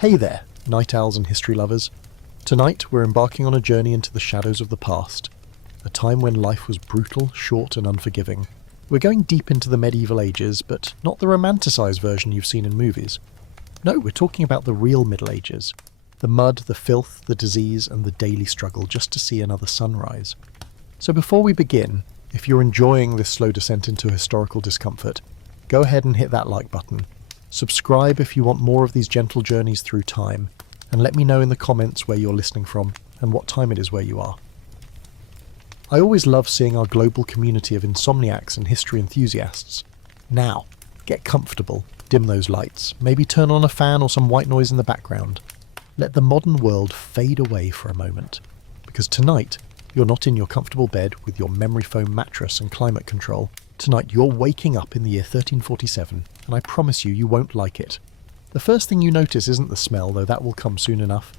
Hey there, night owls and history lovers. Tonight we're embarking on a journey into the shadows of the past, a time when life was brutal, short and unforgiving. We're going deep into the medieval ages, but not the romanticised version you've seen in movies. No, we're talking about the real Middle Ages. The mud, the filth, the disease and the daily struggle just to see another sunrise. So before we begin, if you're enjoying this slow descent into historical discomfort, go ahead and hit that like button. Subscribe if you want more of these gentle journeys through time, and let me know in the comments where you're listening from and what time it is where you are. I always love seeing our global community of insomniacs and history enthusiasts. Now, get comfortable, dim those lights, maybe turn on a fan or some white noise in the background. Let the modern world fade away for a moment, because tonight you're not in your comfortable bed with your memory foam mattress and climate control. Tonight you're waking up in the year 1347, and I promise you won't like it. The first thing you notice isn't the smell, though that will come soon enough.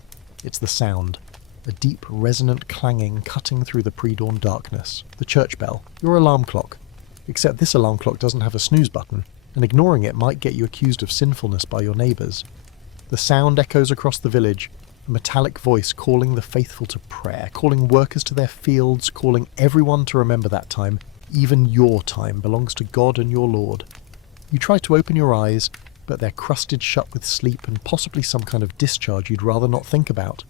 It's the sound. A deep, resonant clanging cutting through the pre-dawn darkness. The church bell. Your alarm clock. Except this alarm clock doesn't have a snooze button, and ignoring it might get you accused of sinfulness by your neighbours. The sound echoes across the village, a metallic voice calling the faithful to prayer, calling workers to their fields, calling everyone to remember that time. Even your time belongs to God and your Lord. You try to open your eyes, but they're crusted shut with sleep and possibly some kind of discharge you'd rather not think about.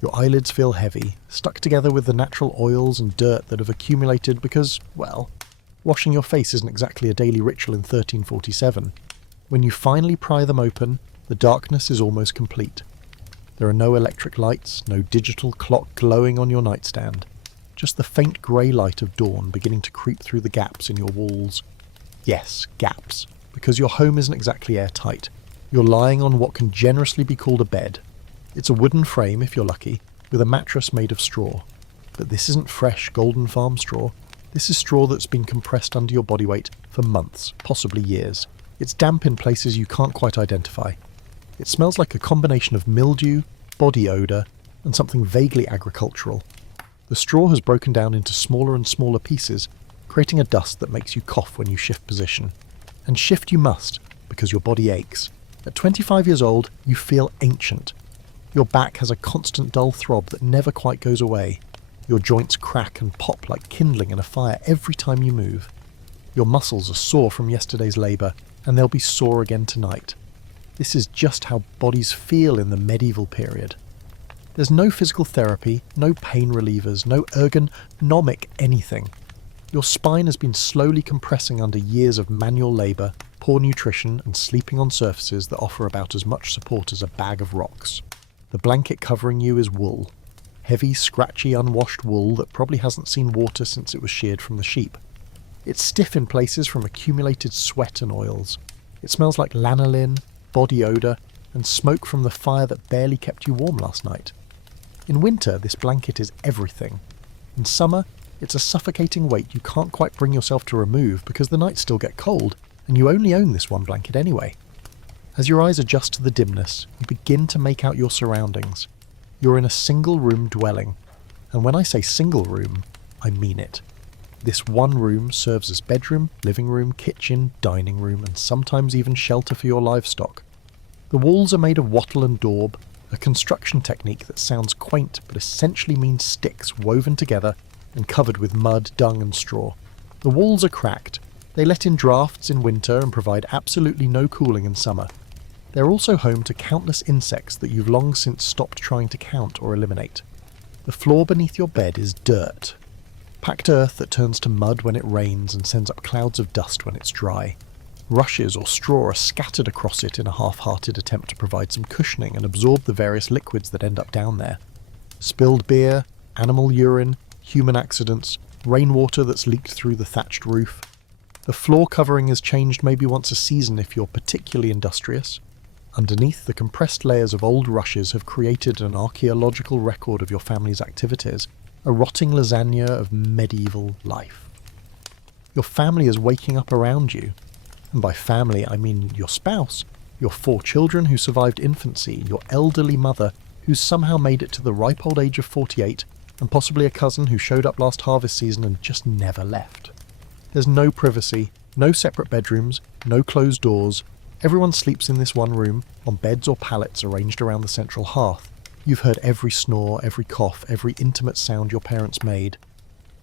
Your eyelids feel heavy, stuck together with the natural oils and dirt that have accumulated because, well, washing your face isn't exactly a daily ritual in 1347. When you finally pry them open, the darkness is almost complete. There are no electric lights, no digital clock glowing on your nightstand. Just the faint grey light of dawn beginning to creep through the gaps in your walls. Yes, gaps, because your home isn't exactly airtight. You're lying on what can generously be called a bed. It's a wooden frame, if you're lucky, with a mattress made of straw. But this isn't fresh Golden Farm straw. This is straw that's been compressed under your body weight for months, possibly years. It's damp in places you can't quite identify. It smells like a combination of mildew, body odour, and something vaguely agricultural. The straw has broken down into smaller and smaller pieces, creating a dust that makes you cough when you shift position. And shift you must, because your body aches. At 25 years old, you feel ancient. Your back has a constant dull throb that never quite goes away. Your joints crack and pop like kindling in a fire every time you move. Your muscles are sore from yesterday's labour, and they'll be sore again tonight. This is just how bodies feel in the medieval period. There's no physical therapy, no pain relievers, no ergonomic anything. Your spine has been slowly compressing under years of manual labour, poor nutrition, and sleeping on surfaces that offer about as much support as a bag of rocks. The blanket covering you is wool. Heavy, scratchy, unwashed wool that probably hasn't seen water since it was sheared from the sheep. It's stiff in places from accumulated sweat and oils. It smells like lanolin, body odour, and smoke from the fire that barely kept you warm last night. In winter, this blanket is everything. In summer, it's a suffocating weight you can't quite bring yourself to remove because the nights still get cold, and you only own this one blanket anyway. As your eyes adjust to the dimness, you begin to make out your surroundings. You're in a single-room dwelling, and when I say single room, I mean it. This one room serves as bedroom, living room, kitchen, dining room, and sometimes even shelter for your livestock. The walls are made of wattle and daub, a construction technique that sounds quaint but essentially means sticks woven together and covered with mud, dung and straw. The walls are cracked. They let in drafts in winter and provide absolutely no cooling in summer. They're also home to countless insects that you've long since stopped trying to count or eliminate. The floor beneath your bed is dirt. Packed earth that turns to mud when it rains and sends up clouds of dust when it's dry. Rushes or straw are scattered across it in a half-hearted attempt to provide some cushioning and absorb the various liquids that end up down there. Spilled beer, animal urine, human accidents, rainwater that's leaked through the thatched roof. The floor covering is changed maybe once a season if you're particularly industrious. Underneath, the compressed layers of old rushes have created an archaeological record of your family's activities, a rotting lasagna of medieval life. Your family is waking up around you. And by family, I mean your spouse, your 4 children who survived infancy, your elderly mother who's somehow made it to the ripe old age of 48, and possibly a cousin who showed up last harvest season and just never left. There's no privacy, no separate bedrooms, no closed doors. Everyone sleeps in this one room, on beds or pallets arranged around the central hearth. You've heard every snore, every cough, every intimate sound your parents made.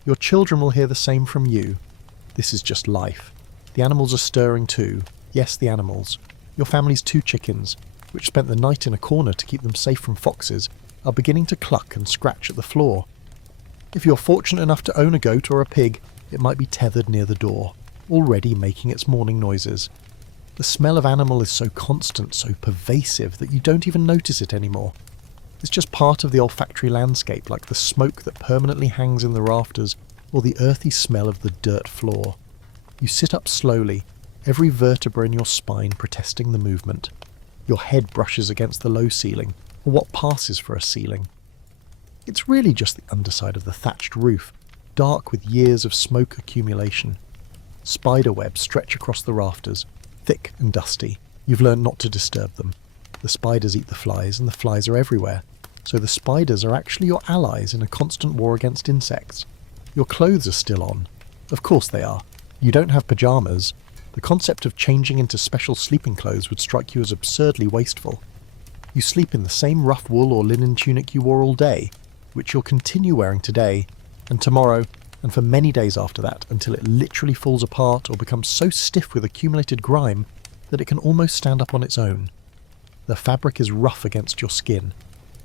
Your children will hear the same from you. This is just life. The animals are stirring too. Yes, the animals. Your family's 2 chickens, which spent the night in a corner to keep them safe from foxes, are beginning to cluck and scratch at the floor. If you're fortunate enough to own a goat or a pig, it might be tethered near the door, already making its morning noises. The smell of animal is so constant, so pervasive, that you don't even notice it anymore. It's just part of the olfactory landscape, like the smoke that permanently hangs in the rafters or the earthy smell of the dirt floor. You sit up slowly, every vertebra in your spine protesting the movement. Your head brushes against the low ceiling, or what passes for a ceiling. It's really just the underside of the thatched roof, dark with years of smoke accumulation. Spider webs stretch across the rafters, thick and dusty. You've learned not to disturb them. The spiders eat the flies, and the flies are everywhere. So the spiders are actually your allies in a constant war against insects. Your clothes are still on. Of course they are. You don't have pyjamas. The concept of changing into special sleeping clothes would strike you as absurdly wasteful. You sleep in the same rough wool or linen tunic you wore all day, which you'll continue wearing today, and tomorrow, and for many days after that, until it literally falls apart or becomes so stiff with accumulated grime that it can almost stand up on its own. The fabric is rough against your skin.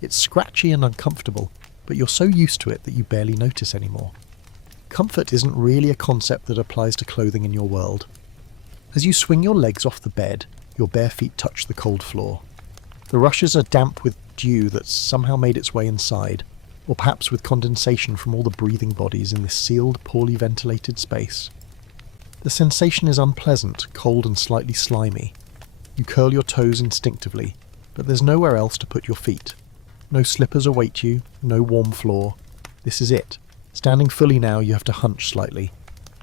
It's scratchy and uncomfortable, but you're so used to it that you barely notice anymore. Comfort isn't really a concept that applies to clothing in your world. As you swing your legs off the bed, your bare feet touch the cold floor. The rushes are damp with dew that's somehow made its way inside, or perhaps with condensation from all the breathing bodies in this sealed, poorly ventilated space. The sensation is unpleasant, cold and slightly slimy. You curl your toes instinctively, but there's nowhere else to put your feet. No slippers await you, no warm floor. This is it. Standing fully now, you have to hunch slightly.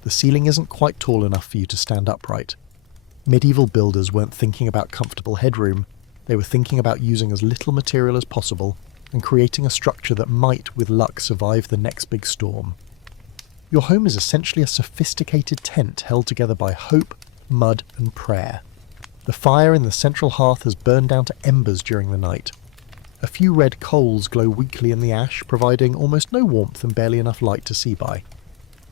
The ceiling isn't quite tall enough for you to stand upright. Medieval builders weren't thinking about comfortable headroom. They were thinking about using as little material as possible and creating a structure that might, with luck, survive the next big storm. Your home is essentially a sophisticated tent held together by hope, mud, and prayer. The fire in the central hearth has burned down to embers during the night. A few red coals glow weakly in the ash, providing almost no warmth and barely enough light to see by.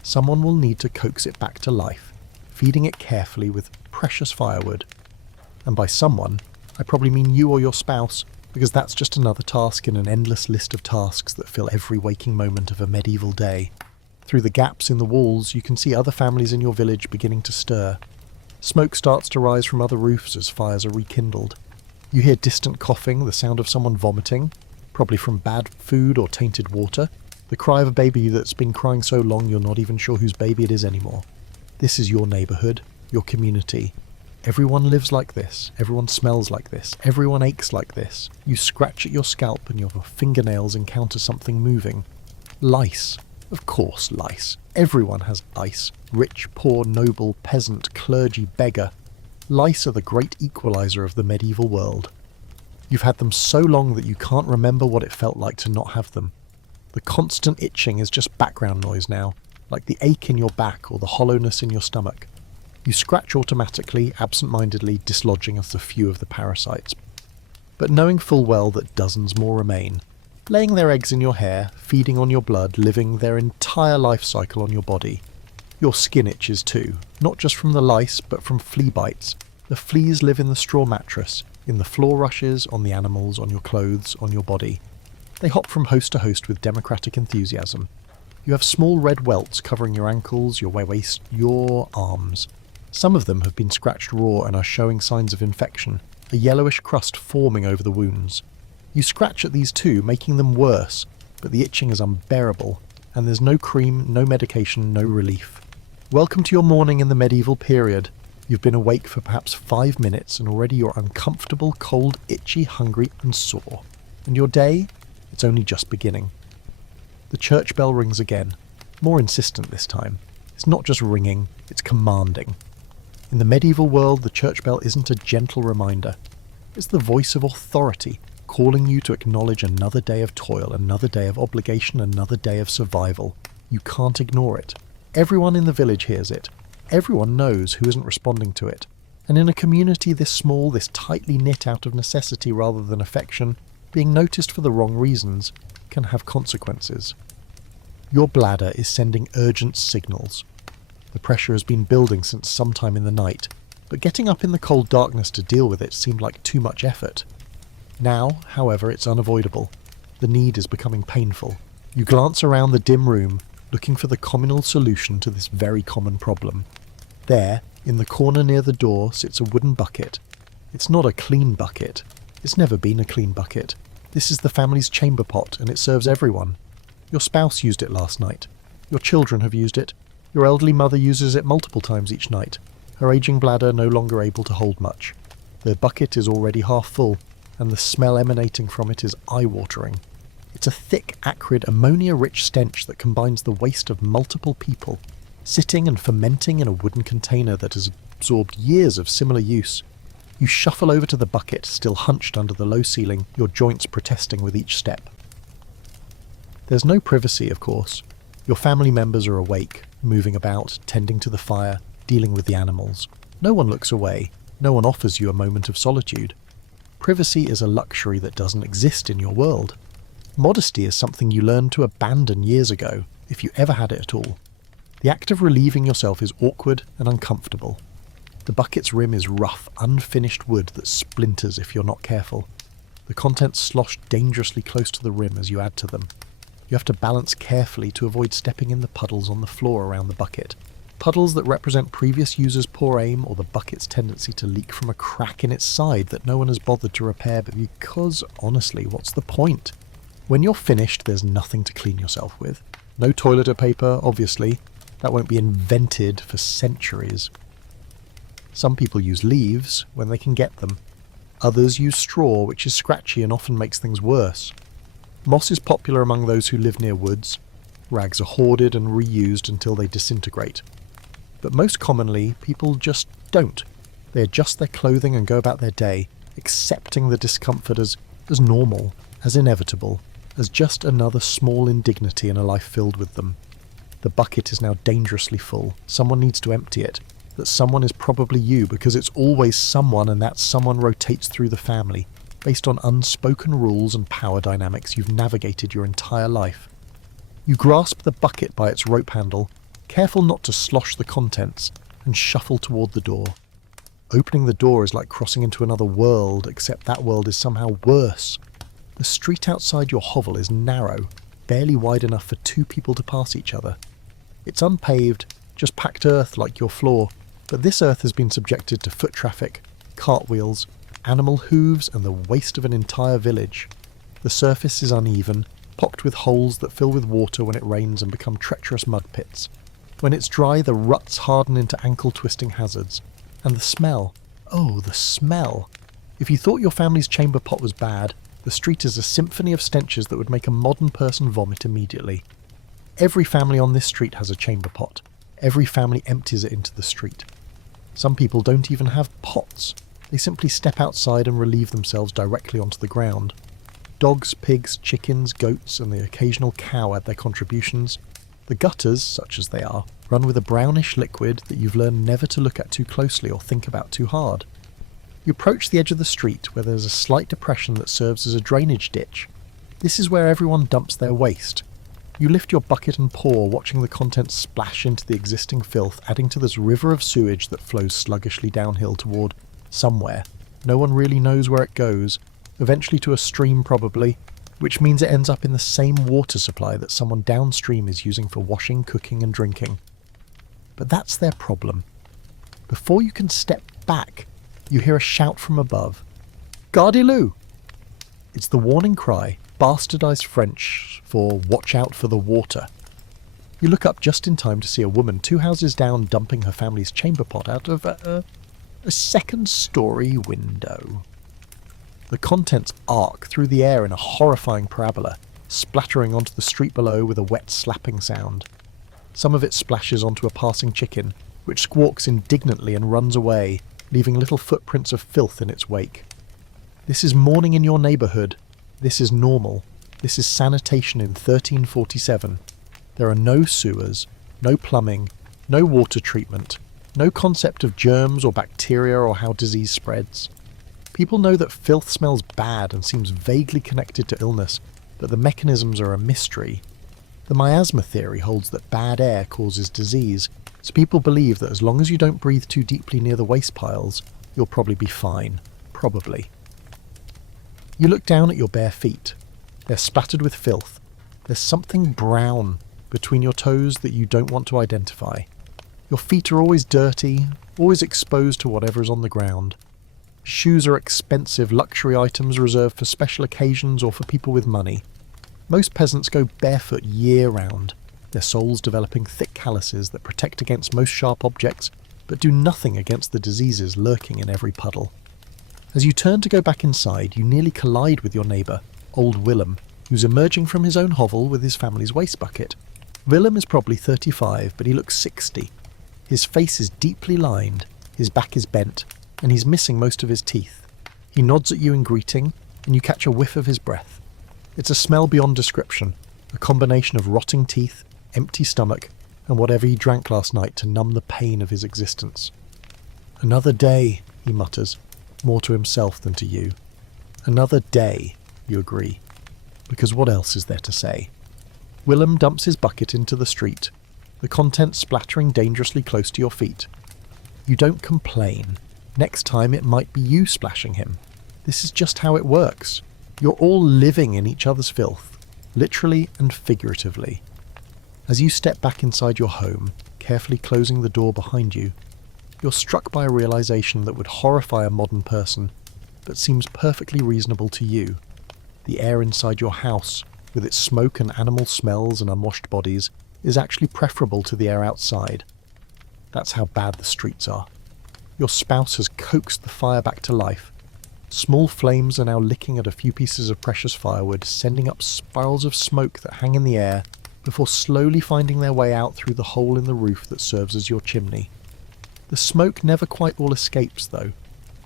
Someone will need to coax it back to life, feeding it carefully with precious firewood. And by someone, I probably mean you or your spouse, because that's just another task in an endless list of tasks that fill every waking moment of a medieval day. Through the gaps in the walls, you can see other families in your village beginning to stir. Smoke starts to rise from other roofs as fires are rekindled. You hear distant coughing, the sound of someone vomiting, probably from bad food or tainted water, the cry of a baby that's been crying so long you're not even sure whose baby it is anymore. This is your neighbourhood, your community. Everyone lives like this, everyone smells like this, everyone aches like this. You scratch at your scalp and your fingernails encounter something moving. Lice. Of course, lice. Everyone has lice. Rich, poor, noble, peasant, clergy, beggar. Lice are the great equalizer of the medieval world. You've had them so long that you can't remember what it felt like to not have them. The constant itching is just background noise now, like the ache in your back or the hollowness in your stomach. You scratch automatically, absent-mindedly, dislodging a few of the parasites. But knowing full well that dozens more remain, laying their eggs in your hair, feeding on your blood, living their entire life cycle on your body. Your skin itches too, not just from the lice, but from flea bites. The fleas live in the straw mattress, in the floor rushes, on the animals, on your clothes, on your body. They hop from host to host with democratic enthusiasm. You have small red welts covering your ankles, your waist, your arms. Some of them have been scratched raw and are showing signs of infection, a yellowish crust forming over the wounds. You scratch at these too, making them worse, but the itching is unbearable, and there's no cream, no medication, no relief. Welcome to your morning in the medieval period. You've been awake for perhaps 5 minutes and already you're uncomfortable, cold, itchy, hungry and sore. And your day? It's only just beginning. The church bell rings again, more insistent this time. It's not just ringing, it's commanding. In the medieval world, the church bell isn't a gentle reminder. It's the voice of authority, calling you to acknowledge another day of toil, another day of obligation, another day of survival. You can't ignore it. Everyone in the village hears it. Everyone knows who isn't responding to it. And in a community this small, this tightly knit out of necessity rather than affection, being noticed for the wrong reasons can have consequences. Your bladder is sending urgent signals. The pressure has been building since sometime in the night, but getting up in the cold darkness to deal with it seemed like too much effort. Now, however, it's unavoidable. The need is becoming painful. You glance around the dim room, looking for the communal solution to this very common problem. There, in the corner near the door, sits a wooden bucket. It's not a clean bucket. It's never been a clean bucket. This is the family's chamber pot, and it serves everyone. Your spouse used it last night. Your children have used it. Your elderly mother uses it multiple times each night. Her aging bladder no longer able to hold much. The bucket is already half full, and the smell emanating from it is eye-watering. It's a thick, acrid, ammonia-rich stench that combines the waste of multiple people, sitting and fermenting in a wooden container that has absorbed years of similar use. You shuffle over to the bucket, still hunched under the low ceiling, your joints protesting with each step. There's no privacy, of course. Your family members are awake, moving about, tending to the fire, dealing with the animals. No one looks away. No one offers you a moment of solitude. Privacy is a luxury that doesn't exist in your world. Modesty is something you learned to abandon years ago, if you ever had it at all. The act of relieving yourself is awkward and uncomfortable. The bucket's rim is rough, unfinished wood that splinters if you're not careful. The contents slosh dangerously close to the rim as you add to them. You have to balance carefully to avoid stepping in the puddles on the floor around the bucket. Puddles that represent previous users' poor aim or the bucket's tendency to leak from a crack in its side that no one has bothered to repair, but because, honestly, what's the point? When you're finished, there's nothing to clean yourself with. No toilet paper, obviously. That won't be invented for centuries. Some people use leaves when they can get them. Others use straw, which is scratchy and often makes things worse. Moss is popular among those who live near woods. Rags are hoarded and reused until they disintegrate. But most commonly, people just don't. They adjust their clothing and go about their day, accepting the discomfort as normal, as inevitable, as just another small indignity in a life filled with them. The bucket is now dangerously full. Someone needs to empty it. That someone is probably you, because it's always someone, and that someone rotates through the family, based on unspoken rules and power dynamics you've navigated your entire life. You grasp the bucket by its rope handle, careful not to slosh the contents, and shuffle toward the door. Opening the door is like crossing into another world, except that world is somehow worse. The street outside your hovel is narrow, barely wide enough for two people to pass each other. It's unpaved, just packed earth like your floor, but this earth has been subjected to foot traffic, cartwheels, animal hooves, and the waste of an entire village. The surface is uneven, pocked with holes that fill with water when it rains and become treacherous mud pits. When it's dry, the ruts harden into ankle-twisting hazards. And the smell. Oh, the smell. If you thought your family's chamber pot was bad, the street is a symphony of stenches that would make a modern person vomit immediately. Every family on this street has a chamber pot. Every family empties it into the street. Some people don't even have pots. They simply step outside and relieve themselves directly onto the ground. Dogs, pigs, chickens, goats, and the occasional cow add their contributions. The gutters, such as they are, run with a brownish liquid that you've learned never to look at too closely or think about too hard. You approach the edge of the street where there's a slight depression that serves as a drainage ditch. This is where everyone dumps their waste. You lift your bucket and pour, watching the contents splash into the existing filth, adding to this river of sewage that flows sluggishly downhill toward somewhere. No one really knows where it goes, eventually to a stream probably, which means it ends up in the same water supply that someone downstream is using for washing, cooking and drinking. But that's their problem. Before you can step back, you hear a shout from above. Gardez-vous! It's the warning cry, bastardized French for watch out for the water. You look up just in time to see a woman 2 houses down dumping her family's chamber pot out of a second-story window. The contents arc through the air in a horrifying parabola, splattering onto the street below with a wet slapping sound. Some of it splashes onto a passing chicken, which squawks indignantly and runs away, leaving little footprints of filth in its wake. This is morning in your neighbourhood. This is normal. This is sanitation in 1347. There are no sewers, no plumbing, no water treatment, No concept of germs or bacteria or how disease spreads. People know that filth smells bad and seems vaguely connected to illness, but the mechanisms are a mystery. The miasma theory holds that bad air causes disease, so people believe that as long as you don't breathe too deeply near the waste piles, you'll probably be fine. Probably. You look down at your bare feet. They're splattered with filth. There's something brown between your toes that you don't want to identify. Your feet are always dirty, always exposed to whatever is on the ground. Shoes are expensive luxury items reserved for special occasions or for people with money. Most peasants go barefoot year-round, their soles developing thick calluses that protect against most sharp objects, but do nothing against the diseases lurking in every puddle. As you turn to go back inside, you nearly collide with your neighbour, old Willem, who's emerging from his own hovel with his family's waste bucket. Willem is probably 35, but he looks 60. His face is deeply lined, his back is bent, and he's missing most of his teeth. He nods at you in greeting, and you catch a whiff of his breath. It's a smell beyond description, a combination of rotting teeth, empty stomach, and whatever he drank last night to numb the pain of his existence. "Another day," he mutters, more to himself than to you. "Another day," you agree, because what else is there to say? Willem dumps his bucket into the street, the contents splattering dangerously close to your feet. You don't complain. Next time it might be you splashing him. This is just how it works. You're all living in each other's filth, literally and figuratively. As you step back inside your home, carefully closing the door behind you, you're struck by a realization that would horrify a modern person, but seems perfectly reasonable to you. The air inside your house, with its smoke and animal smells and unwashed bodies, is actually preferable to the air outside. That's how bad the streets are. Your spouse has coaxed the fire back to life. Small flames are now licking at a few pieces of precious firewood, sending up spirals of smoke that hang in the air before slowly finding their way out through the hole in the roof that serves as your chimney. The smoke never quite all escapes, though.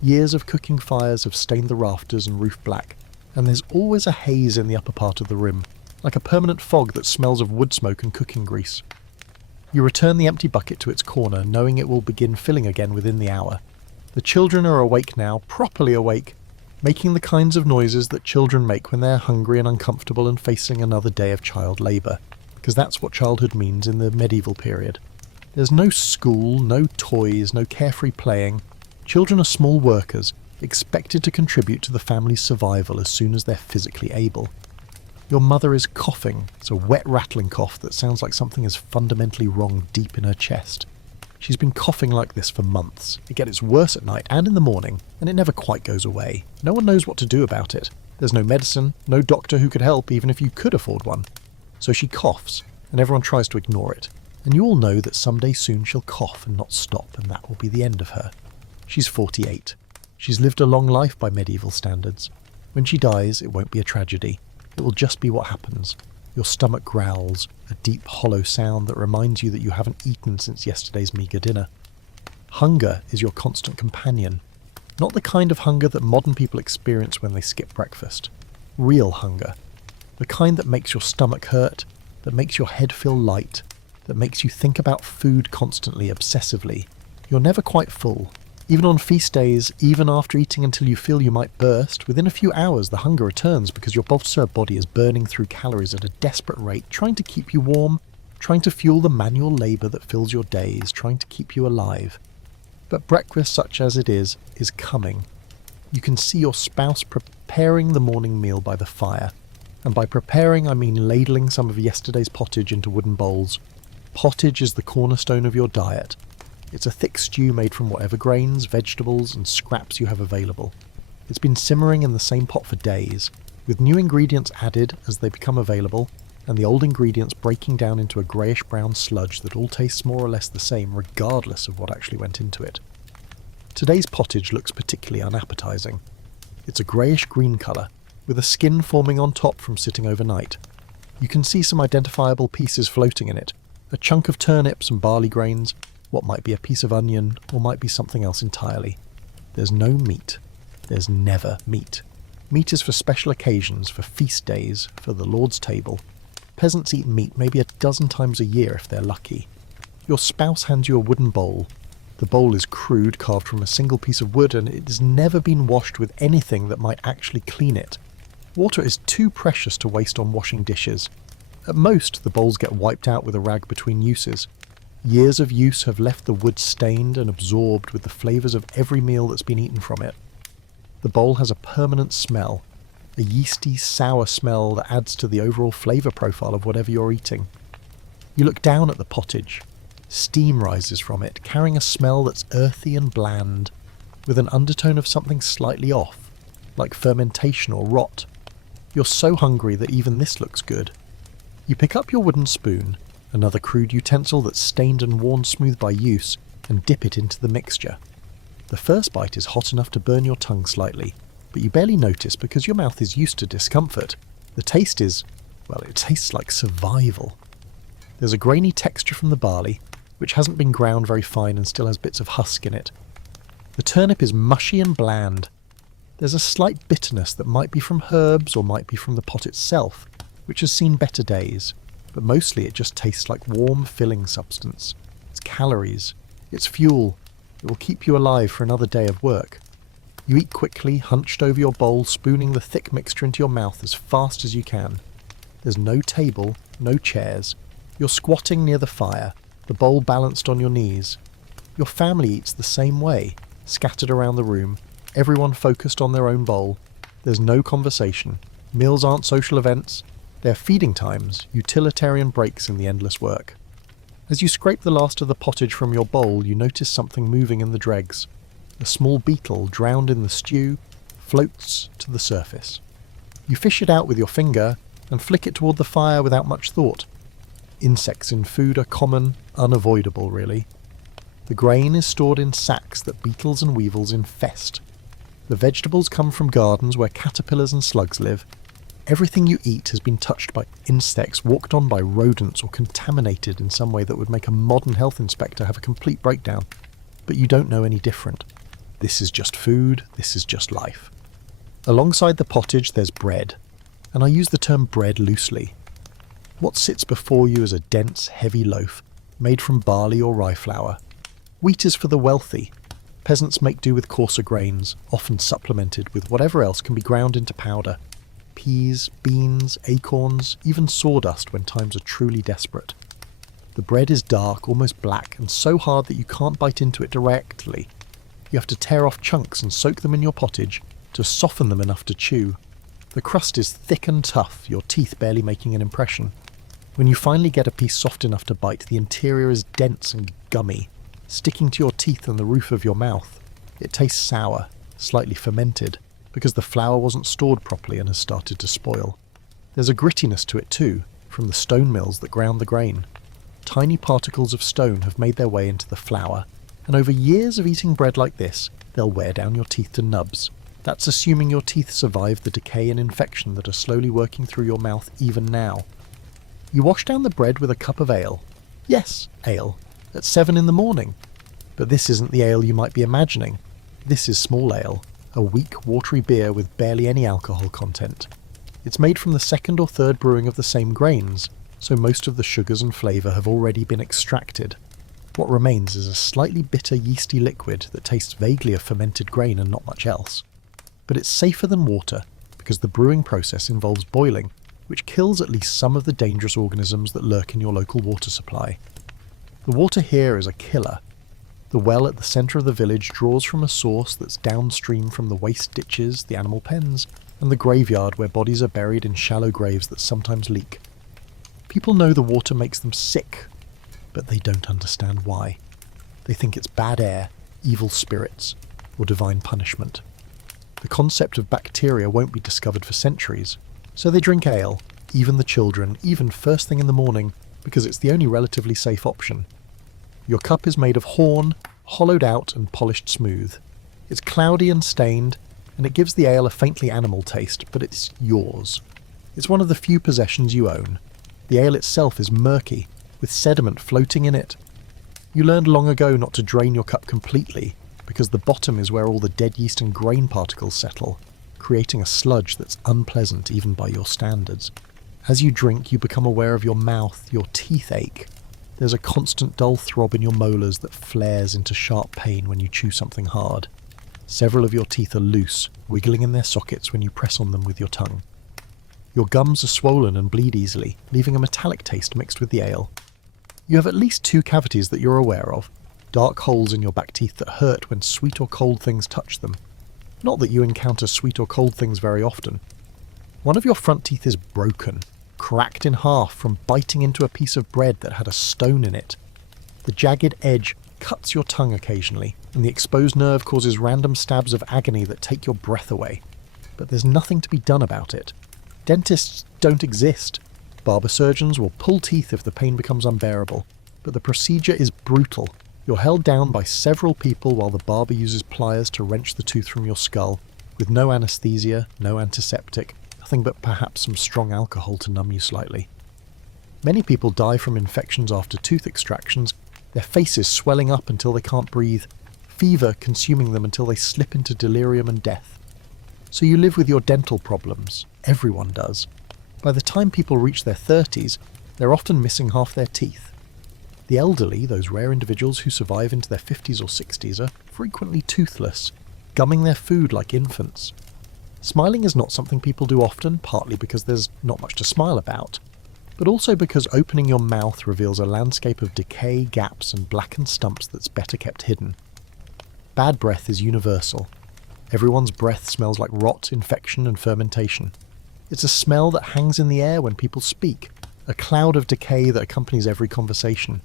Years of cooking fires have stained the rafters and roof black, and there's always a haze in the upper part of the room, like a permanent fog that smells of wood smoke and cooking grease. You return the empty bucket to its corner, knowing it will begin filling again within the hour. The children are awake now, properly awake, making the kinds of noises that children make when they're hungry and uncomfortable and facing another day of child labour, because that's what childhood means in the medieval period. There's no school, no toys, no carefree playing. Children are small workers, expected to contribute to the family's survival as soon as they're physically able. Your mother is coughing. It's a wet, rattling cough that sounds like something is fundamentally wrong deep in her chest. She's been coughing like this for months. It gets worse at night and in the morning, and it never quite goes away. No one knows what to do about it. There's no medicine, no doctor who could help, even if you could afford one. So she coughs, and everyone tries to ignore it. And you all know that someday soon she'll cough and not stop, and that will be the end of her. She's 48. She's lived a long life by medieval standards. When she dies, it won't be a tragedy. It will just be what happens. Your stomach growls, a deep, hollow sound that reminds you that you haven't eaten since yesterday's meagre dinner. Hunger is your constant companion. Not the kind of hunger that modern people experience when they skip breakfast. Real hunger. The kind that makes your stomach hurt, that makes your head feel light, that makes you think about food constantly, obsessively. You're never quite full. Even on feast days, even after eating until you feel you might burst, within a few hours the hunger returns because your bolster body is burning through calories at a desperate rate, trying to keep you warm, trying to fuel the manual labour that fills your days, trying to keep you alive. But breakfast, such as it is coming. You can see your spouse preparing the morning meal by the fire. And by preparing, I mean ladling some of yesterday's pottage into wooden bowls. Pottage is the cornerstone of your diet. It's a thick stew made from whatever grains, vegetables, and scraps you have available. It's been simmering in the same pot for days, with new ingredients added as they become available, and the old ingredients breaking down into a greyish-brown sludge that all tastes more or less the same regardless of what actually went into it. Today's pottage looks particularly unappetising. It's a greyish-green colour, with a skin forming on top from sitting overnight. You can see some identifiable pieces floating in it, a chunk of turnips and barley grains, what might be a piece of onion, or might be something else entirely. There's no meat. There's never meat. Meat is for special occasions, for feast days, for the Lord's table. Peasants eat meat maybe a dozen times a year if they're lucky. Your spouse hands you a wooden bowl. The bowl is crude, carved from a single piece of wood, and it has never been washed with anything that might actually clean it. Water is too precious to waste on washing dishes. At most, the bowls get wiped out with a rag between uses. Years of use have left the wood stained and absorbed with the flavours of every meal that's been eaten from it. The bowl has a permanent smell, a yeasty, sour smell that adds to the overall flavour profile of whatever you're eating. You look down at the pottage. Steam rises from it, carrying a smell that's earthy and bland, with an undertone of something slightly off, like fermentation or rot. You're so hungry that even this looks good. You pick up your wooden spoon, another crude utensil that's stained and worn smooth by use, and dip it into the mixture. The first bite is hot enough to burn your tongue slightly, but you barely notice because your mouth is used to discomfort. The taste is, well, it tastes like survival. There's a grainy texture from the barley, which hasn't been ground very fine and still has bits of husk in it. The turnip is mushy and bland. There's a slight bitterness that might be from herbs or might be from the pot itself, which has seen better days, but mostly it just tastes like warm, filling substance. It's calories. It's fuel. It will keep you alive for another day of work. You eat quickly, hunched over your bowl, spooning the thick mixture into your mouth as fast as you can. There's no table, no chairs. You're squatting near the fire, the bowl balanced on your knees. Your family eats the same way, scattered around the room, everyone focused on their own bowl. There's no conversation. Meals aren't social events. They're feeding times, utilitarian breaks in the endless work. As you scrape the last of the pottage from your bowl, you notice something moving in the dregs. A small beetle, drowned in the stew, floats to the surface. You fish it out with your finger and flick it toward the fire without much thought. Insects in food are common, unavoidable really. The grain is stored in sacks that beetles and weevils infest. The vegetables come from gardens where caterpillars and slugs live. Everything you eat has been touched by insects, walked on by rodents, or contaminated in some way that would make a modern health inspector have a complete breakdown. But you don't know any different. This is just food, this is just life. Alongside the pottage there's bread, and I use the term bread loosely. What sits before you is a dense, heavy loaf, made from barley or rye flour. Wheat is for the wealthy. Peasants make do with coarser grains, often supplemented with whatever else can be ground into powder. Peas, beans, acorns, even sawdust when times are truly desperate. The bread is dark, almost black, and so hard that you can't bite into it directly. You have to tear off chunks and soak them in your pottage to soften them enough to chew. The crust is thick and tough, your teeth barely making an impression. When you finally get a piece soft enough to bite, the interior is dense and gummy, sticking to your teeth and the roof of your mouth. It tastes sour, slightly fermented, because the flour wasn't stored properly and has started to spoil. There's a grittiness to it too, from the stone mills that ground the grain. Tiny particles of stone have made their way into the flour, and over years of eating bread like this, they'll wear down your teeth to nubs. That's assuming your teeth survive the decay and infection that are slowly working through your mouth even now. You wash down the bread with a cup of ale. Yes, ale. At 7 in the morning. But this isn't the ale you might be imagining. This is small ale, a weak, watery beer with barely any alcohol content. It's made from the second or third brewing of the same grains, so most of the sugars and flavour have already been extracted. What remains is a slightly bitter, yeasty liquid that tastes vaguely of fermented grain and not much else. But it's safer than water, because the brewing process involves boiling, which kills at least some of the dangerous organisms that lurk in your local water supply. The water here is a killer. The well at the centre of the village draws from a source that's downstream from the waste ditches, the animal pens, and the graveyard where bodies are buried in shallow graves that sometimes leak. People know the water makes them sick, but they don't understand why. They think it's bad air, evil spirits, or divine punishment. The concept of bacteria won't be discovered for centuries, so they drink ale, even the children, even first thing in the morning, because it's the only relatively safe option. Your cup is made of horn, hollowed out and polished smooth. It's cloudy and stained, and it gives the ale a faintly animal taste, but it's yours. It's one of the few possessions you own. The ale itself is murky, with sediment floating in it. You learned long ago not to drain your cup completely, because the bottom is where all the dead yeast and grain particles settle, creating a sludge that's unpleasant even by your standards. As you drink, you become aware of your mouth, your teeth ache. There's a constant dull throb in your molars that flares into sharp pain when you chew something hard. Several of your teeth are loose, wiggling in their sockets when you press on them with your tongue. Your gums are swollen and bleed easily, leaving a metallic taste mixed with the ale. You have at least 2 cavities that you're aware of, dark holes in your back teeth that hurt when sweet or cold things touch them. Not that you encounter sweet or cold things very often. One of your front teeth is broken, cracked in half from biting into a piece of bread that had a stone in it. The jagged edge cuts your tongue occasionally, and the exposed nerve causes random stabs of agony that take your breath away. But there's nothing to be done about it. Dentists don't exist. Barber surgeons will pull teeth if the pain becomes unbearable, but the procedure is brutal. You're held down by several people while the barber uses pliers to wrench the tooth from your skull, with no anesthesia, no antiseptic, nothing but perhaps some strong alcohol to numb you slightly. Many people die from infections after tooth extractions, their faces swelling up until they can't breathe, fever consuming them until they slip into delirium and death. So you live with your dental problems. Everyone does. By the time people reach their 30s, they're often missing half their teeth. The elderly, those rare individuals who survive into their 50s or 60s, are frequently toothless, gumming their food like infants. Smiling is not something people do often, partly because there's not much to smile about, but also because opening your mouth reveals a landscape of decay, gaps, and blackened stumps that's better kept hidden. Bad breath is universal. Everyone's breath smells like rot, infection, and fermentation. It's a smell that hangs in the air when people speak, a cloud of decay that accompanies every conversation.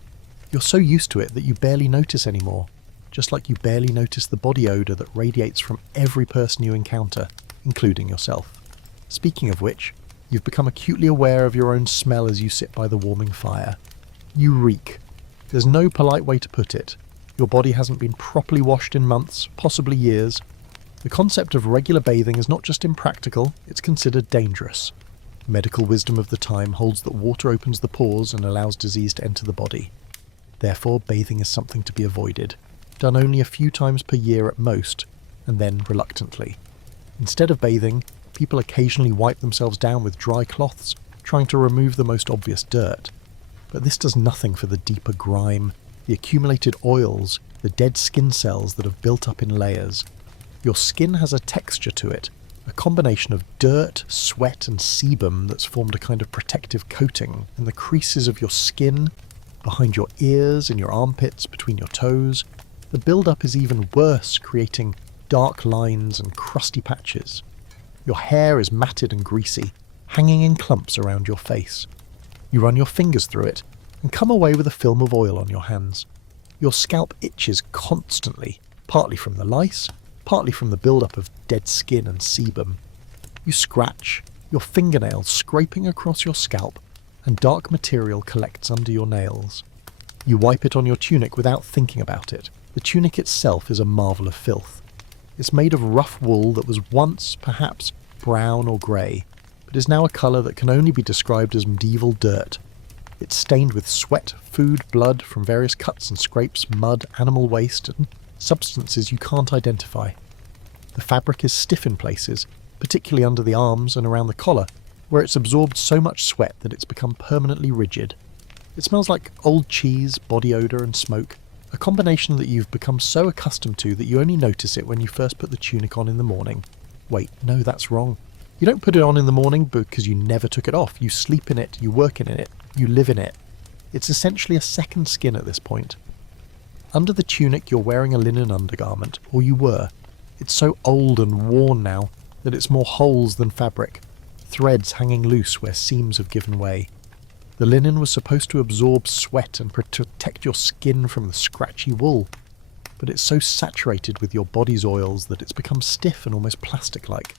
You're so used to it that you barely notice anymore, just like you barely notice the body odour that radiates from every person you encounter, including yourself. Speaking of which, you've become acutely aware of your own smell as you sit by the warming fire. You reek. There's no polite way to put it. Your body hasn't been properly washed in months, possibly years. The concept of regular bathing is not just impractical, it's considered dangerous. Medical wisdom of the time holds that water opens the pores and allows disease to enter the body. Therefore, bathing is something to be avoided, done only a few times per year at most, and then reluctantly. Instead of bathing, people occasionally wipe themselves down with dry cloths, trying to remove the most obvious dirt. But this does nothing for the deeper grime, the accumulated oils, the dead skin cells that have built up in layers. Your skin has a texture to it, a combination of dirt, sweat, and sebum that's formed a kind of protective coating in the creases of your skin, behind your ears, in your armpits, between your toes. The build-up is even worse, creating dark lines and crusty patches. Your hair is matted and greasy, hanging in clumps around your face. You run your fingers through it, and come away with a film of oil on your hands. Your scalp itches constantly, partly from the lice, partly from the build-up of dead skin and sebum. You scratch, your fingernails scraping across your scalp, and dark material collects under your nails. You wipe it on your tunic without thinking about it. The tunic itself is a marvel of filth. It's made of rough wool that was once, perhaps, brown or grey, but is now a colour that can only be described as medieval dirt. It's stained with sweat, food, blood from various cuts and scrapes, mud, animal waste, and substances you can't identify. The fabric is stiff in places, particularly under the arms and around the collar, where it's absorbed so much sweat that it's become permanently rigid. It smells like old cheese, body odour and smoke, a combination that you've become so accustomed to that you only notice it when you first put the tunic on in the morning. Wait, no, that's wrong. You don't put it on in the morning because you never took it off. You sleep in it, you work in it, you live in it. It's essentially a second skin at this point. Under the tunic you're wearing a linen undergarment, or you were. It's so old and worn now that it's more holes than fabric, threads hanging loose where seams have given way. The linen was supposed to absorb sweat and protect your skin from the scratchy wool, but it's so saturated with your body's oils that it's become stiff and almost plastic-like.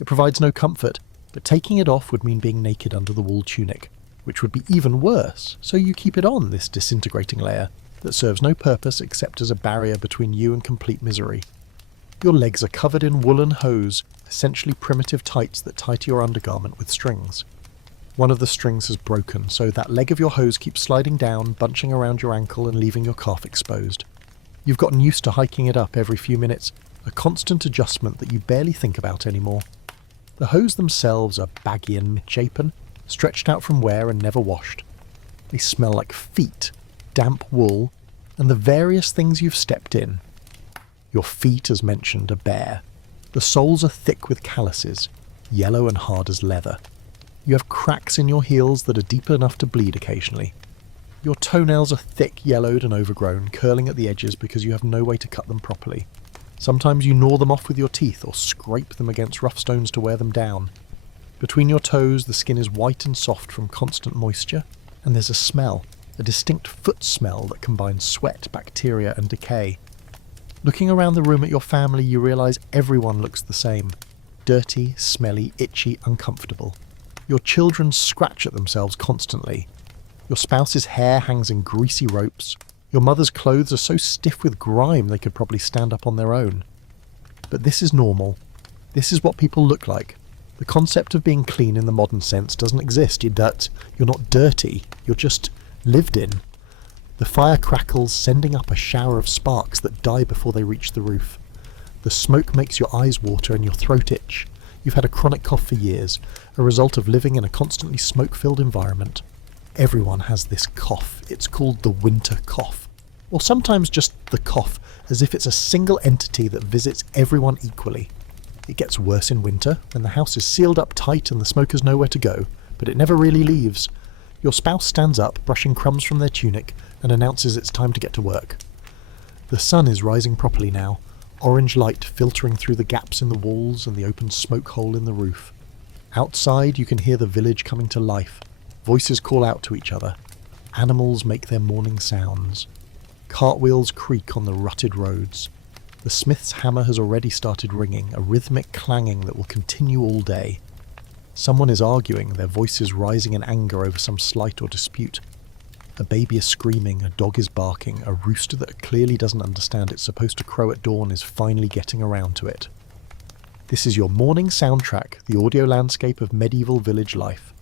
It provides no comfort, but taking it off would mean being naked under the wool tunic, which would be even worse, so you keep it on, this disintegrating layer, that serves no purpose except as a barrier between you and complete misery. Your legs are covered in woolen hose, essentially primitive tights that tie to your undergarment with strings. One of the strings has broken, so that leg of your hose keeps sliding down, bunching around your ankle and leaving your calf exposed. You've gotten used to hiking it up every few minutes, a constant adjustment that you barely think about anymore. The hose themselves are baggy and misshapen, stretched out from wear and never washed. They smell like feet, damp wool, and the various things you've stepped in. Your feet, as mentioned, are bare. The soles are thick with calluses, yellow and hard as leather. You have cracks in your heels that are deep enough to bleed occasionally. Your toenails are thick, yellowed and overgrown, curling at the edges because you have no way to cut them properly. Sometimes you gnaw them off with your teeth or scrape them against rough stones to wear them down. Between your toes, the skin is white and soft from constant moisture, and there's a smell, a distinct foot smell that combines sweat, bacteria and decay. Looking around the room at your family, you realise everyone looks the same. Dirty, smelly, itchy, uncomfortable. Your children scratch at themselves constantly. Your spouse's hair hangs in greasy ropes. Your mother's clothes are so stiff with grime they could probably stand up on their own. But this is normal. This is what people look like. The concept of being clean in the modern sense doesn't exist. You're not dirty. You're just lived in. The fire crackles, sending up a shower of sparks that die before they reach the roof. The smoke makes your eyes water and your throat itch. You've had a chronic cough for years, a result of living in a constantly smoke-filled environment. Everyone has this cough. It's called the winter cough. Or sometimes just the cough, as if it's a single entity that visits everyone equally. It gets worse in winter, when the house is sealed up tight and the smoke has nowhere to go, but it never really leaves. Your spouse stands up, brushing crumbs from their tunic, and announces it's time to get to work. The sun is rising properly now, orange light filtering through the gaps in the walls and the open smoke hole in the roof. Outside you can hear the village coming to life. Voices call out to each other. Animals make their morning sounds. Cartwheels creak on the rutted roads. The smith's hammer has already started ringing, a rhythmic clanging that will continue all day. Someone is arguing, their voices rising in anger over some slight or dispute. A baby is screaming, a dog is barking, a rooster that clearly doesn't understand it's supposed to crow at dawn is finally getting around to it. This is your morning soundtrack, the audio landscape of medieval village life.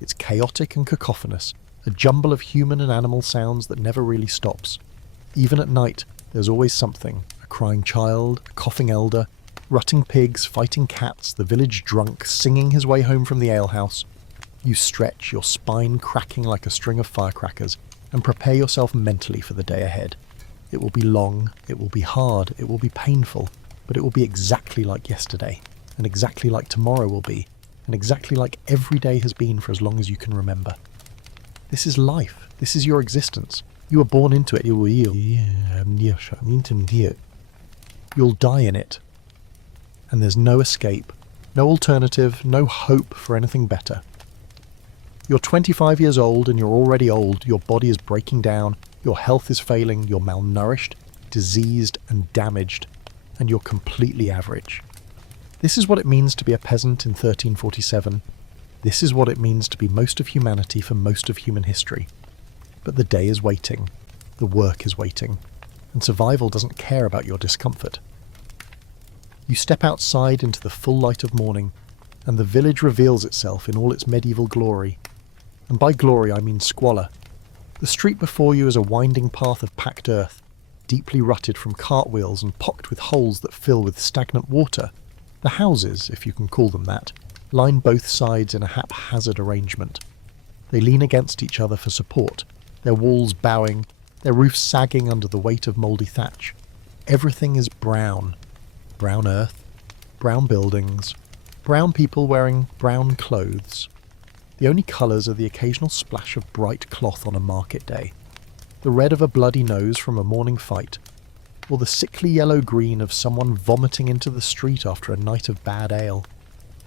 It's chaotic and cacophonous, a jumble of human and animal sounds that never really stops. Even at night, there's always something. A crying child, a coughing elder, rutting pigs, fighting cats, the village drunk, singing his way home from the alehouse. You stretch, your spine cracking like a string of firecrackers, and prepare yourself mentally for the day ahead. It will be long, it will be hard, it will be painful, but it will be exactly like yesterday, and exactly like tomorrow will be, and exactly like every day has been for as long as you can remember. This is life. This is your existence. You were born into it. You'll die in it. And there's no escape, no alternative, no hope for anything better. You're 25 years old and you're already old. Your body is breaking down. Your health is failing. You're malnourished, diseased and damaged. And you're completely average. This is what it means to be a peasant in 1347. This is what it means to be most of humanity for most of human history. But the day is waiting, the work is waiting, and survival doesn't care about your discomfort. You step outside into the full light of morning, and the village reveals itself in all its medieval glory. And by glory I mean squalor. The street before you is a winding path of packed earth, deeply rutted from cartwheels and pocked with holes that fill with stagnant water. The houses, if you can call them that, line both sides in a haphazard arrangement. They lean against each other for support, their walls bowing, their roofs sagging under the weight of mouldy thatch. Everything is brown. Brown earth, brown buildings, brown people wearing brown clothes. The only colours are the occasional splash of bright cloth on a market day, the red of a bloody nose from a morning fight, or the sickly yellow-green of someone vomiting into the street after a night of bad ale.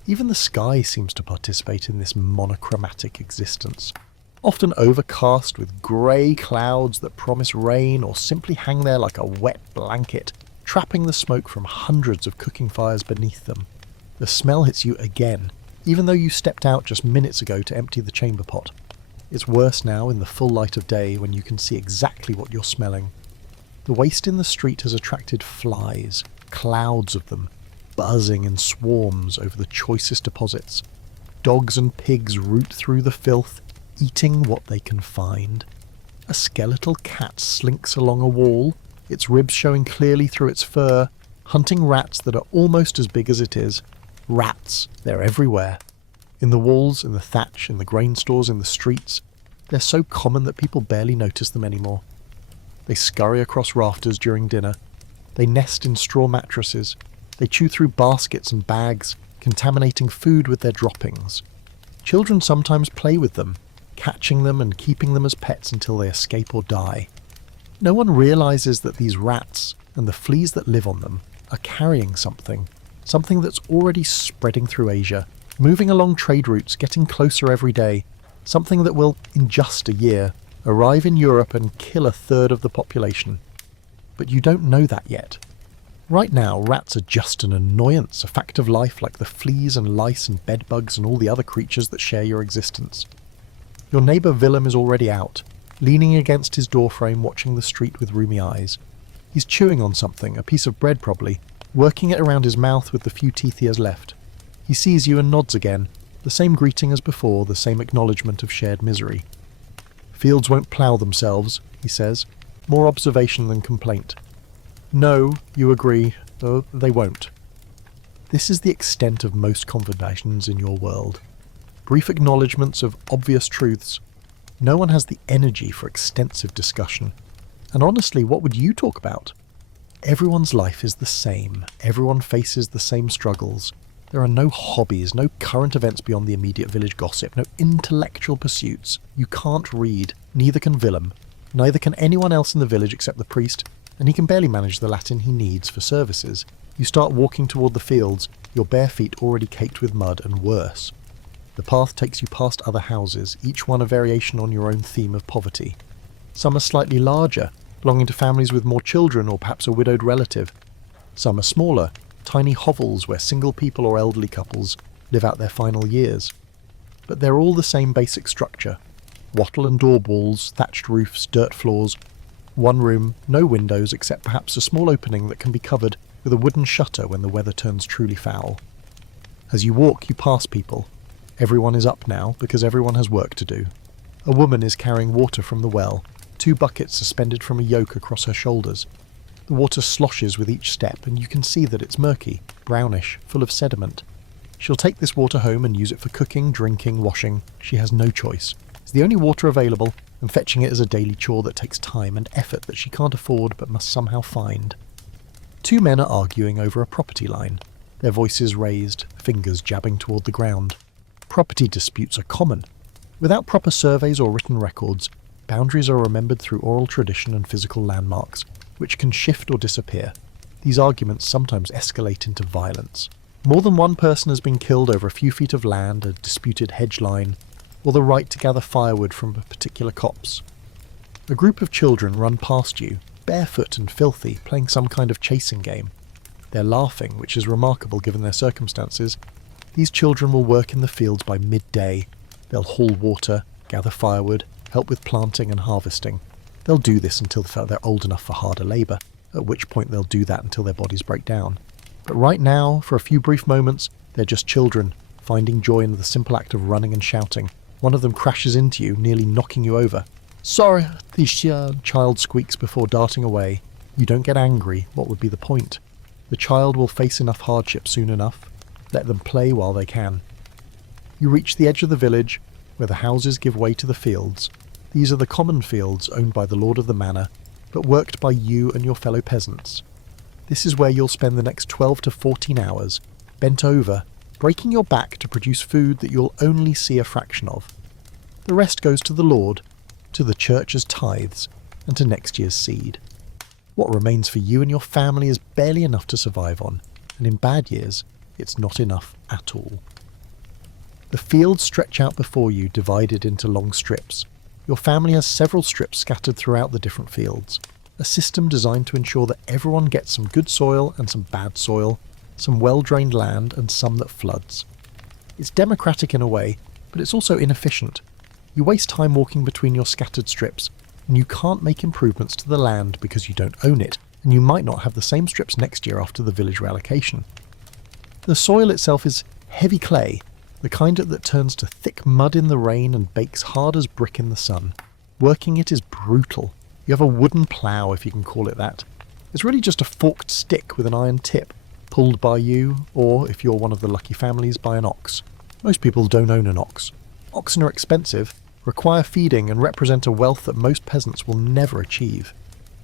Even the sky seems to participate in this monochromatic existence, often overcast with grey clouds that promise rain or simply hang there like a wet blanket, trapping the smoke from hundreds of cooking fires beneath them. The smell hits you again, even though you stepped out just minutes ago to empty the chamber pot. It's worse now in the full light of day when you can see exactly what you're smelling. The waste in the street has attracted flies, clouds of them, buzzing in swarms over the choicest deposits. Dogs and pigs root through the filth, eating what they can find. A skeletal cat slinks along a wall, its ribs showing clearly through its fur, hunting rats that are almost as big as it is. Rats, they're everywhere. In the walls, in the thatch, in the grain stores, in the streets. They're so common that people barely notice them anymore. They scurry across rafters during dinner. They nest in straw mattresses. They chew through baskets and bags, contaminating food with their droppings. Children sometimes play with them, catching them and keeping them as pets until they escape or die. No one realizes that these rats, and the fleas that live on them, are carrying something that's already spreading through Asia, moving along trade routes, getting closer every day, something that will, in just a year, arrive in Europe and kill a third of the population. But you don't know that yet. Right now, rats are just an annoyance, a fact of life like the fleas and lice and bedbugs and all the other creatures that share your existence. Your neighbour Willem is already out, leaning against his doorframe watching the street with rheumy eyes. He's chewing on something, a piece of bread probably, working it around his mouth with the few teeth he has left. He sees you and nods again, the same greeting as before, the same acknowledgement of shared misery. Fields won't plough themselves, he says, more observation than complaint. No, you agree, though they won't. This is the extent of most conversations in your world. Brief acknowledgements of obvious truths. No one has the energy for extensive discussion. And honestly, what would you talk about? Everyone's life is the same. Everyone faces the same struggles. There are no hobbies, no current events beyond the immediate village gossip, no intellectual pursuits. You can't read, neither can Willem. Neither can anyone else in the village except the priest, and he can barely manage the Latin he needs for services. You start walking toward the fields, your bare feet already caked with mud and worse. The path takes you past other houses, each one a variation on your own theme of poverty. Some are slightly larger, belonging to families with more children or perhaps a widowed relative. Some are smaller, tiny hovels where single people or elderly couples live out their final years. But they're all the same basic structure. Wattle and daub walls, thatched roofs, dirt floors. One room, no windows except perhaps a small opening that can be covered with a wooden shutter when the weather turns truly foul. As you walk, you pass people. Everyone is up now because everyone has work to do. A woman is carrying water from the well, 2 buckets suspended from a yoke across her shoulders. The water sloshes with each step, and you can see that it's murky, brownish, full of sediment. She'll take this water home and use it for cooking, drinking, washing. She has no choice. It's the only water available, and fetching it is a daily chore that takes time and effort that she can't afford but must somehow find. 2 men are arguing over a property line, their voices raised, fingers jabbing toward the ground. Property disputes are common. Without proper surveys or written records, boundaries are remembered through oral tradition and physical landmarks, which can shift or disappear. These arguments sometimes escalate into violence. More than one person has been killed over a few feet of land, a disputed hedge line, or the right to gather firewood from a particular copse. A group of children run past you, barefoot and filthy, playing some kind of chasing game. They're laughing, which is remarkable given their circumstances. These children will work in the fields by midday. They'll haul water, gather firewood, help with planting and harvesting. They'll do this until they're old enough for harder labour, at which point they'll do that until their bodies break down. But right now, for a few brief moments, they're just children, finding joy in the simple act of running and shouting. One of them crashes into you, nearly knocking you over. "Sorry," the child squeaks before darting away. You don't get angry. What would be the point? The child will face enough hardship soon enough. Let them play while they can. You reach the edge of the village, where the houses give way to the fields. These are the common fields owned by the lord of the manor, but worked by you and your fellow peasants. This is where you'll spend the next 12 to 14 hours, bent over, breaking your back to produce food that you'll only see a fraction of. The rest goes to the Lord, to the church as tithes, and to next year's seed. What remains for you and your family is barely enough to survive on, and in bad years, it's not enough at all. The fields stretch out before you, divided into long strips. Your family has several strips scattered throughout the different fields, a system designed to ensure that everyone gets some good soil and some bad soil, some well-drained land and some that floods. It's democratic in a way, but it's also inefficient. You waste time walking between your scattered strips, and you can't make improvements to the land because you don't own it, and you might not have the same strips next year after the village reallocation. The soil itself is heavy clay, the kind that turns to thick mud in the rain and bakes hard as brick in the sun. Working it is brutal. You have a wooden plough, if you can call it that. It's really just a forked stick with an iron tip, pulled by you, or, if you're one of the lucky families, by an ox. Most people don't own an ox. Oxen are expensive, require feeding, and represent a wealth that most peasants will never achieve.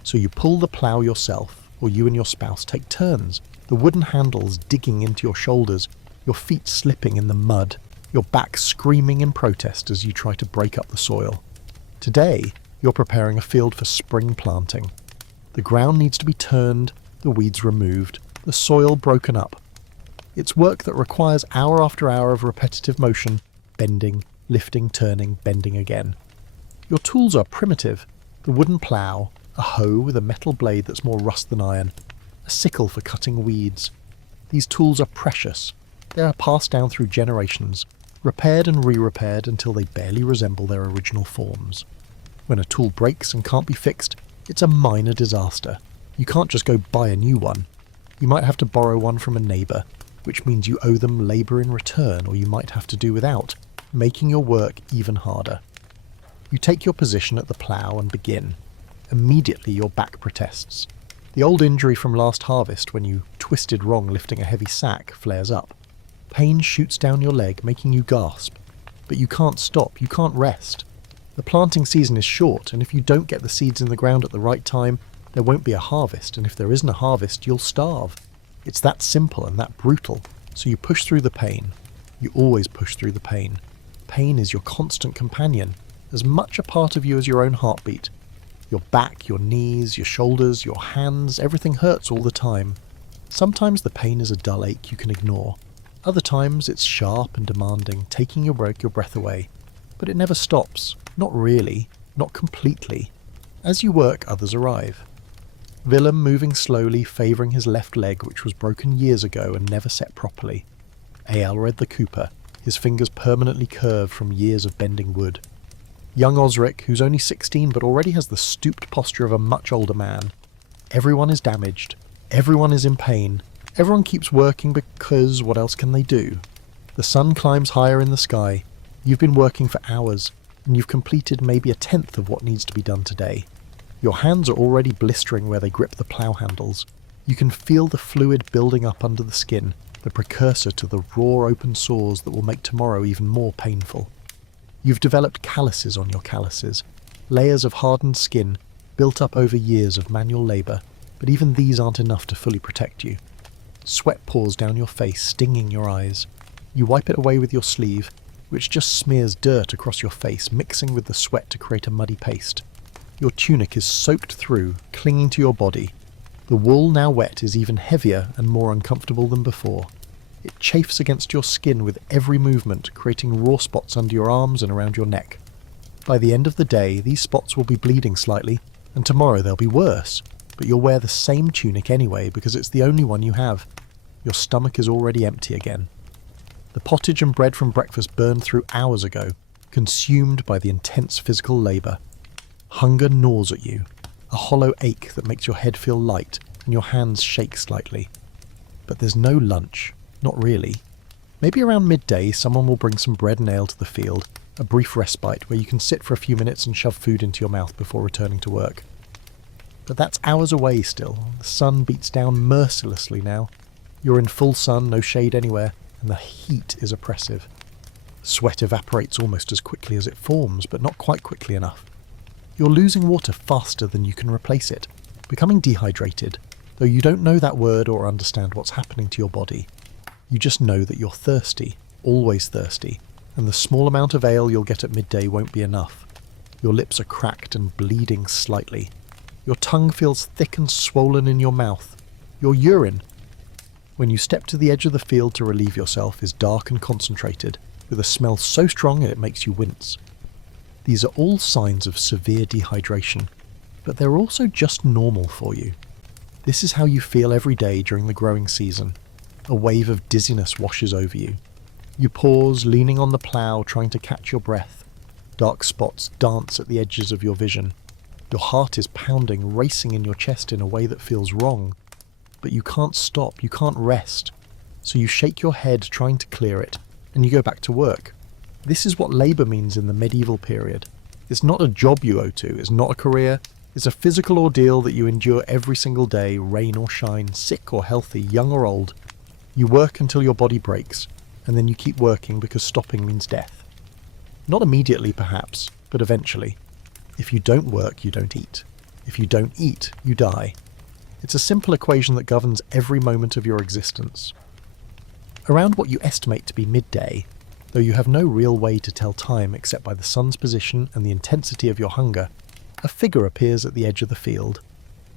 So you pull the plough yourself, or you and your spouse take turns, the wooden handles digging into your shoulders, your feet slipping in the mud, your back screaming in protest as you try to break up the soil. Today, you're preparing a field for spring planting. The ground needs to be turned, the weeds removed, the soil broken up. It's work that requires hour after hour of repetitive motion, bending, lifting, turning, bending again. Your tools are primitive: the wooden plough, a hoe with a metal blade that's more rust than iron, a sickle for cutting weeds. These tools are precious. They are passed down through generations, repaired and re-repaired until they barely resemble their original forms. When a tool breaks and can't be fixed, it's a minor disaster. You can't just go buy a new one. You might have to borrow one from a neighbour, which means you owe them labour in return, or you might have to do without, making your work even harder. You take your position at the plough and begin. Immediately your back protests. The old injury from last harvest when you twisted wrong lifting a heavy sack flares up. Pain shoots down your leg, making you gasp. But you can't stop, you can't rest. The planting season is short, and if you don't get the seeds in the ground at the right time, there won't be a harvest, and if there isn't a harvest, you'll starve. It's that simple and that brutal, so you push through the pain. You always push through the pain. Pain is your constant companion, as much a part of you as your own heartbeat. Your back, your knees, your shoulders, your hands, everything hurts all the time. Sometimes the pain is a dull ache you can ignore. Other times it's sharp and demanding, taking your breath away. But it never stops. Not really. Not completely. As you work, others arrive. Willem moving slowly, favouring his left leg, which was broken years ago and never set properly. Aelred the Cooper, his fingers permanently curved from years of bending wood. Young Osric, who's only 16 but already has the stooped posture of a much older man. Everyone is damaged. Everyone is in pain. Everyone keeps working because what else can they do? The sun climbs higher in the sky. You've been working for hours, and you've completed maybe a tenth of what needs to be done today. Your hands are already blistering where they grip the plough handles. You can feel the fluid building up under the skin, the precursor to the raw open sores that will make tomorrow even more painful. You've developed calluses on your calluses, layers of hardened skin built up over years of manual labour, but even these aren't enough to fully protect you. Sweat pours down your face, stinging your eyes. You wipe it away with your sleeve, which just smears dirt across your face, mixing with the sweat to create a muddy paste. Your tunic is soaked through, clinging to your body. The wool, now wet, is even heavier and more uncomfortable than before. It chafes against your skin with every movement, creating raw spots under your arms and around your neck. By the end of the day, these spots will be bleeding slightly, and tomorrow they'll be worse, but you'll wear the same tunic anyway because it's the only one you have. Your stomach is already empty again. The pottage and bread from breakfast burned through hours ago, consumed by the intense physical labour. Hunger gnaws at you, a hollow ache that makes your head feel light and your hands shake slightly. But there's no lunch. Not really. Maybe around midday someone will bring some bread and ale to the field, a brief respite where you can sit for a few minutes and shove food into your mouth before returning to work. But that's hours away still. The sun beats down mercilessly now. You're in full sun, no shade anywhere, and the heat is oppressive. Sweat evaporates almost as quickly as it forms, but not quite quickly enough. You're losing water faster than you can replace it, becoming dehydrated, though you don't know that word or understand what's happening to your body. You just know that you're thirsty, always thirsty, and the small amount of ale you'll get at midday won't be enough. Your lips are cracked and bleeding slightly. Your tongue feels thick and swollen in your mouth. Your urine, when you step to the edge of the field to relieve yourself, is dark and concentrated, with a smell so strong it makes you wince. These are all signs of severe dehydration, but they're also just normal for you. This is how you feel every day during the growing season. A wave of dizziness washes over you. You pause, leaning on the plough, trying to catch your breath. Dark spots dance at the edges of your vision. Your heart is pounding, racing in your chest in a way that feels wrong. But you can't stop, you can't rest. So you shake your head, trying to clear it, and you go back to work. This is what labour means in the medieval period. It's not a job you owe to, it's not a career. It's a physical ordeal that you endure every single day, rain or shine, sick or healthy, young or old. You work until your body breaks, and then you keep working because stopping means death. Not immediately, perhaps, but eventually. If you don't work, you don't eat. If you don't eat, you die. It's a simple equation that governs every moment of your existence. Around what you estimate to be midday, though you have no real way to tell time except by the sun's position and the intensity of your hunger, a figure appears at the edge of the field.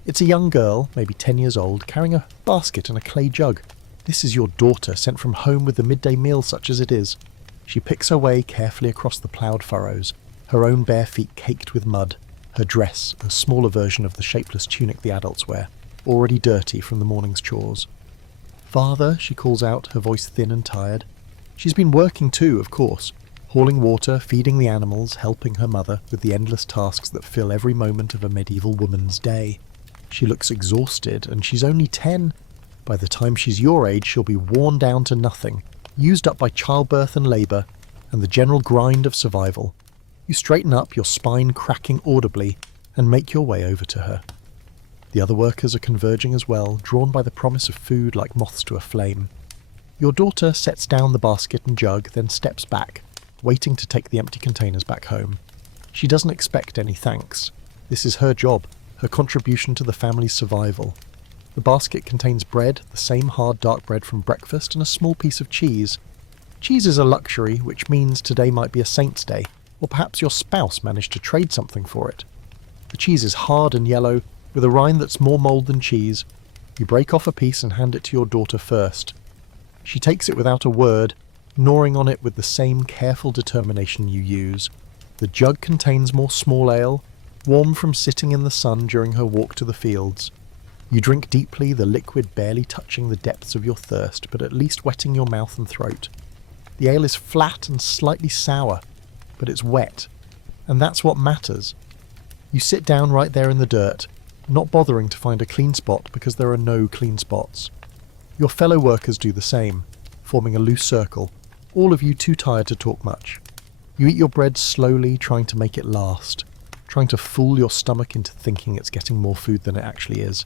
It's a young girl, maybe 10 years old, carrying a basket and a clay jug. This is your daughter, sent from home with the midday meal such as it is. She picks her way carefully across the ploughed furrows, her own bare feet caked with mud, her dress, a smaller version of the shapeless tunic the adults wear, already dirty from the morning's chores. "Father," she calls out, her voice thin and tired. She's been working too, of course, hauling water, feeding the animals, helping her mother with the endless tasks that fill every moment of a medieval woman's day. She looks exhausted, and she's only 10. By the time she's your age, she'll be worn down to nothing, used up by childbirth and labour, and the general grind of survival. You straighten up, your spine cracking audibly, and make your way over to her. The other workers are converging as well, drawn by the promise of food like moths to a flame. Your daughter sets down the basket and jug, then steps back, waiting to take the empty containers back home. She doesn't expect any thanks. This is her job, her contribution to the family's survival. The basket contains bread, the same hard dark bread from breakfast, and a small piece of cheese. Cheese is a luxury, which means today might be a saint's day, or perhaps your spouse managed to trade something for it. The cheese is hard and yellow, with a rind that's more mould than cheese. You break off a piece and hand it to your daughter first. She takes it without a word, gnawing on it with the same careful determination you use. The jug contains more small ale, warm from sitting in the sun during her walk to the fields. You drink deeply, the liquid barely touching the depths of your thirst, but at least wetting your mouth and throat. The ale is flat and slightly sour, but it's wet, and that's what matters. You sit down right there in the dirt, not bothering to find a clean spot because there are no clean spots. Your fellow workers do the same, forming a loose circle, all of you too tired to talk much. You eat your bread slowly, trying to make it last, trying to fool your stomach into thinking it's getting more food than it actually is.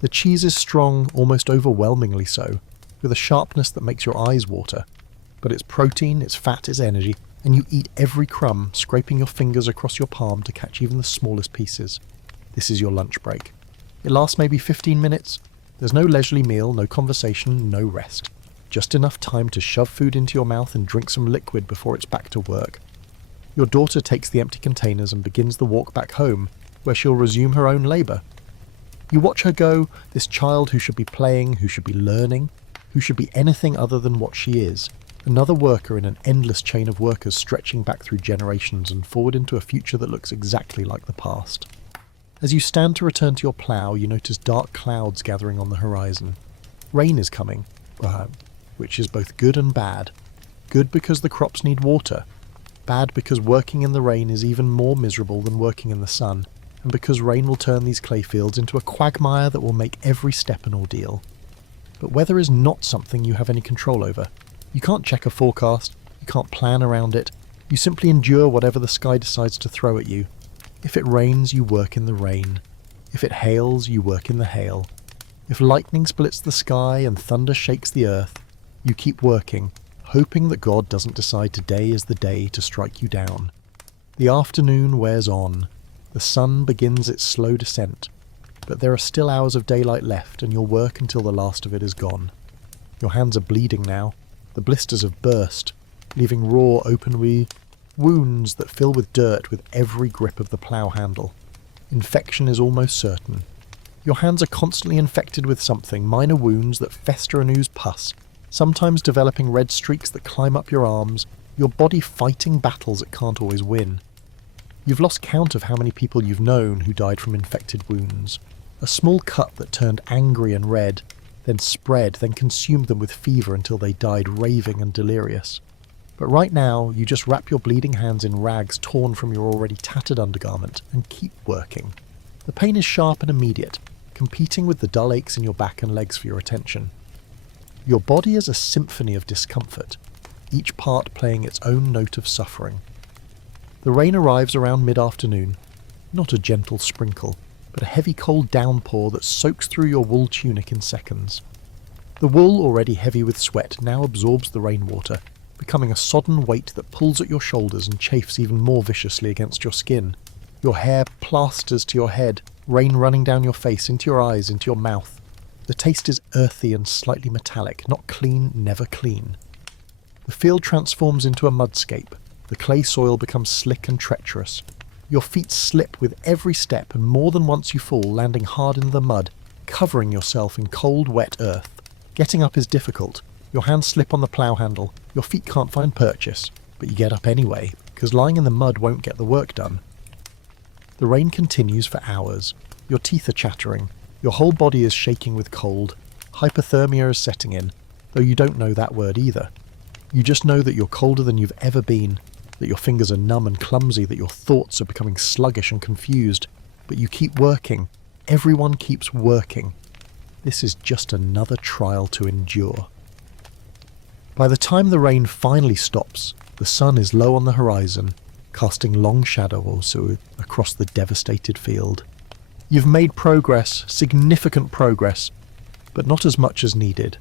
The cheese is strong, almost overwhelmingly so, with a sharpness that makes your eyes water. But it's protein, it's fat, it's energy, and you eat every crumb, scraping your fingers across your palm to catch even the smallest pieces. This is your lunch break. It lasts maybe 15 minutes. There's no leisurely meal, no conversation, no rest. Just enough time to shove food into your mouth and drink some liquid before it's back to work. Your daughter takes the empty containers and begins the walk back home, where she'll resume her own labour. You watch her go, this child who should be playing, who should be learning, who should be anything other than what she is, another worker in an endless chain of workers stretching back through generations and forward into a future that looks exactly like the past. As you stand to return to your plough, you notice dark clouds gathering on the horizon. Rain is coming, which is both good and bad. Good because the crops need water, bad because working in the rain is even more miserable than working in the sun, and because rain will turn these clay fields into a quagmire that will make every step an ordeal. But weather is not something you have any control over. You can't check a forecast, you can't plan around it, you simply endure whatever the sky decides to throw at you. If it rains, you work in the rain. If it hails, you work in the hail. If lightning splits the sky and thunder shakes the earth, you keep working, hoping that God doesn't decide today is the day to strike you down. The afternoon wears on. The sun begins its slow descent, but there are still hours of daylight left and you'll work until the last of it is gone. Your hands are bleeding now. The blisters have burst, leaving raw, open wounds that fill with dirt with every grip of the plough handle. Infection is almost certain. Your hands are constantly infected with something, minor wounds that fester and ooze pus, sometimes developing red streaks that climb up your arms, your body fighting battles it can't always win. You've lost count of how many people you've known who died from infected wounds. A small cut that turned angry and red, then spread, then consumed them with fever until they died raving and delirious. But right now, you just wrap your bleeding hands in rags torn from your already tattered undergarment and keep working. The pain is sharp and immediate, competing with the dull aches in your back and legs for your attention. Your body is a symphony of discomfort, each part playing its own note of suffering. The rain arrives around mid-afternoon, not a gentle sprinkle, but a heavy cold downpour that soaks through your wool tunic in seconds. The wool, already heavy with sweat, now absorbs the rainwater, becoming a sodden weight that pulls at your shoulders and chafes even more viciously against your skin. Your hair plasters to your head, Rain running down your face, into your eyes, into your mouth. The taste is earthy and slightly metallic, not clean, never clean. The field transforms into a mudscape. The clay soil becomes slick and treacherous. Your feet slip with every step, and more than once you fall, landing hard in the mud, covering yourself in cold, wet earth. Getting up is difficult. Your hands slip on the plough handle. Your feet can't find purchase, but you get up anyway, because lying in the mud won't get the work done. The rain continues for hours. Your teeth are chattering. Your whole body is shaking with cold. Hypothermia is setting in, though you don't know that word either. You just know that you're colder than you've ever been, that your fingers are numb and clumsy, that your thoughts are becoming sluggish and confused. But you keep working. Everyone keeps working. This is just another trial to endure. By the time the rain finally stops, the sun is low on the horizon, casting long shadows across the devastated field. You've made progress, significant progress, but not as much as needed.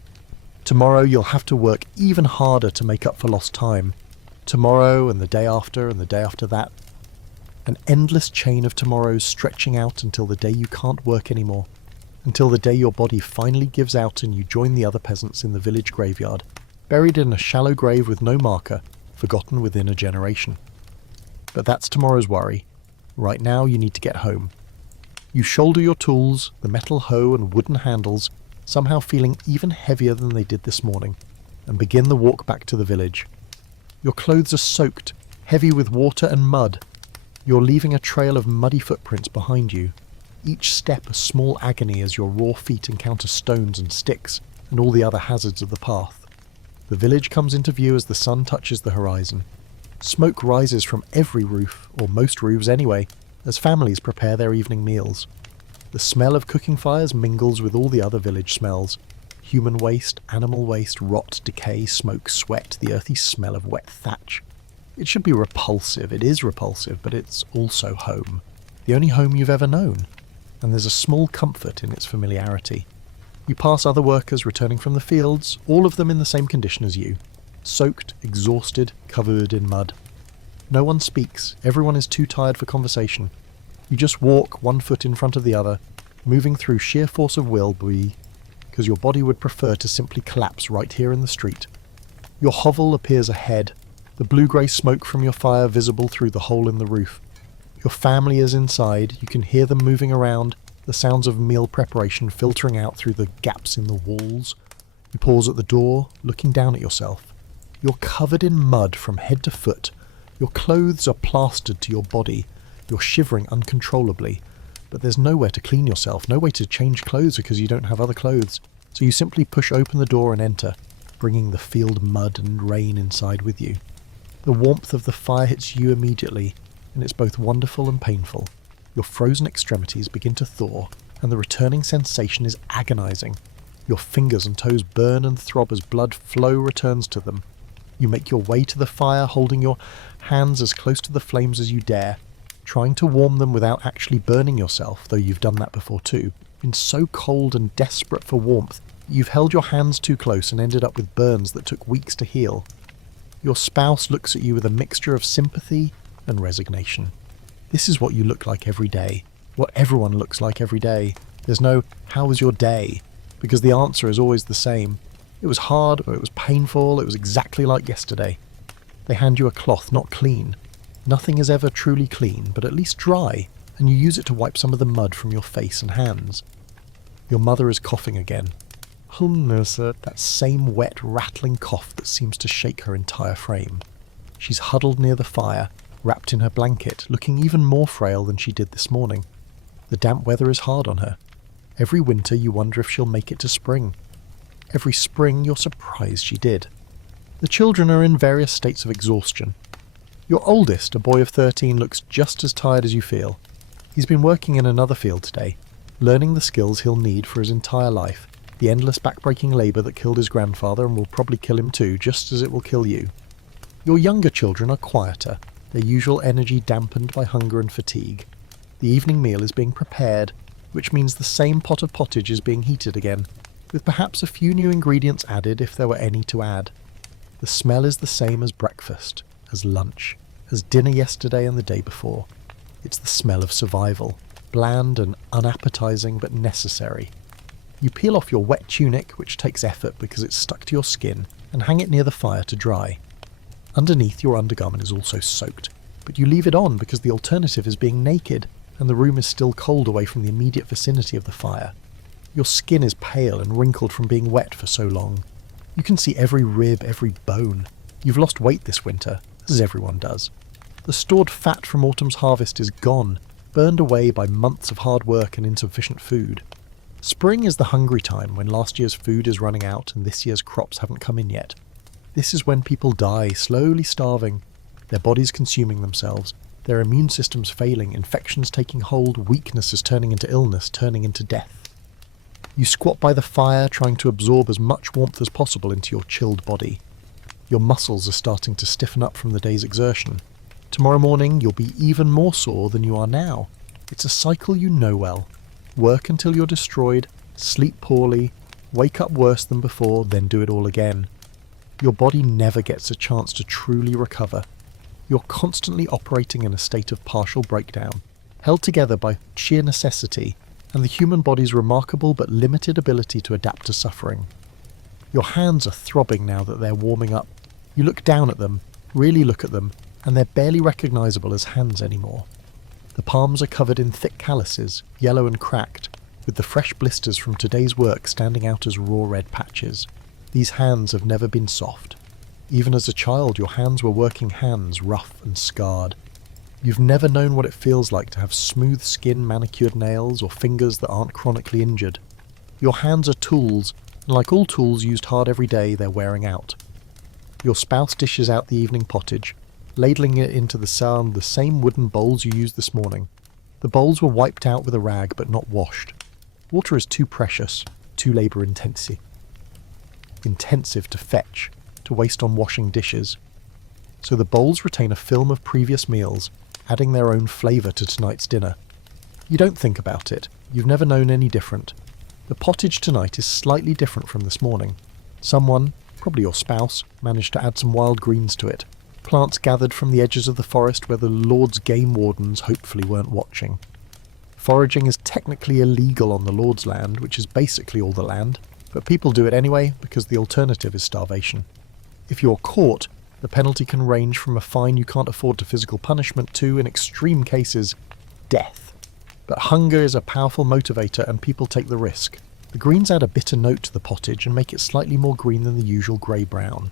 Tomorrow you'll have to work even harder to make up for lost time. Tomorrow and the day after and the day after that. An endless chain of tomorrows stretching out until the day you can't work anymore. Until the day your body finally gives out and you join the other peasants in the village graveyard, buried in a shallow grave with no marker, forgotten within a generation. But that's tomorrow's worry. Right now you need to get home. You shoulder your tools, the metal hoe and wooden handles, somehow feeling even heavier than they did this morning, and begin the walk back to the village. Your clothes are soaked, heavy with water and mud. You're leaving a trail of muddy footprints behind you, each step a small agony as your raw feet encounter stones and sticks and all the other hazards of the path. The village comes into view as the sun touches the horizon. Smoke rises from every roof, or most roofs anyway, as families prepare their evening meals. The smell of cooking fires mingles with all the other village smells. Human waste, animal waste, rot, decay, smoke, sweat, the earthy smell of wet thatch. It should be repulsive. It is repulsive, but it's also home. The only home you've ever known. And there's a small comfort in its familiarity. You pass other workers returning from the fields, all of them in the same condition as you. Soaked, exhausted, covered in mud. No one speaks. Everyone is too tired for conversation. You just walk one foot in front of the other, moving through sheer force of will, because your body would prefer to simply collapse right here in the street. Your hovel appears ahead, the blue-grey smoke from your fire visible through the hole in the roof. Your family is inside, you can hear them moving around, the sounds of meal preparation filtering out through the gaps in the walls. You pause at the door, looking down at yourself. You're covered in mud from head to foot. Your clothes are plastered to your body. You're shivering uncontrollably. But there's nowhere to clean yourself, no way to change clothes because you don't have other clothes. So you simply push open the door and enter, bringing the field mud and rain inside with you. The warmth of the fire hits you immediately, and it's both wonderful and painful. Your frozen extremities begin to thaw, and the returning sensation is agonizing. Your fingers and toes burn and throb as blood flow returns to them. You make your way to the fire, holding your hands as close to the flames as you dare, trying to warm them without actually burning yourself, though you've done that before too. Been so cold and desperate for warmth, you've held your hands too close and ended up with burns that took weeks to heal. Your spouse looks at you with a mixture of sympathy and resignation. This is what you look like every day, what everyone looks like every day. There's no, how was your day? Because the answer is always the same. It was hard, or it was painful, it was exactly like yesterday. They hand you a cloth, not clean. Nothing is ever truly clean, but at least dry, and you use it to wipe some of the mud from your face and hands. Your mother is coughing again. That same wet, rattling cough that seems to shake her entire frame. She's huddled near the fire, wrapped in her blanket, looking even more frail than she did this morning. The damp weather is hard on her. Every winter you wonder if she'll make it to spring. Every spring you're surprised she did. The children are in various states of exhaustion. Your oldest, a boy of 13, looks just as tired as you feel. He's been working in another field today, learning the skills he'll need for his entire life, the endless backbreaking labour that killed his grandfather and will probably kill him too, just as it will kill you. Your younger children are quieter, their usual energy dampened by hunger and fatigue. The evening meal is being prepared, which means the same pot of pottage is being heated again, with perhaps a few new ingredients added if there were any to add. The smell is the same as breakfast, as lunch, as dinner yesterday and the day before. It's the smell of survival. bland and unappetizing but necessary. You peel off your wet tunic, which takes effort because it's stuck to your skin, and hang it near the fire to dry. Underneath, your undergarment is also soaked, but you leave it on because the alternative is being naked, and the room is still cold away from the immediate vicinity of the fire. Your skin is pale and wrinkled from being wet for so long. You can see every rib, every bone. You've lost weight this winter, as everyone does. The stored fat from autumn's harvest is gone, burned away by months of hard work and insufficient food. Spring is the hungry time when last year's food is running out and this year's crops haven't come in yet. This is when people die, slowly starving, their bodies consuming themselves, their immune systems failing, infections taking hold, weaknesses turning into illness, turning into death. You squat by the fire, trying to absorb as much warmth as possible into your chilled body. Your muscles are starting to stiffen up from the day's exertion. Tomorrow morning you'll be even more sore than you are now. It's a cycle you know well. Work until you're destroyed, sleep poorly, wake up worse than before, then do it all again. Your body never gets a chance to truly recover. You're constantly operating in a state of partial breakdown, held together by sheer necessity and the human body's remarkable but limited ability to adapt to suffering. Your hands are throbbing now that they're warming up. You look down at them, really look at them, and they're barely recognizable as hands anymore. The palms are covered in thick calluses, yellow and cracked, with the fresh blisters from today's work standing out as raw red patches. These hands have never been soft. Even as a child, your hands were working hands, rough and scarred. You've never known what it feels like to have smooth skin, manicured nails, or fingers that aren't chronically injured. Your hands are tools, and like all tools used hard every day, they're wearing out. Your spouse dishes out the evening pottage, ladling it into the same wooden bowls you used this morning. The bowls were wiped out with a rag but not washed. Water is too precious, too labour-intensive to fetch, to waste on washing dishes. So the bowls retain a film of previous meals, adding their own flavour to tonight's dinner. You don't think about it. You've never known any different. The pottage tonight is slightly different from this morning. Someone, probably your spouse, managed to add some wild greens to it. Plants gathered from the edges of the forest where the Lord's game wardens hopefully weren't watching. Foraging is technically illegal on the Lord's land, which is basically all the land, but people do it anyway because the alternative is starvation. If you're caught, the penalty can range from a fine you can't afford to physical punishment to, in extreme cases, death. But hunger is a powerful motivator and people take the risk. The greens add a bitter note to the pottage and make it slightly more green than the usual grey-brown.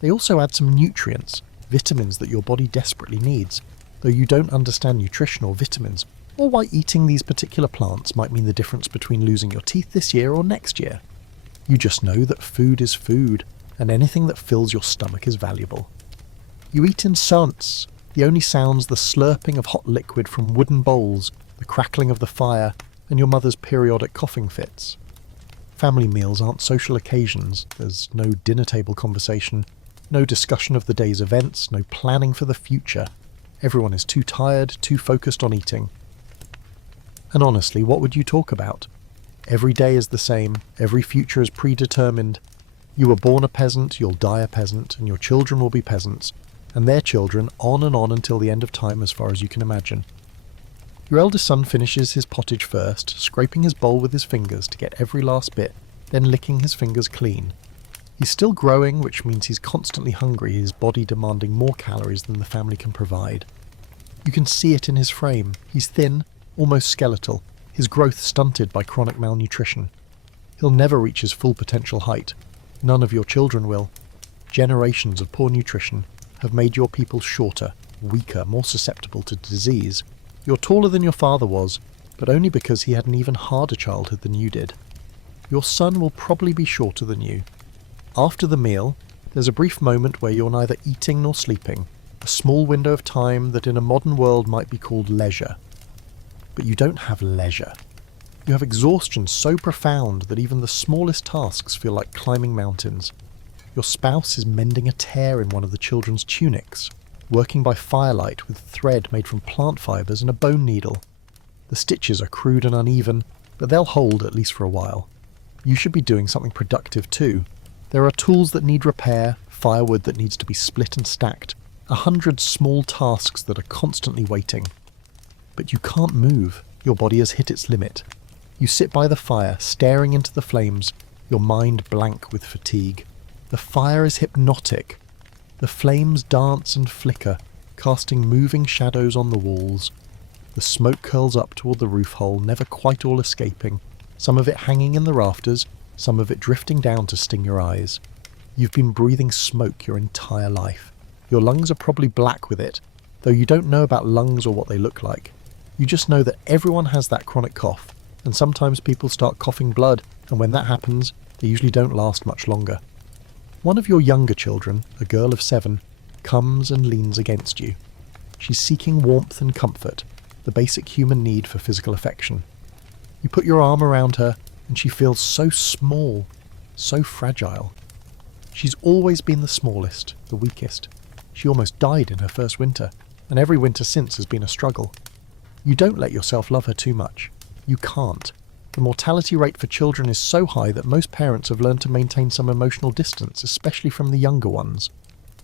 They also add some nutrients, vitamins that your body desperately needs, though you don't understand nutrition or vitamins, or why eating these particular plants might mean the difference between losing your teeth this year or next year. You just know that food is food, and anything that fills your stomach is valuable. You eat in silence, the only sounds the slurping of hot liquid from wooden bowls, the crackling of the fire, and your mother's periodic coughing fits. Family meals aren't social occasions, there's no dinner table conversation, no discussion of the day's events, no planning for the future. Everyone is too tired, too focused on eating. And honestly, what would you talk about? Every day is the same, every future is predetermined. You were born a peasant, you'll die a peasant, and your children will be peasants, and their children on and on until the end of time as far as you can imagine. Your eldest son finishes his pottage first, scraping his bowl with his fingers to get every last bit, then licking his fingers clean. He's still growing, which means he's constantly hungry, his body demanding more calories than the family can provide. You can see it in his frame. He's thin, almost skeletal, his growth stunted by chronic malnutrition. He'll never reach his full potential height. None of your children will. Generations of poor nutrition have made your people shorter, weaker, more susceptible to disease. You're taller than your father was, but only because he had an even harder childhood than you did. Your son will probably be shorter than you. After the meal, there's a brief moment where you're neither eating nor sleeping, a small window of time that in a modern world might be called leisure. But you don't have leisure. You have exhaustion so profound that even the smallest tasks feel like climbing mountains. Your spouse is mending a tear in one of the children's tunics, working by firelight with thread made from plant fibres and a bone needle. The stitches are crude and uneven, but they'll hold at least for a while. You should be doing something productive too. There are tools that need repair, firewood that needs to be split and stacked, 100 small tasks that are constantly waiting. But you can't move. Your body has hit its limit. You sit by the fire, staring into the flames, your mind blank with fatigue. The fire is hypnotic. The flames dance and flicker, casting moving shadows on the walls. The smoke curls up toward the roof hole, never quite all escaping, some of it hanging in the rafters, some of it drifting down to sting your eyes. You've been breathing smoke your entire life. Your lungs are probably black with it, though you don't know about lungs or what they look like. You just know that everyone has that chronic cough, and sometimes people start coughing blood, and when that happens, they usually don't last much longer. One of your younger children, a girl of 7, comes and leans against you. She's seeking warmth and comfort, the basic human need for physical affection. You put your arm around her, and she feels so small, so fragile. She's always been the smallest, the weakest. She almost died in her first winter, and every winter since has been a struggle. You don't let yourself love her too much. You can't. The mortality rate for children is so high that most parents have learned to maintain some emotional distance, especially from the younger ones.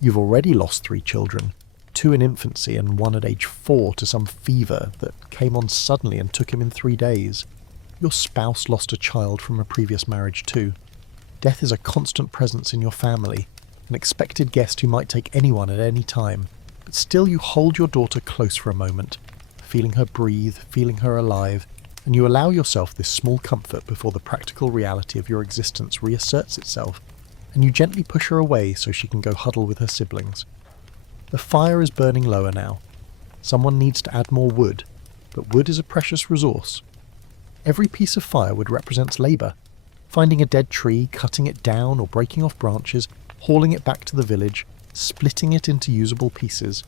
You've already lost 3 children, 2 in infancy and 1 at age 4 to some fever that came on suddenly and took him in 3 days. Your spouse lost a child from a previous marriage too. Death is a constant presence in your family, an expected guest who might take anyone at any time, but still you hold your daughter close for a moment, feeling her breathe, feeling her alive, and you allow yourself this small comfort before the practical reality of your existence reasserts itself, and you gently push her away so she can go huddle with her siblings. The fire is burning lower now. Someone needs to add more wood, but wood is a precious resource. Every piece of firewood represents labour. Finding a dead tree, cutting it down or breaking off branches, hauling it back to the village, splitting it into usable pieces.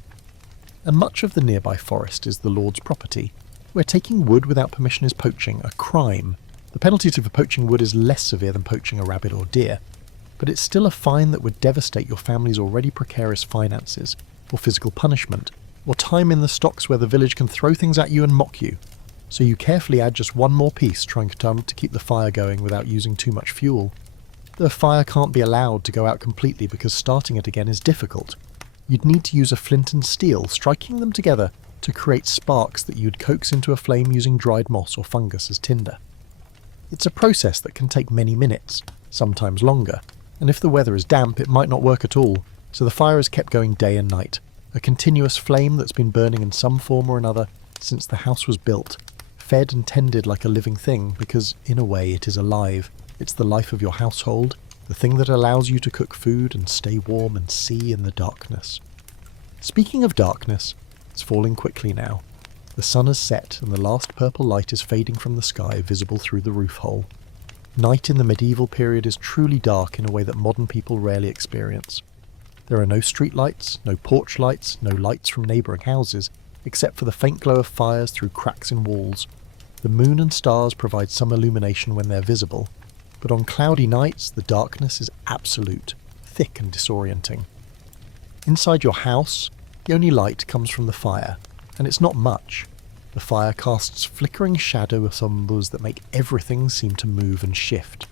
And much of the nearby forest is the Lord's property, where taking wood without permission is poaching, a crime. The penalty for poaching wood is less severe than poaching a rabbit or deer, but it's still a fine that would devastate your family's already precarious finances, or physical punishment, or time in the stocks where the village can throw things at you and mock you. So you carefully add just one more piece, trying to keep the fire going without using too much fuel. The fire can't be allowed to go out completely because starting it again is difficult. You'd need to use a flint and steel, striking them together to create sparks that you'd coax into a flame using dried moss or fungus as tinder. It's a process that can take many minutes, sometimes longer, and if the weather is damp it might not work at all, so the fire is kept going day and night, a continuous flame that's been burning in some form or another since the house was built, fed and tended like a living thing because, in a way, it is alive. It's the life of your household, the thing that allows you to cook food and stay warm and see in the darkness. Speaking of darkness, it's falling quickly now. The sun has set and the last purple light is fading from the sky, visible through the roof hole. Night in the medieval period is truly dark in a way that modern people rarely experience. There are no street lights, no porch lights, no lights from neighbouring houses, except for the faint glow of fires through cracks in walls. The moon and stars provide some illumination when they're visible, but on cloudy nights the darkness is absolute, thick and disorienting. Inside your house, the only light comes from the fire, and it's not much. The fire casts flickering shadow ensembles that make everything seem to move and shift.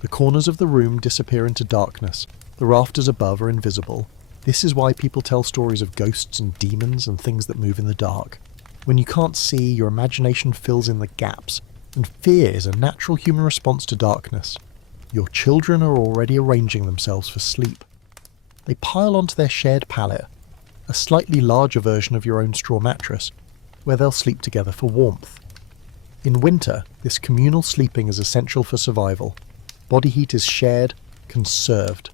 The corners of the room disappear into darkness, the rafters above are invisible. This is why people tell stories of ghosts and demons and things that move in the dark. When you can't see, your imagination fills in the gaps, and fear is a natural human response to darkness. Your children are already arranging themselves for sleep. They pile onto their shared pallet, a slightly larger version of your own straw mattress, where they'll sleep together for warmth. In winter, this communal sleeping is essential for survival. Body heat is shared, conserved.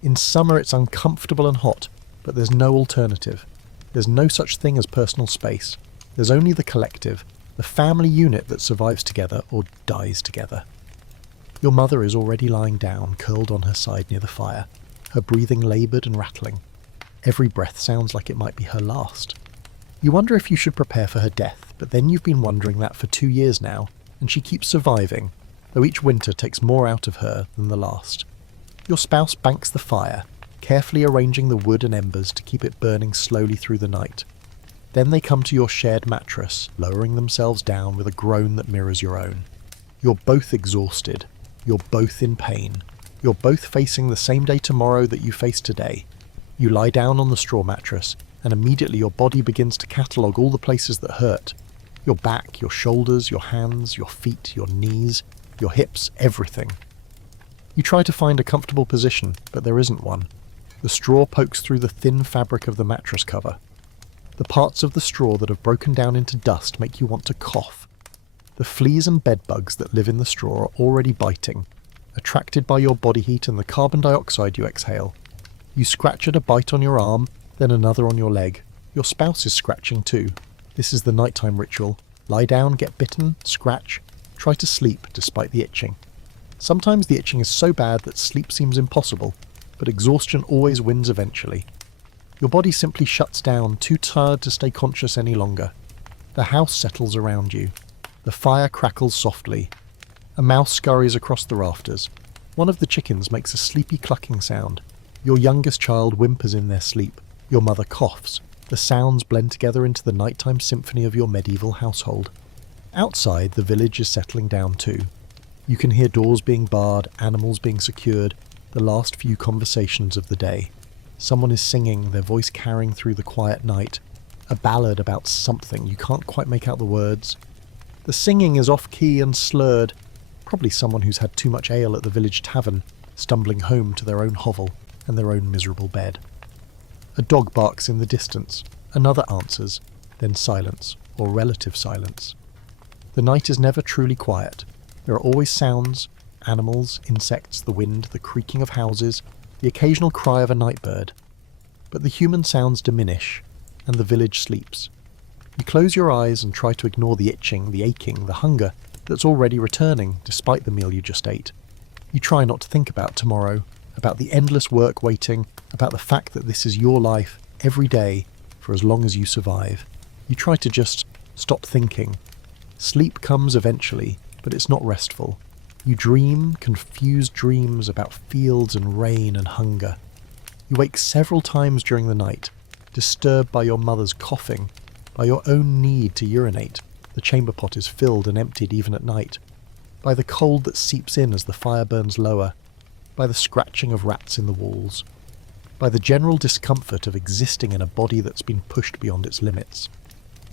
In summer it's uncomfortable and hot, but there's no alternative. There's no such thing as personal space. There's only the collective, the family unit that survives together or dies together. Your mother is already lying down, curled on her side near the fire, her breathing laboured and rattling. Every breath sounds like it might be her last. You wonder if you should prepare for her death, but then you've been wondering that for 2 years now, and she keeps surviving, though each winter takes more out of her than the last. Your spouse banks the fire, carefully arranging the wood and embers to keep it burning slowly through the night. Then they come to your shared mattress, lowering themselves down with a groan that mirrors your own. You're both exhausted. You're both in pain. You're both facing the same day tomorrow that you face today. You lie down on the straw mattress, and immediately your body begins to catalogue all the places that hurt. Your back, your shoulders, your hands, your feet, your knees, your hips, everything. You try to find a comfortable position, but there isn't one. The straw pokes through the thin fabric of the mattress cover. The parts of the straw that have broken down into dust make you want to cough. The fleas and bedbugs that live in the straw are already biting, attracted by your body heat and the carbon dioxide you exhale. You scratch at a bite on your arm, then another on your leg. Your spouse is scratching too. This is the nighttime ritual. Lie down, get bitten, scratch, try to sleep despite the itching. Sometimes the itching is so bad that sleep seems impossible, but exhaustion always wins eventually. Your body simply shuts down, too tired to stay conscious any longer. The house settles around you. The fire crackles softly. A mouse scurries across the rafters. One of the chickens makes a sleepy clucking sound. Your youngest child whimpers in their sleep. Your mother coughs. The sounds blend together into the nighttime symphony of your medieval household. Outside, the village is settling down too. You can hear doors being barred, animals being secured, the last few conversations of the day. Someone is singing, their voice carrying through the quiet night. A ballad about something, you can't quite make out the words. The singing is off-key and slurred. Probably someone who's had too much ale at the village tavern, stumbling home to their own hovel and their own miserable bed. A dog barks in the distance. Another answers, then silence, or relative silence. The night is never truly quiet. There are always sounds, animals, insects, the wind, the creaking of houses, the occasional cry of a night bird. But the human sounds diminish, and the village sleeps. You close your eyes and try to ignore the itching, the aching, the hunger that's already returning despite the meal you just ate. You try not to think about tomorrow, about the endless work waiting, about the fact that this is your life every day for as long as you survive. You try to just stop thinking. Sleep comes eventually, but it's not restful. You dream confused dreams about fields and rain and hunger. You wake several times during the night, disturbed by your mother's coughing, by your own need to urinate. The chamber pot is filled and emptied even at night. By the cold that seeps in as the fire burns lower. By the scratching of rats in the walls. By the general discomfort of existing in a body that's been pushed beyond its limits.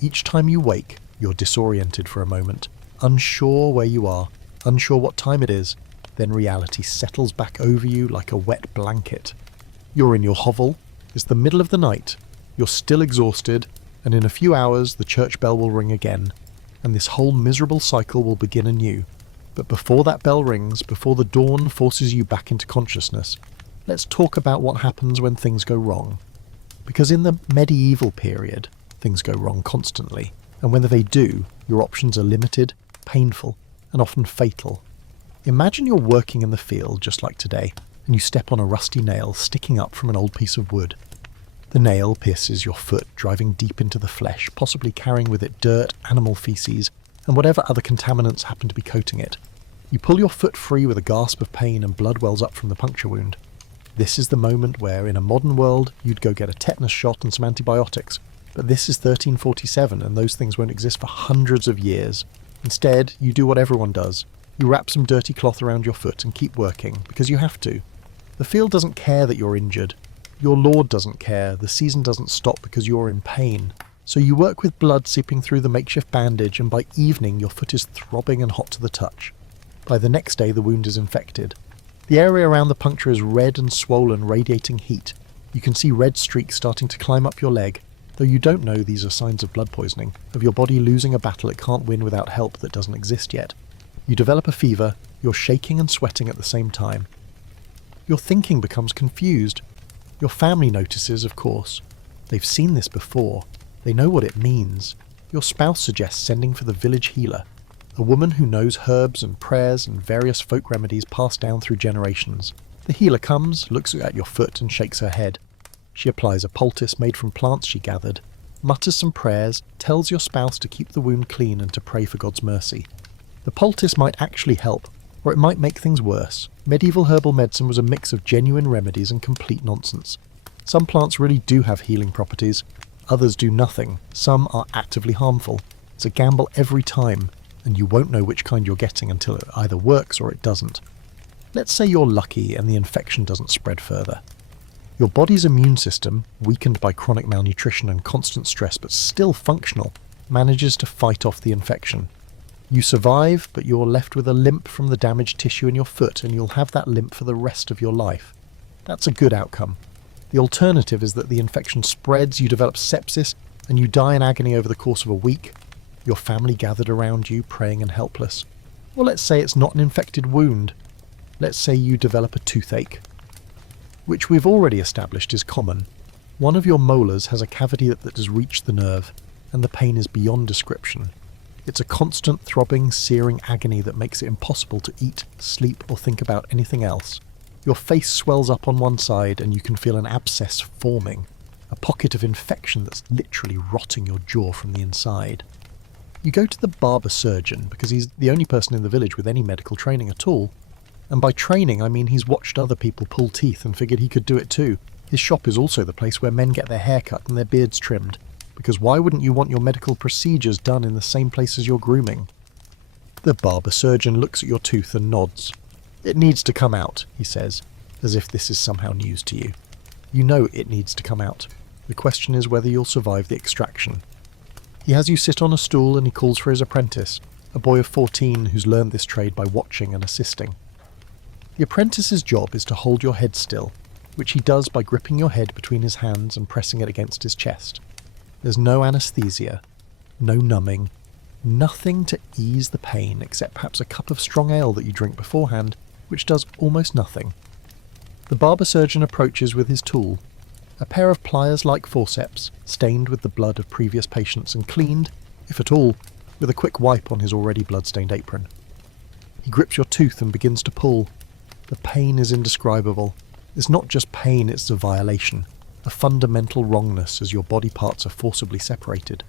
Each time you wake, you're disoriented for a moment, unsure where you are, unsure what time it is. Then reality settles back over you like a wet blanket. You're in your hovel. It's the middle of the night. You're still exhausted, and in a few hours the church bell will ring again, and this whole miserable cycle will begin anew. But before that bell rings, before the dawn forces you back into consciousness, let's talk about what happens when things go wrong. Because in the medieval period, things go wrong constantly, and when they do, your options are limited, painful, and often fatal. Imagine you're working in the field just like today, and you step on a rusty nail sticking up from an old piece of wood. The nail pierces your foot, driving deep into the flesh, possibly carrying with it dirt, animal feces, and whatever other contaminants happen to be coating it. You pull your foot free with a gasp of pain and blood wells up from the puncture wound. This is the moment where, in a modern world, you'd go get a tetanus shot and some antibiotics. But this is 1347, and those things won't exist for hundreds of years. Instead, you do what everyone does. You wrap some dirty cloth around your foot and keep working, because you have to. The field doesn't care that you're injured. Your lord doesn't care. The season doesn't stop because you're in pain. So you work with blood seeping through the makeshift bandage, and by evening your foot is throbbing and hot to the touch. By the next day the wound is infected. The area around the puncture is red and swollen, radiating heat. You can see red streaks starting to climb up your leg, though you don't know these are signs of blood poisoning, of your body losing a battle it can't win without help that doesn't exist yet. You develop a fever, you're shaking and sweating at the same time. Your thinking becomes confused. Your family notices, of course. They've seen this before. They know what it means. Your spouse suggests sending for the village healer, a woman who knows herbs and prayers and various folk remedies passed down through generations. The healer comes, looks at your foot and shakes her head. She applies a poultice made from plants she gathered, mutters some prayers, tells your spouse to keep the wound clean and to pray for God's mercy. The poultice might actually help, or it might make things worse. Medieval herbal medicine was a mix of genuine remedies and complete nonsense. Some plants really do have healing properties, others do nothing, some are actively harmful. It's a gamble every time, and you won't know which kind you're getting until it either works or it doesn't. Let's say you're lucky and the infection doesn't spread further. Your body's immune system, weakened by chronic malnutrition and constant stress but still functional, manages to fight off the infection. You survive, but you're left with a limp from the damaged tissue in your foot, and you'll have that limp for the rest of your life. That's a good outcome. The alternative is that the infection spreads, you develop sepsis, and you die in agony over the course of a week, your family gathered around you, praying and helpless. Or let's say it's not an infected wound. Let's say you develop a toothache, which we've already established is common. One of your molars has a cavity that has reached the nerve, and the pain is beyond description. It's a constant throbbing, searing agony that makes it impossible to eat, sleep, or think about anything else. Your face swells up on one side and you can feel an abscess forming, a pocket of infection that's literally rotting your jaw from the inside. You go to the barber surgeon because he's the only person in the village with any medical training at all. And by training, I mean he's watched other people pull teeth and figured he could do it too. His shop is also the place where men get their hair cut and their beards trimmed. Because why wouldn't you want your medical procedures done in the same place as your grooming? The barber surgeon looks at your tooth and nods. It needs to come out, he says, as if this is somehow news to you. You know it needs to come out. The question is whether you'll survive the extraction. He has you sit on a stool and he calls for his apprentice, a boy of 14 who's learned this trade by watching and assisting. The apprentice's job is to hold your head still, which he does by gripping your head between his hands and pressing it against his chest. There's no anaesthesia, no numbing, nothing to ease the pain except perhaps a cup of strong ale that you drink beforehand, which does almost nothing. The barber surgeon approaches with his tool, a pair of pliers-like forceps, stained with the blood of previous patients and cleaned, if at all, with a quick wipe on his already blood-stained apron. He grips your tooth and begins to pull. The pain is indescribable. It's not just pain, it's a violation. A fundamental wrongness as your body parts are forcibly separated.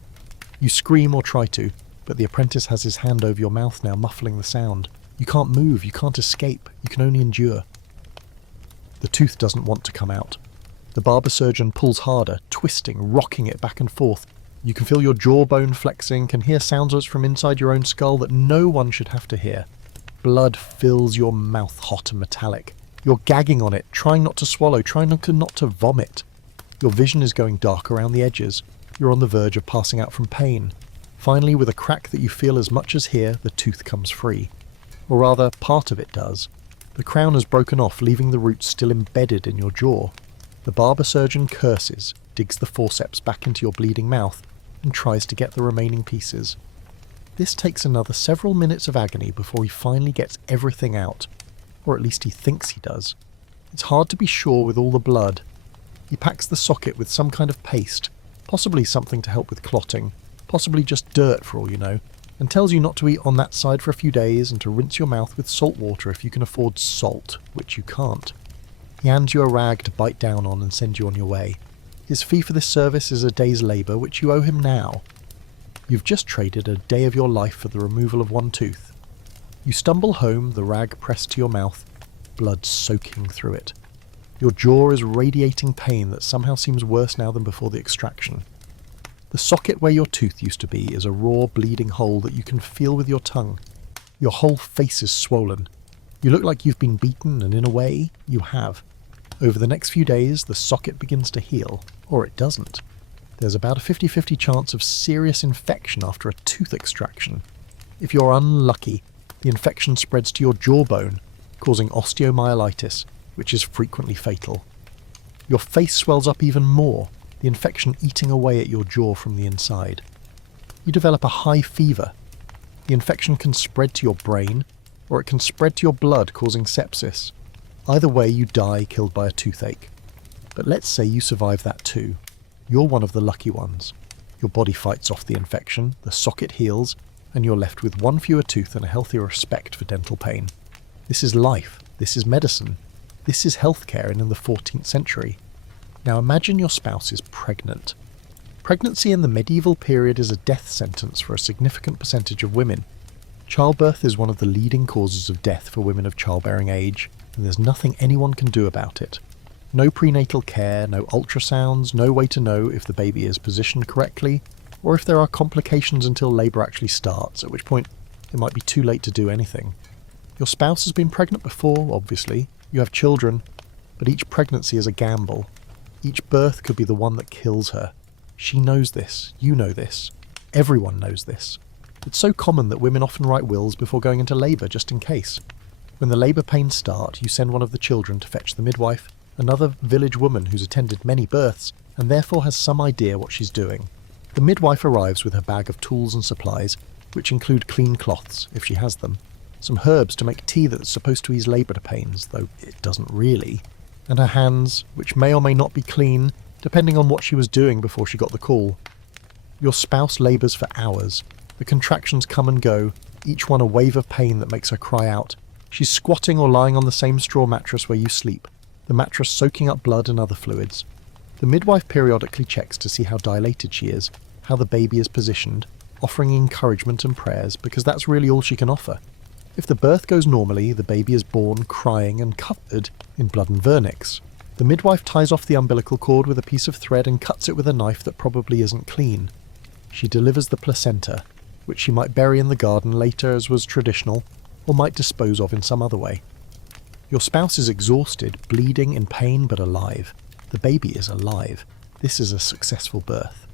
You scream or try to, but the apprentice has his hand over your mouth now, muffling the sound. You can't move, you can't escape, you can only endure. The tooth doesn't want to come out. The barber surgeon pulls harder, twisting, rocking it back and forth. You can feel your jawbone flexing, can hear sounds from inside your own skull that no one should have to hear. Blood fills your mouth hot and metallic. You're gagging on it, trying not to swallow, trying not to vomit. Your vision is going dark around the edges. You're on the verge of passing out from pain. Finally, with a crack that you feel as much as hear, the tooth comes free. Or rather, part of it does. The crown has broken off, leaving the roots still embedded in your jaw. The barber surgeon curses, digs the forceps back into your bleeding mouth, and tries to get the remaining pieces. This takes another several minutes of agony before he finally gets everything out. Or at least he thinks he does. It's hard to be sure with all the blood. He packs the socket with some kind of paste, possibly something to help with clotting, possibly just dirt for all you know, and tells you not to eat on that side for a few days and to rinse your mouth with salt water if you can afford salt, which you can't. He hands you a rag to bite down on and send you on your way. His fee for this service is a day's labour, which you owe him now. You've just traded a day of your life for the removal of one tooth. You stumble home, the rag pressed to your mouth, blood soaking through it. Your jaw is radiating pain that somehow seems worse now than before the extraction. The socket where your tooth used to be is a raw, bleeding hole that you can feel with your tongue. Your whole face is swollen. You look like you've been beaten, and in a way, you have. Over the next few days, the socket begins to heal, or it doesn't. There's about a 50-50 chance of serious infection after a tooth extraction. If you're unlucky, the infection spreads to your jawbone, causing osteomyelitis, which is frequently fatal. Your face swells up even more, the infection eating away at your jaw from the inside. You develop a high fever. The infection can spread to your brain, or it can spread to your blood, causing sepsis. Either way, you die killed by a toothache. But let's say you survive that too. You're one of the lucky ones. Your body fights off the infection, the socket heals, and you're left with one fewer tooth and a healthier respect for dental pain. This is life. This is medicine. This is healthcare in the 14th century. Now imagine your spouse is pregnant. Pregnancy in the medieval period is a death sentence for a significant percentage of women. Childbirth is one of the leading causes of death for women of childbearing age, and there's nothing anyone can do about it. No prenatal care, no ultrasounds, no way to know if the baby is positioned correctly, or if there are complications until labour actually starts, at which point it might be too late to do anything. Your spouse has been pregnant before, obviously. You have children, but each pregnancy is a gamble. Each birth could be the one that kills her. She knows this. You know this. Everyone knows this. It's so common that women often write wills before going into labour just in case. When the labour pains start, you send one of the children to fetch the midwife, another village woman who's attended many births and therefore has some idea what she's doing. The midwife arrives with her bag of tools and supplies, which include clean cloths, if she has them, some herbs to make tea that's supposed to ease labour pains, though it doesn't really, and her hands, which may or may not be clean, depending on what she was doing before she got the call. Your spouse labours for hours. The contractions come and go, each one a wave of pain that makes her cry out. She's squatting or lying on the same straw mattress where you sleep, the mattress soaking up blood and other fluids. The midwife periodically checks to see how dilated she is, how the baby is positioned, offering encouragement and prayers, because that's really all she can offer. If the birth goes normally, the baby is born crying and covered in blood and vernix. The midwife ties off the umbilical cord with a piece of thread and cuts it with a knife that probably isn't clean. She delivers the placenta, which she might bury in the garden later as was traditional, or might dispose of in some other way. Your spouse is exhausted, bleeding, in pain, but alive. The baby is alive. This is a successful birth.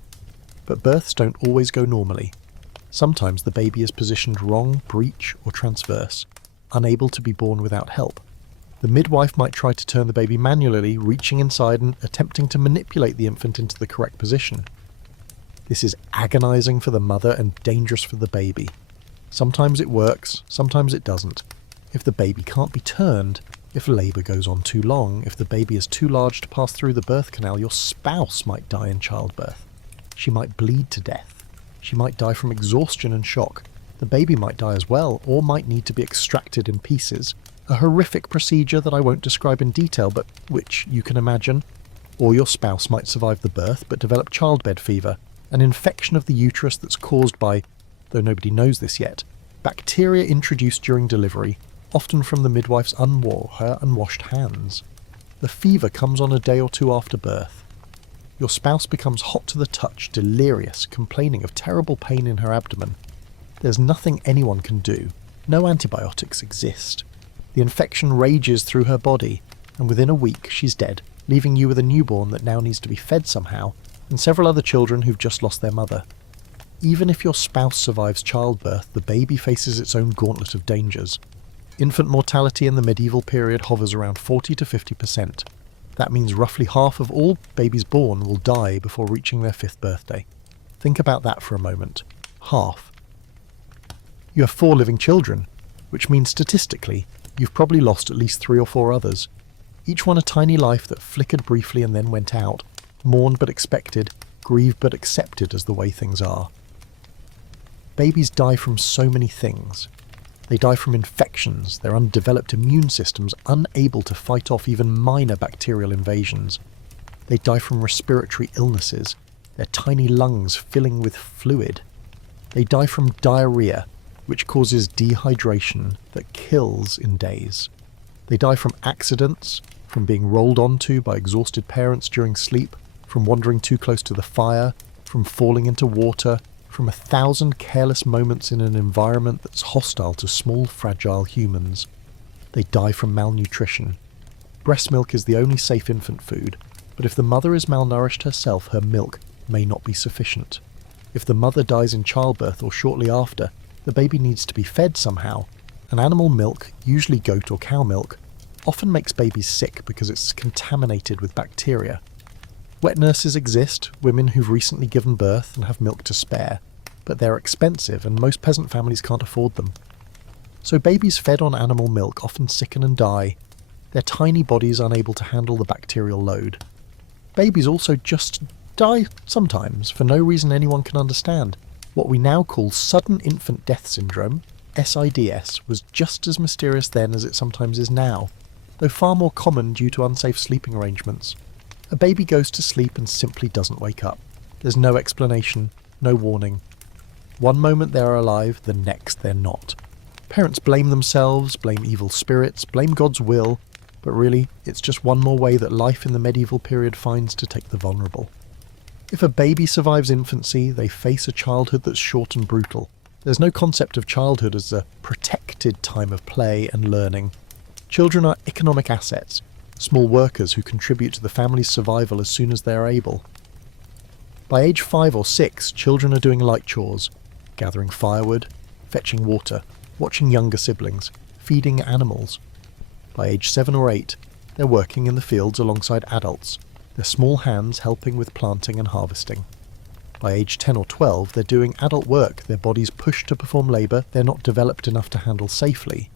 But births don't always go normally. Sometimes the baby is positioned wrong, breech, or transverse, unable to be born without help. The midwife might try to turn the baby manually, reaching inside and attempting to manipulate the infant into the correct position. This is agonizing for the mother and dangerous for the baby. Sometimes it works, sometimes it doesn't. If the baby can't be turned, if labour goes on too long, if the baby is too large to pass through the birth canal, your spouse might die in childbirth. She might bleed to death. She might die from exhaustion and shock. The baby might die as well, or might need to be extracted in pieces. A horrific procedure that I won't describe in detail, but which you can imagine. Or your spouse might survive the birth, but develop childbed fever, an infection of the uterus that's caused by, though nobody knows this yet, bacteria introduced during delivery, often from the midwife's her unwashed hands. The fever comes on a day or two after birth. Your spouse becomes hot to the touch, delirious, complaining of terrible pain in her abdomen. There's nothing anyone can do. No antibiotics exist. The infection rages through her body, and within a week she's dead, leaving you with a newborn that now needs to be fed somehow, and several other children who've just lost their mother. Even if your spouse survives childbirth, the baby faces its own gauntlet of dangers. Infant mortality in the medieval period hovers around 40 to 50%. That means roughly half of all babies born will die before reaching their 5th birthday. Think about that for a moment. Half. You have 4 living children, which means statistically, you've probably lost at least 3 or 4 others. Each one a tiny life that flickered briefly and then went out, mourned but expected, grieved but accepted as the way things are. Babies die from so many things. They die from infections, their undeveloped immune systems unable to fight off even minor bacterial invasions. They die from respiratory illnesses, their tiny lungs filling with fluid. They die from diarrhea, which causes dehydration that kills in days. They die from accidents, from being rolled onto by exhausted parents during sleep, from wandering too close to the fire, from falling into water, from 1,000 careless moments in an environment that's hostile to small, fragile humans. They die from malnutrition. Breast milk is the only safe infant food, but if the mother is malnourished herself, her milk may not be sufficient. If the mother dies in childbirth or shortly after, the baby needs to be fed somehow, and animal milk, usually goat or cow milk, often makes babies sick because it's contaminated with bacteria. Wet nurses exist, women who've recently given birth and have milk to spare, but they're expensive and most peasant families can't afford them. So babies fed on animal milk often sicken and die, their tiny bodies unable to handle the bacterial load. Babies also just die sometimes for no reason anyone can understand. What we now call sudden infant death syndrome, SIDS, was just as mysterious then as it sometimes is now, though far more common due to unsafe sleeping arrangements. A baby goes to sleep and simply doesn't wake up. There's no explanation, no warning. One moment they're alive, the next they're not. Parents blame themselves, blame evil spirits, blame God's will, but really, it's just one more way that life in the medieval period finds to take the vulnerable. If a baby survives infancy, they face a childhood that's short and brutal. There's no concept of childhood as a protected time of play and learning. Children are economic assets, small workers who contribute to the family's survival as soon as they are able. By age 5 or 6, children are doing light chores, gathering firewood, fetching water, watching younger siblings, feeding animals. By age 7 or 8, they're working in the fields alongside adults, their small hands helping with planting and harvesting. By age 10 or 12, they're doing adult work, their bodies pushed to perform labour they're not developed enough to handle safely.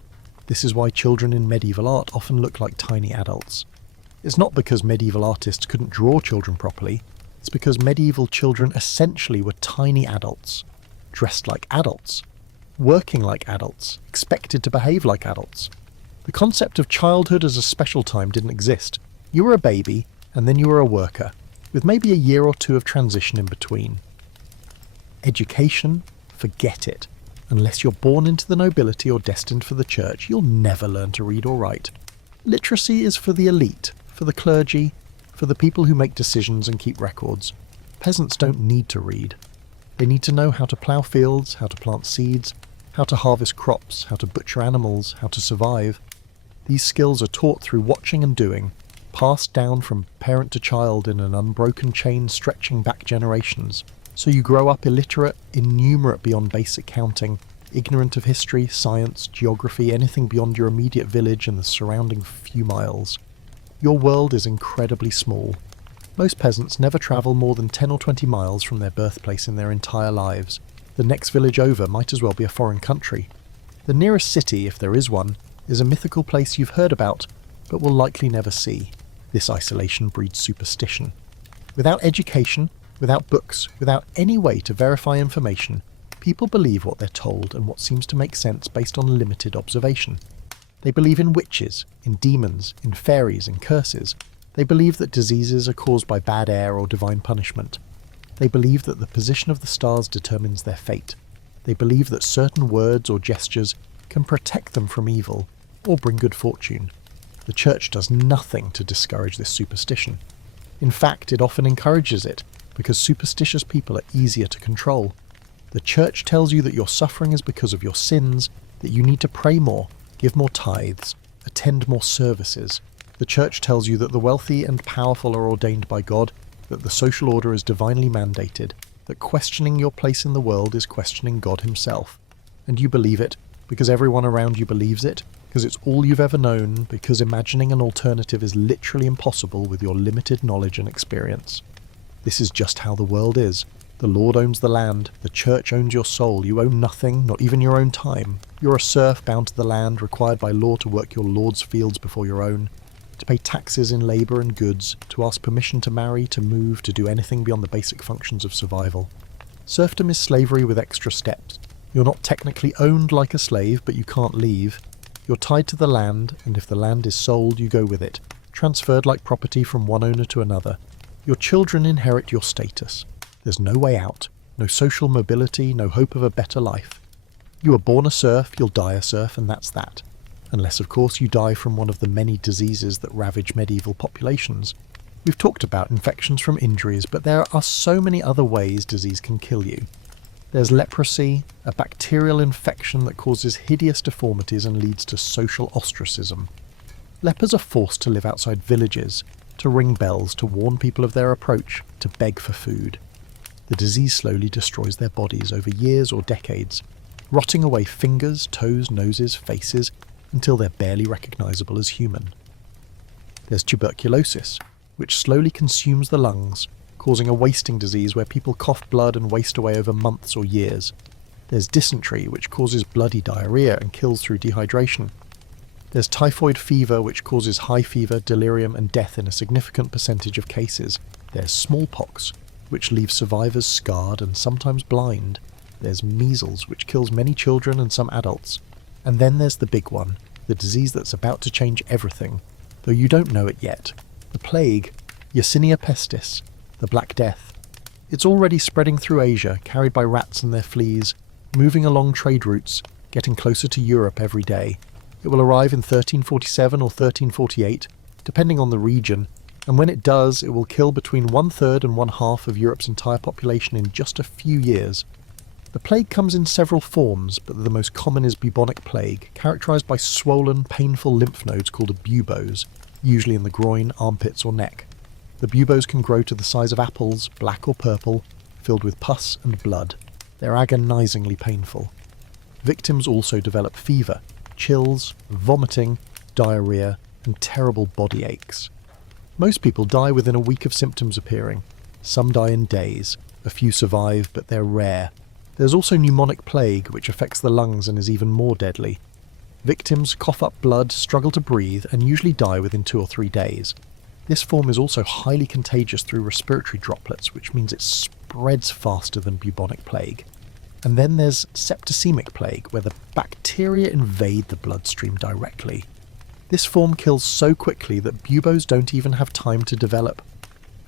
This is why children in medieval art often look like tiny adults. It's not because medieval artists couldn't draw children properly, it's because medieval children essentially were tiny adults, dressed like adults, working like adults, expected to behave like adults. The concept of childhood as a special time didn't exist. You were a baby, and then you were a worker, with maybe a year or two of transition in between. Education? Forget it. Unless you're born into the nobility or destined for the church, you'll never learn to read or write. Literacy is for the elite, for the clergy, for the people who make decisions and keep records. Peasants don't need to read. They need to know how to plough fields, how to plant seeds, how to harvest crops, how to butcher animals, how to survive. These skills are taught through watching and doing, passed down from parent to child in an unbroken chain stretching back generations. So you grow up illiterate, innumerate beyond basic counting, ignorant of history, science, geography, anything beyond your immediate village and the surrounding few miles. Your world is incredibly small. Most peasants never travel more than 10 or 20 miles from their birthplace in their entire lives. The next village over might as well be a foreign country. The nearest city, if there is one, is a mythical place you've heard about, but will likely never see. This isolation breeds superstition. Without education, without books, without any way to verify information, people believe what they're told and what seems to make sense based on limited observation. They believe in witches, in demons, in fairies, in curses. They believe that diseases are caused by bad air or divine punishment. They believe that the position of the stars determines their fate. They believe that certain words or gestures can protect them from evil or bring good fortune. The church does nothing to discourage this superstition. In fact, it often encourages it, because superstitious people are easier to control. The church tells you that your suffering is because of your sins, that you need to pray more, give more tithes, attend more services. The church tells you that the wealthy and powerful are ordained by God, that the social order is divinely mandated, that questioning your place in the world is questioning God himself. And you believe it, because everyone around you believes it, because it's all you've ever known, because imagining an alternative is literally impossible with your limited knowledge and experience. This is just how the world is. The Lord owns the land, the church owns your soul, you own nothing, not even your own time. You're a serf bound to the land, required by law to work your Lord's fields before your own, to pay taxes in labour and goods, to ask permission to marry, to move, to do anything beyond the basic functions of survival. Serfdom is slavery with extra steps. You're not technically owned like a slave, but you can't leave. You're tied to the land, and if the land is sold, you go with it, transferred like property from one owner to another. Your children inherit your status. There's no way out, no social mobility, no hope of a better life. You were born a serf, you'll die a serf, and that's that. Unless, of course, you die from one of the many diseases that ravage medieval populations. We've talked about infections from injuries, but there are so many other ways disease can kill you. There's leprosy, a bacterial infection that causes hideous deformities and leads to social ostracism. Lepers are forced to live outside villages, to ring bells, to warn people of their approach, to beg for food. The disease slowly destroys their bodies over years or decades, rotting away fingers, toes, noses, faces, until they're barely recognisable as human. There's tuberculosis, which slowly consumes the lungs, causing a wasting disease where people cough blood and waste away over months or years. There's dysentery, which causes bloody diarrhoea and kills through dehydration. There's typhoid fever, which causes high fever, delirium and death in a significant percentage of cases. There's smallpox, which leaves survivors scarred and sometimes blind. There's measles, which kills many children and some adults. And then there's the big one, the disease that's about to change everything, though you don't know it yet. The plague, Yersinia pestis, the Black Death. It's already spreading through Asia, carried by rats and their fleas, moving along trade routes, getting closer to Europe every day. It will arrive in 1347 or 1348, depending on the region, and when it does, it will kill between 1/3 and 1/2 of Europe's entire population in just a few years. The plague comes in several forms, but the most common is bubonic plague, characterized by swollen, painful lymph nodes called buboes, usually in the groin, armpits or neck. The buboes can grow to the size of apples, black or purple, filled with pus and blood. They're agonizingly painful. Victims also develop fever, chills, vomiting, diarrhea, and terrible body aches. Most people die within a week of symptoms appearing. Some die in days. A few survive, but they're rare. There's also pneumonic plague, which affects the lungs and is even more deadly. Victims cough up blood, struggle to breathe, and usually die within 2 or 3 days. This form is also highly contagious through respiratory droplets, which means it spreads faster than bubonic plague. And then there's septicemic plague, where the bacteria invade the bloodstream directly. This form kills so quickly that buboes don't even have time to develop.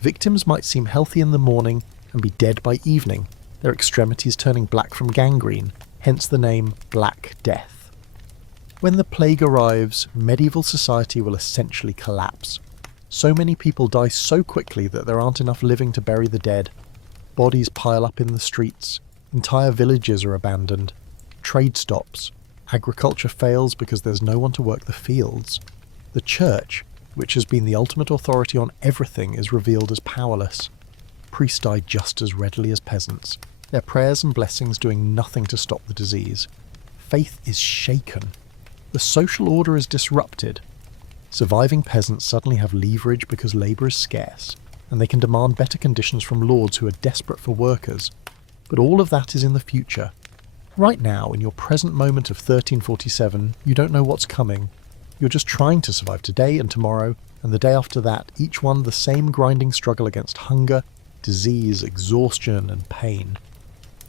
Victims might seem healthy in the morning and be dead by evening, their extremities turning black from gangrene, hence the name Black Death. When the plague arrives, medieval society will essentially collapse. So many people die so quickly that there aren't enough living to bury the dead. Bodies pile up in the streets, entire villages are abandoned, trade stops, agriculture fails because there's no one to work the fields. The church, which has been the ultimate authority on everything, is revealed as powerless. Priests die just as readily as peasants, their prayers and blessings doing nothing to stop the disease. Faith is shaken. The social order is disrupted. Surviving peasants suddenly have leverage because labour is scarce, and they can demand better conditions from lords who are desperate for workers. But all of that is in the future. Right now, in your present moment of 1347, you don't know what's coming. You're just trying to survive today and tomorrow, and the day after that, each one the same grinding struggle against hunger, disease, exhaustion, and pain.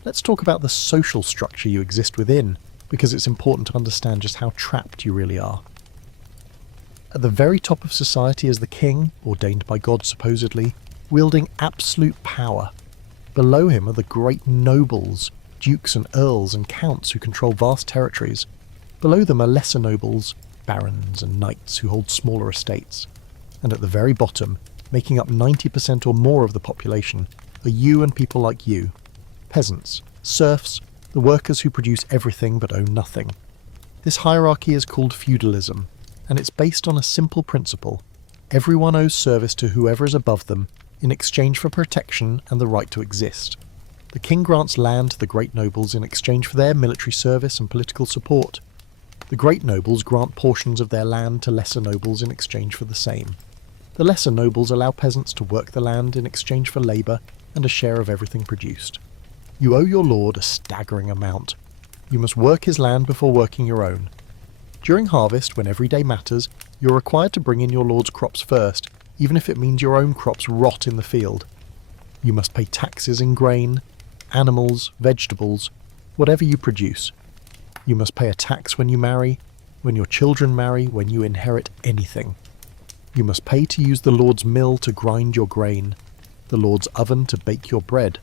Let's talk about the social structure you exist within, because it's important to understand just how trapped you really are. At the very top of society is the king, ordained by God supposedly, wielding absolute power. Below him are the great nobles, dukes and earls and counts who control vast territories. Below them are lesser nobles, barons and knights who hold smaller estates. And at the very bottom, making up 90% or more of the population, are you and people like you. Peasants, serfs, the workers who produce everything but own nothing. This hierarchy is called feudalism, and it's based on a simple principle. Everyone owes service to whoever is above them in exchange for protection and the right to exist. The king grants land to the great nobles in exchange for their military service and political support. The great nobles grant portions of their land to lesser nobles in exchange for the same. The lesser nobles allow peasants to work the land in exchange for labour and a share of everything produced. You owe your lord a staggering amount. You must work his land before working your own. During harvest, when every day matters, you're required to bring in your lord's crops first, even if it means your own crops rot in the field. You must pay taxes in grain, animals, vegetables, whatever you produce. You must pay a tax when you marry, when your children marry, when you inherit anything. You must pay to use the Lord's mill to grind your grain, the Lord's oven to bake your bread,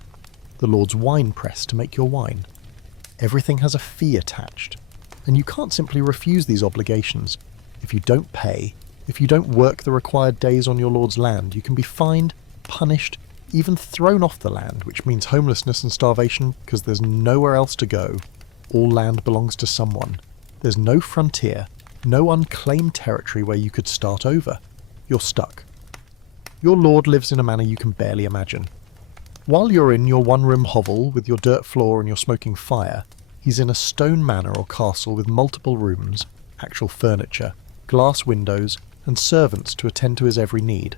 the Lord's wine press to make your wine. Everything has a fee attached, and you can't simply refuse these obligations. If you don't pay, if you don't work the required days on your Lord's land, you can be fined, punished, even thrown off the land, which means homelessness and starvation because there's nowhere else to go. All land belongs to someone. There's no frontier, no unclaimed territory where you could start over. You're stuck. Your lord lives in a manner you can barely imagine. While you're in your one-room hovel with your dirt floor and your smoking fire, he's in a stone manor or castle with multiple rooms, actual furniture, glass windows, and servants to attend to his every need.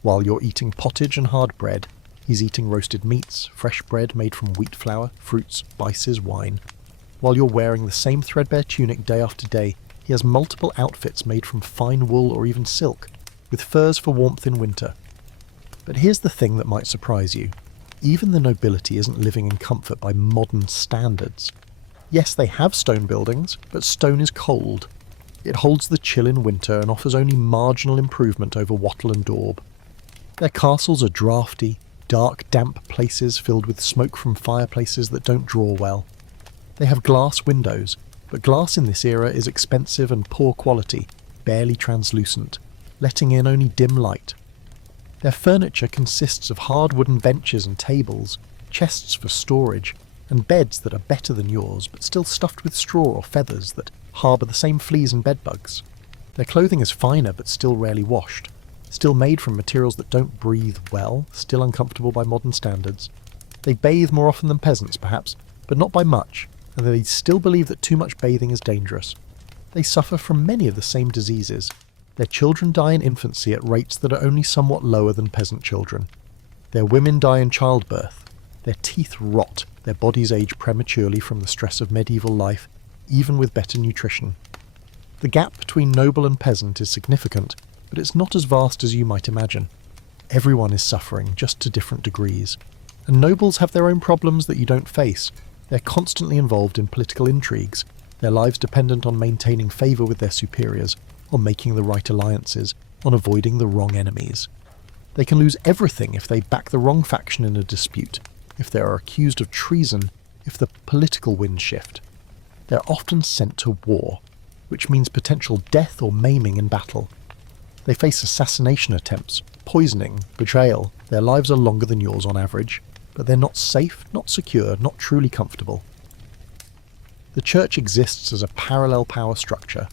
While you're eating pottage and hard bread, he's eating roasted meats, fresh bread made from wheat flour, fruits, spices, wine. While you're wearing the same threadbare tunic day after day, he has multiple outfits made from fine wool or even silk, with furs for warmth in winter. But here's the thing that might surprise you. Even the nobility isn't living in comfort by modern standards. Yes, they have stone buildings, but stone is cold. It holds the chill in winter and offers only marginal improvement over wattle and daub. Their castles are draughty, dark, damp places filled with smoke from fireplaces that don't draw well. They have glass windows, but glass in this era is expensive and poor quality, barely translucent, letting in only dim light. Their furniture consists of hard wooden benches and tables, chests for storage, and beds that are better than yours, but still stuffed with straw or feathers that harbour the same fleas and bedbugs. Their clothing is finer but still rarely washed. still made from materials that don't breathe well, still uncomfortable by modern standards. They bathe more often than peasants, perhaps, but not by much, and they still believe that too much bathing is dangerous. They suffer from many of the same diseases. Their children die in infancy at rates that are only somewhat lower than peasant children. Their women die in childbirth. Their teeth rot. Their bodies age prematurely from the stress of medieval life, even with better nutrition. The gap between noble and peasant is significant, but it's not as vast as you might imagine. Everyone is suffering, just to different degrees. And nobles have their own problems that you don't face. They're constantly involved in political intrigues, their lives dependent on maintaining favour with their superiors, on making the right alliances, on avoiding the wrong enemies. They can lose everything if they back the wrong faction in a dispute, if they are accused of treason, if the political winds shift. They're often sent to war, which means potential death or maiming in battle. They face assassination attempts, poisoning, betrayal. Their lives are longer than yours on average, but they're not safe, not secure, not truly comfortable. The church exists as a parallel power structure.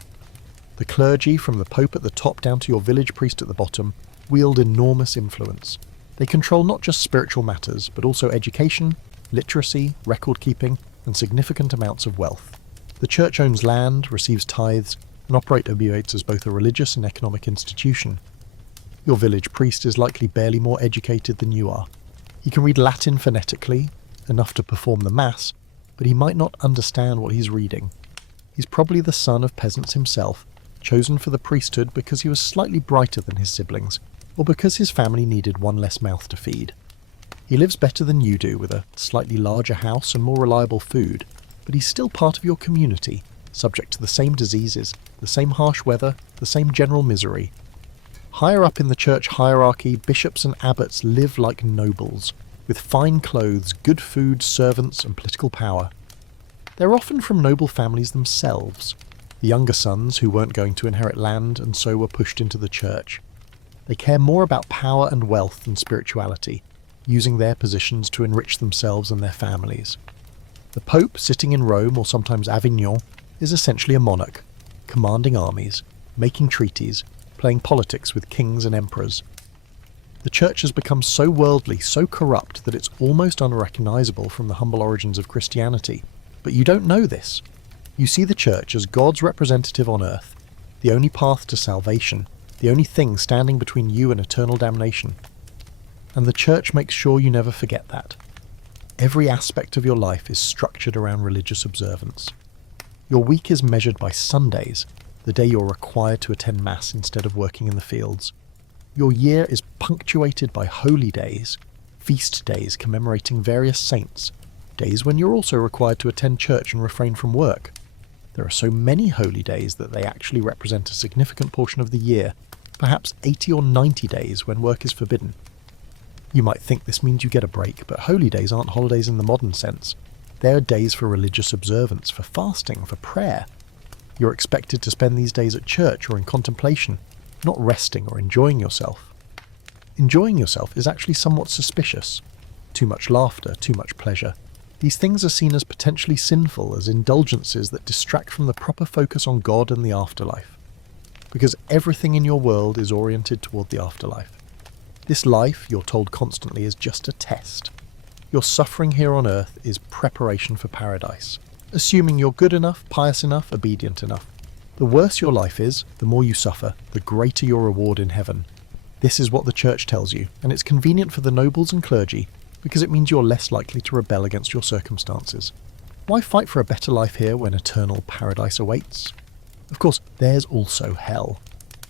The clergy, from the pope at the top down to your village priest at the bottom, wield enormous influence. They control not just spiritual matters, but also education, literacy, record-keeping, and significant amounts of wealth. The church owns land, receives tithes, and operates as both a religious and economic institution. Your village priest is likely barely more educated than you are. He can read Latin phonetically, enough to perform the Mass, but he might not understand what he's reading. He's probably the son of peasants himself, chosen for the priesthood because he was slightly brighter than his siblings, or because his family needed one less mouth to feed. He lives better than you do, with a slightly larger house and more reliable food, but he's still part of your community, subject to the same diseases, the same harsh weather, the same general misery. Higher up in the church hierarchy, bishops and abbots live like nobles, with fine clothes, good food, servants, and political power. They're often from noble families themselves, the younger sons who weren't going to inherit land and so were pushed into the church. They care more about power and wealth than spirituality, using their positions to enrich themselves and their families. The Pope, sitting in Rome or sometimes Avignon, is essentially a monarch, commanding armies, making treaties, playing politics with kings and emperors. The church has become so worldly, so corrupt, that it's almost unrecognisable from the humble origins of Christianity. But you don't know this. You see the church as God's representative on earth, the only path to salvation, the only thing standing between you and eternal damnation. And the church makes sure you never forget that. Every aspect of your life is structured around religious observance. Your week is measured by Sundays, the day you're required to attend Mass instead of working in the fields. Your year is punctuated by holy days, feast days commemorating various saints, days when you're also required to attend church and refrain from work. There are so many holy days that they actually represent a significant portion of the year, perhaps 80 or 90 days when work is forbidden. You might think this means you get a break, but holy days aren't holidays in the modern sense. They are days for religious observance, for fasting, for prayer. You're expected to spend these days at church or in contemplation, not resting or enjoying yourself. Enjoying yourself is actually somewhat suspicious. Too much laughter, too much pleasure. These things are seen as potentially sinful, as indulgences that distract from the proper focus on God and the afterlife. Because everything in your world is oriented toward the afterlife. This life, you're told constantly, is just a test. Your suffering here on earth is preparation for paradise, assuming you're good enough, pious enough, obedient enough. The worse your life is, the more you suffer, the greater your reward in heaven. This is what the church tells you, and it's convenient for the nobles and clergy, because it means you're less likely to rebel against your circumstances. Why fight for a better life here when eternal paradise awaits? Of course, there's also hell.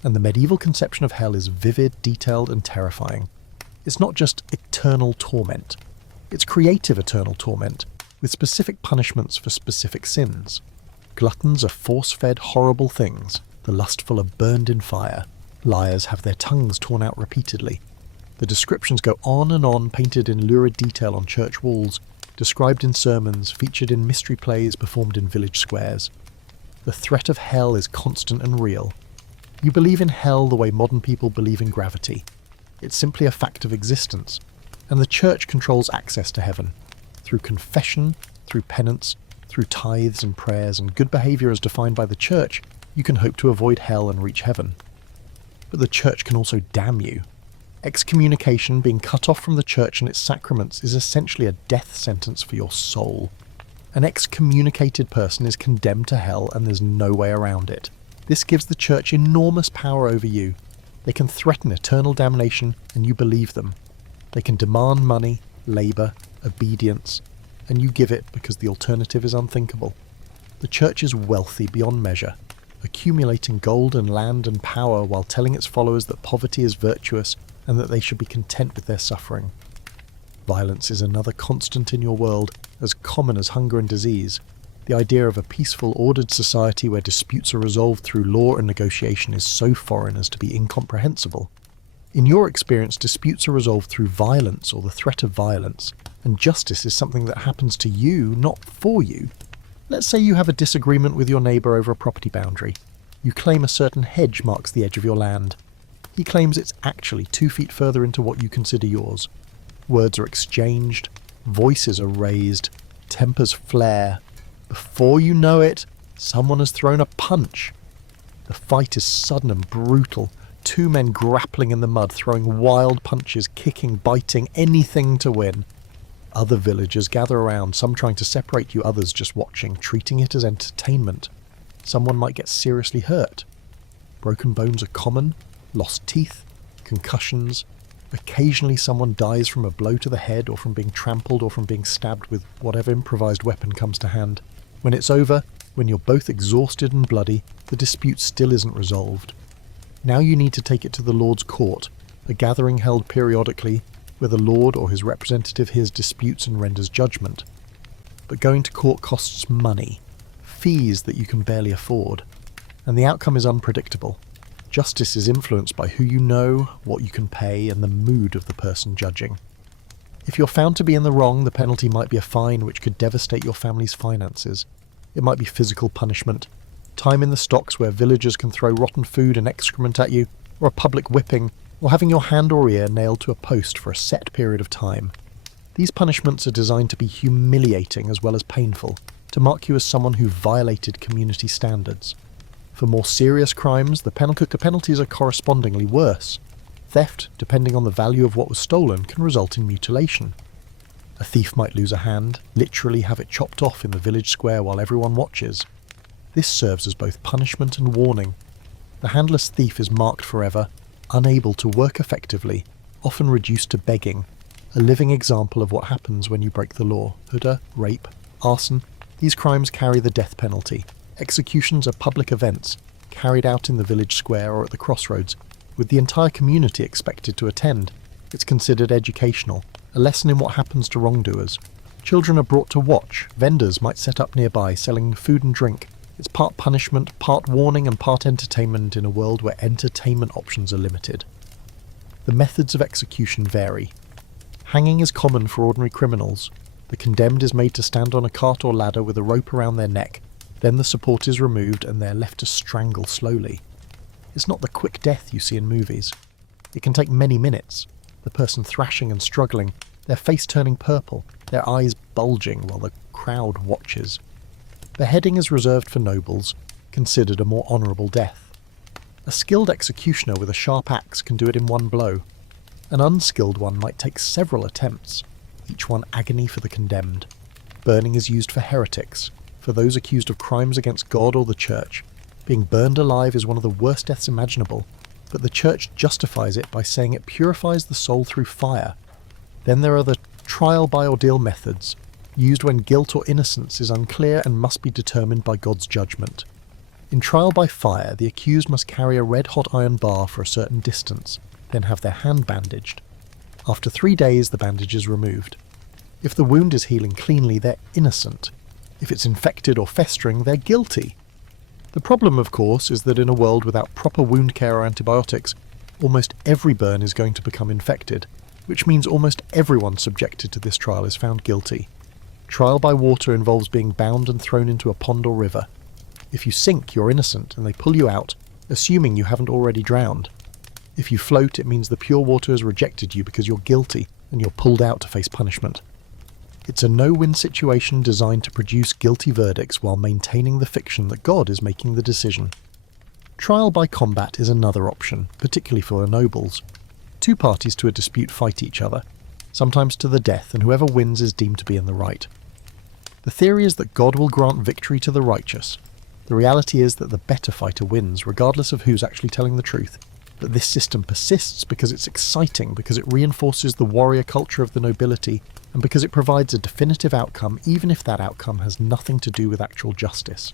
And the medieval conception of hell is vivid, detailed, and terrifying. It's not just eternal torment. It's creative eternal torment, with specific punishments for specific sins. Gluttons are force-fed horrible things. The lustful are burned in fire. Liars have their tongues torn out repeatedly. The descriptions go on, painted in lurid detail on church walls, described in sermons, featured in mystery plays performed in village squares. The threat of hell is constant and real. You believe in hell the way modern people believe in gravity. It's simply a fact of existence, and the church controls access to heaven. Through confession, through penance, through tithes and prayers and good behaviour as defined by the church, you can hope to avoid hell and reach heaven. but the church can also damn you. Excommunication, being cut off from the church and its sacraments, is essentially a death sentence for your soul. An excommunicated person is condemned to hell, and there's no way around it. This gives the church enormous power over you. They can threaten eternal damnation, and you believe them. They can demand money, labour, obedience, and you give it because the alternative is unthinkable. The church is wealthy beyond measure, accumulating gold and land and power while telling its followers that poverty is virtuous and that they should be content with their suffering. Violence is another constant in your world, as common as hunger and disease. The idea of a peaceful, ordered society where disputes are resolved through law and negotiation is so foreign as to be incomprehensible. In your experience, disputes are resolved through violence or the threat of violence, and justice is something that happens to you, not for you. Let's say you have a disagreement with your neighbour over a property boundary. You claim a certain hedge marks the edge of your land. He claims it's actually 2 feet further into what you consider yours. Words are exchanged, voices are raised, tempers flare. Before you know it, someone has thrown a punch. The fight is sudden and brutal. 2 men grappling in the mud, throwing wild punches, kicking, biting, anything to win. Other villagers gather around, some trying to separate you, others just watching, treating it as entertainment. Someone might get seriously hurt. Broken bones are common, lost teeth, concussions. Occasionally someone dies from a blow to the head, or from being trampled, or from being stabbed with whatever improvised weapon comes to hand. When it's over, when you're both exhausted and bloody, the dispute still isn't resolved. Now you need to take it to the Lord's court, a gathering held periodically, where the Lord or his representative hears disputes and renders judgment. But going to court costs money, fees that you can barely afford, and the outcome is unpredictable. Justice is influenced by who you know, what you can pay, and the mood of the person judging. If you're found to be in the wrong, the penalty might be a fine which could devastate your family's finances. It might be physical punishment, time in the stocks where villagers can throw rotten food and excrement at you, or a public whipping, or having your hand or ear nailed to a post for a set period of time. These punishments are designed to be humiliating as well as painful, to mark you as someone who violated community standards. For more serious crimes, the penalties are correspondingly worse. Theft, depending on the value of what was stolen, can result in mutilation. A thief might lose a hand, literally have it chopped off in the village square while everyone watches. This serves as both punishment and warning. The handless thief is marked forever, unable to work effectively, often reduced to begging, a living example of what happens when you break the law. Murder, rape, arson, these crimes carry the death penalty. Executions are public events, carried out in the village square or at the crossroads, with the entire community expected to attend. It's considered educational, a lesson in what happens to wrongdoers. Children are brought to watch, vendors might set up nearby selling food and drink. It's part punishment, part warning and part entertainment in a world where entertainment options are limited. The methods of execution vary. Hanging is common for ordinary criminals. The condemned is made to stand on a cart or ladder with a rope around their neck. Then the support is removed and they're left to strangle slowly. It's not the quick death you see in movies. It can take many minutes, the person thrashing and struggling, their face turning purple, their eyes bulging while the crowd watches. Beheading is reserved for nobles, considered a more honourable death. A skilled executioner with a sharp axe can do it in one blow. An unskilled one might take several attempts, each one agony for the condemned. Burning is used for heretics, for those accused of crimes against God or the Church. Being burned alive is one of the worst deaths imaginable, but the Church justifies it by saying it purifies the soul through fire. Then there are the trial by ordeal methods, used when guilt or innocence is unclear and must be determined by God's judgment. In trial by fire, the accused must carry a red-hot iron bar for a certain distance, then have their hand bandaged. After 3 days, the bandage is removed. If the wound is healing cleanly, they're innocent. If it's infected or festering, they're guilty. The problem, of course, is that in a world without proper wound care or antibiotics, almost every burn is going to become infected, which means almost everyone subjected to this trial is found guilty. Trial by water involves being bound and thrown into a pond or river. If you sink, you're innocent, and they pull you out, assuming you haven't already drowned. If you float, it means the pure water has rejected you because you're guilty, and you're pulled out to face punishment. It's a no-win situation designed to produce guilty verdicts while maintaining the fiction that God is making the decision. Trial by combat is another option, particularly for the nobles. Two parties to a dispute fight each other, sometimes to the death, and whoever wins is deemed to be in the right. The theory is that God will grant victory to the righteous. The reality is that the better fighter wins, regardless of who's actually telling the truth. But this system persists because it's exciting, because it reinforces the warrior culture of the nobility, and because it provides a definitive outcome, even if that outcome has nothing to do with actual justice.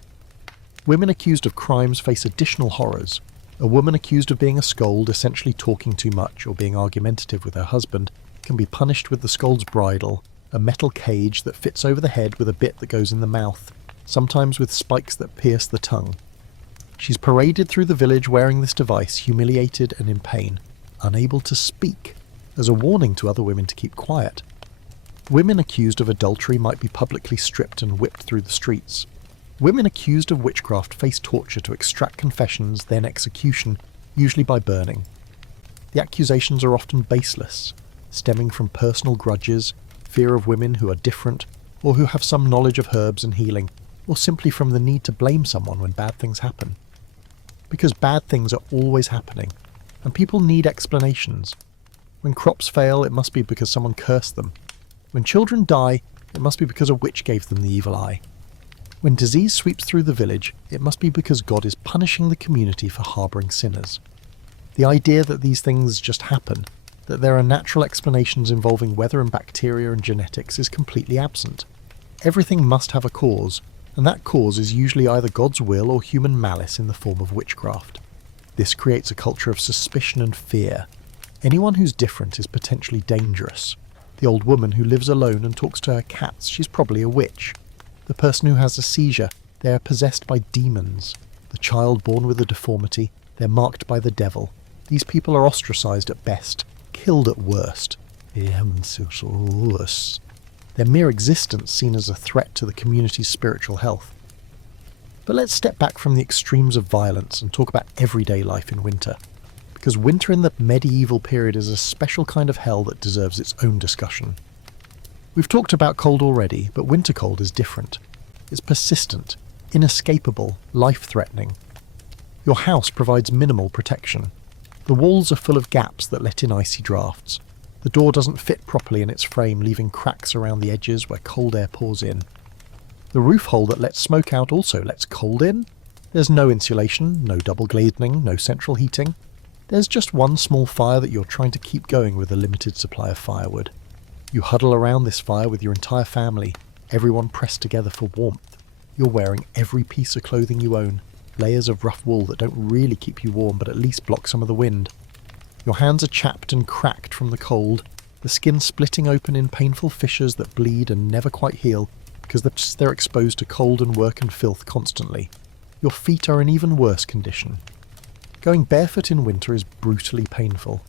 Women accused of crimes face additional horrors. A woman accused of being a scold, essentially talking too much or being argumentative with her husband, can be punished with the scold's bridle, a metal cage that fits over the head with a bit that goes in the mouth, sometimes with spikes that pierce the tongue. She's paraded through the village wearing this device, humiliated and in pain, unable to speak, as a warning to other women to keep quiet. Women accused of adultery might be publicly stripped and whipped through the streets. Women accused of witchcraft face torture to extract confessions, then execution, usually by burning. The accusations are often baseless, stemming from personal grudges, fear of women who are different, or who have some knowledge of herbs and healing, or simply from the need to blame someone when bad things happen. Because bad things are always happening, and people need explanations. When crops fail, it must be because someone cursed them. When children die, it must be because a witch gave them the evil eye. When disease sweeps through the village, it must be because God is punishing the community for harbouring sinners. The idea that these things just happen, that there are natural explanations involving weather and bacteria and genetics, is completely absent. Everything must have a cause, and that cause is usually either God's will or human malice in the form of witchcraft. This creates a culture of suspicion and fear. Anyone who's different is potentially dangerous. The old woman who lives alone and talks to her cats, she's probably a witch. The person who has a seizure, they are possessed by demons. The child born with a deformity, they're marked by the devil. These people are ostracized at best, killed at worst. Their mere existence seen as a threat to the community's spiritual health. But let's step back from the extremes of violence and talk about everyday life in winter. Because winter in the medieval period is a special kind of hell that deserves its own discussion. We've talked about cold already, but winter cold is different. It's persistent, inescapable, life-threatening. Your house provides minimal protection. The walls are full of gaps that let in icy drafts. The door doesn't fit properly in its frame, leaving cracks around the edges where cold air pours in. The roof hole that lets smoke out also lets cold in. There's no insulation, no double glazing, no central heating. There's just one small fire that you're trying to keep going with a limited supply of firewood. You huddle around this fire with your entire family, everyone pressed together for warmth. You're wearing every piece of clothing you own, layers of rough wool that don't really keep you warm but at least block some of the wind. Your hands are chapped and cracked from the cold, the skin splitting open in painful fissures that bleed and never quite heal because they're exposed to cold and work and filth constantly. Your feet are in even worse condition. Going barefoot in winter is brutally painful.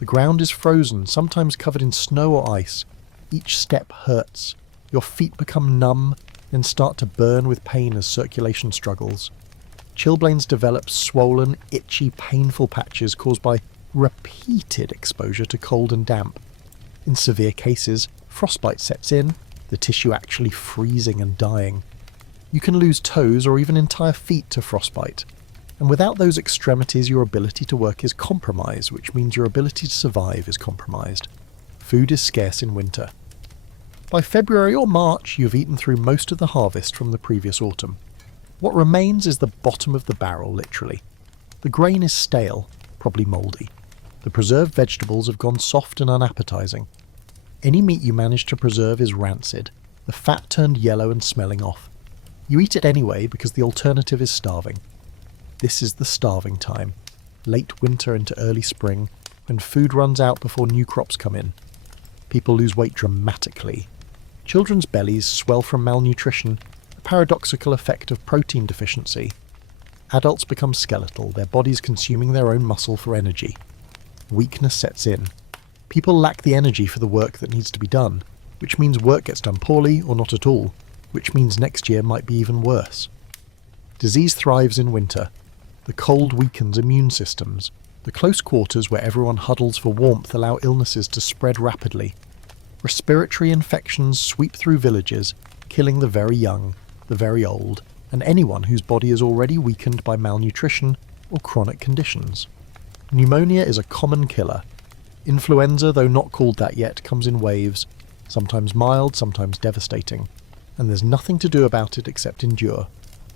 The ground is frozen, sometimes covered in snow or ice. Each step hurts. Your feet become numb, then start to burn with pain as circulation struggles. Chilblains develop swollen, itchy, painful patches caused by repeated exposure to cold and damp. In severe cases, frostbite sets in, the tissue actually freezing and dying. You can lose toes or even entire feet to frostbite. And without those extremities, your ability to work is compromised, which means your ability to survive is compromised. Food is scarce in winter. By February or March, you've eaten through most of the harvest from the previous autumn. What remains is the bottom of the barrel, literally. The grain is stale, probably mouldy. The preserved vegetables have gone soft and unappetizing. Any meat you manage to preserve is rancid, the fat turned yellow and smelling off. You eat it anyway because the alternative is starving. This is the starving time, late winter into early spring, when food runs out before new crops come in. People lose weight dramatically. Children's bellies swell from malnutrition, a paradoxical effect of protein deficiency. Adults become skeletal, their bodies consuming their own muscle for energy. Weakness sets in. People lack the energy for the work that needs to be done, which means work gets done poorly or not at all, which means next year might be even worse. Disease thrives in winter. The cold weakens immune systems. The close quarters where everyone huddles for warmth allow illnesses to spread rapidly. Respiratory infections sweep through villages, killing the very young, the very old, and anyone whose body is already weakened by malnutrition or chronic conditions. Pneumonia is a common killer. Influenza, though not called that yet, comes in waves, sometimes mild, sometimes devastating, and there's nothing to do about it except endure.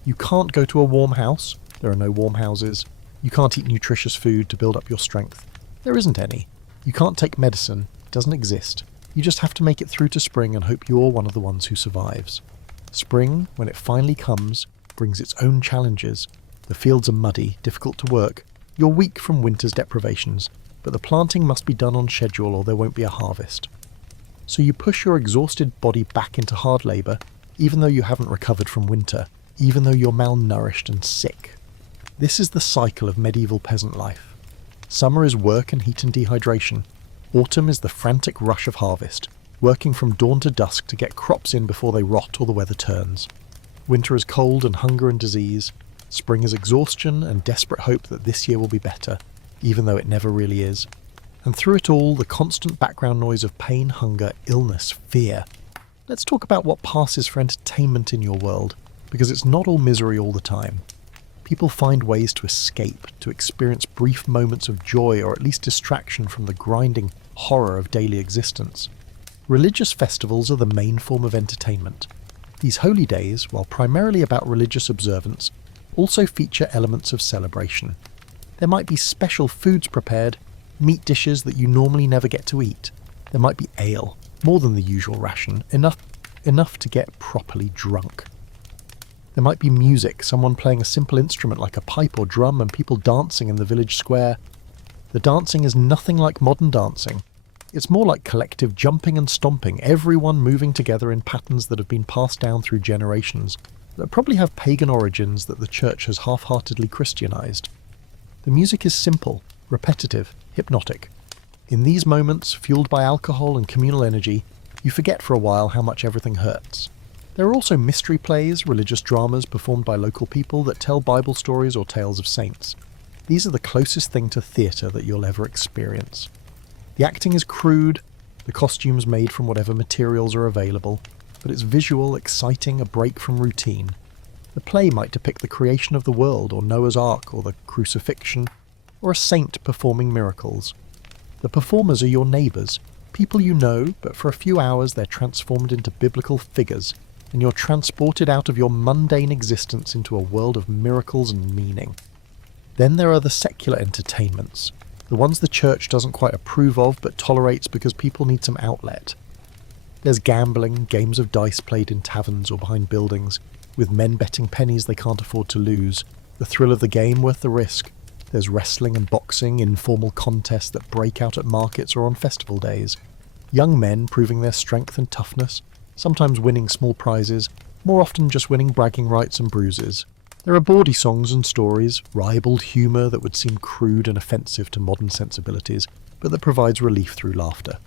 You can't go to a warm house, there are no warm houses. You can't eat nutritious food to build up your strength. There isn't any. You can't take medicine, it doesn't exist. You just have to make it through to spring and hope you're one of the ones who survives. Spring, when it finally comes, brings its own challenges. The fields are muddy, difficult to work. You're weak from winter's deprivations, but the planting must be done on schedule or there won't be a harvest. So you push your exhausted body back into hard labour, even though you haven't recovered from winter, even though you're malnourished and sick. This is the cycle of medieval peasant life. Summer is work and heat and dehydration. Autumn is the frantic rush of harvest, working from dawn to dusk to get crops in before they rot or the weather turns. Winter is cold and hunger and disease. Spring is exhaustion and desperate hope that this year will be better, even though it never really is. And through it all, the constant background noise of pain, hunger, illness, fear. Let's talk about what passes for entertainment in your world, because it's not all misery all the time. People find ways to escape, to experience brief moments of joy or at least distraction from the grinding horror of daily existence. Religious festivals are the main form of entertainment. These holy days, while primarily about religious observance, also feature elements of celebration. There might be special foods prepared, meat dishes that you normally never get to eat. There might be ale, more than the usual ration, enough to get properly drunk. There might be music, someone playing a simple instrument like a pipe or drum and people dancing in the village square. The dancing is nothing like modern dancing. It's more like collective jumping and stomping, everyone moving together in patterns that have been passed down through generations, that probably have pagan origins that the church has half-heartedly Christianized. The music is simple, repetitive, hypnotic. In these moments, fueled by alcohol and communal energy, you forget for a while how much everything hurts. There are also mystery plays, religious dramas performed by local people that tell Bible stories or tales of saints. These are the closest thing to theatre that you'll ever experience. The acting is crude, the costumes made from whatever materials are available, but it's visual, exciting, a break from routine. The play might depict the creation of the world, or Noah's Ark, or the crucifixion, or a saint performing miracles. The performers are your neighbours, people you know, but for a few hours they're transformed into biblical figures, and you're transported out of your mundane existence into a world of miracles and meaning. Then there are the secular entertainments, the ones the church doesn't quite approve of but tolerates because people need some outlet. There's gambling, games of dice played in taverns or behind buildings, with men betting pennies they can't afford to lose, the thrill of the game worth the risk. There's wrestling and boxing, informal contests that break out at markets or on festival days. Young men proving their strength and toughness, sometimes winning small prizes, more often just winning bragging rights and bruises. There are bawdy songs and stories, ribald humour that would seem crude and offensive to modern sensibilities, but that provides relief through laughter.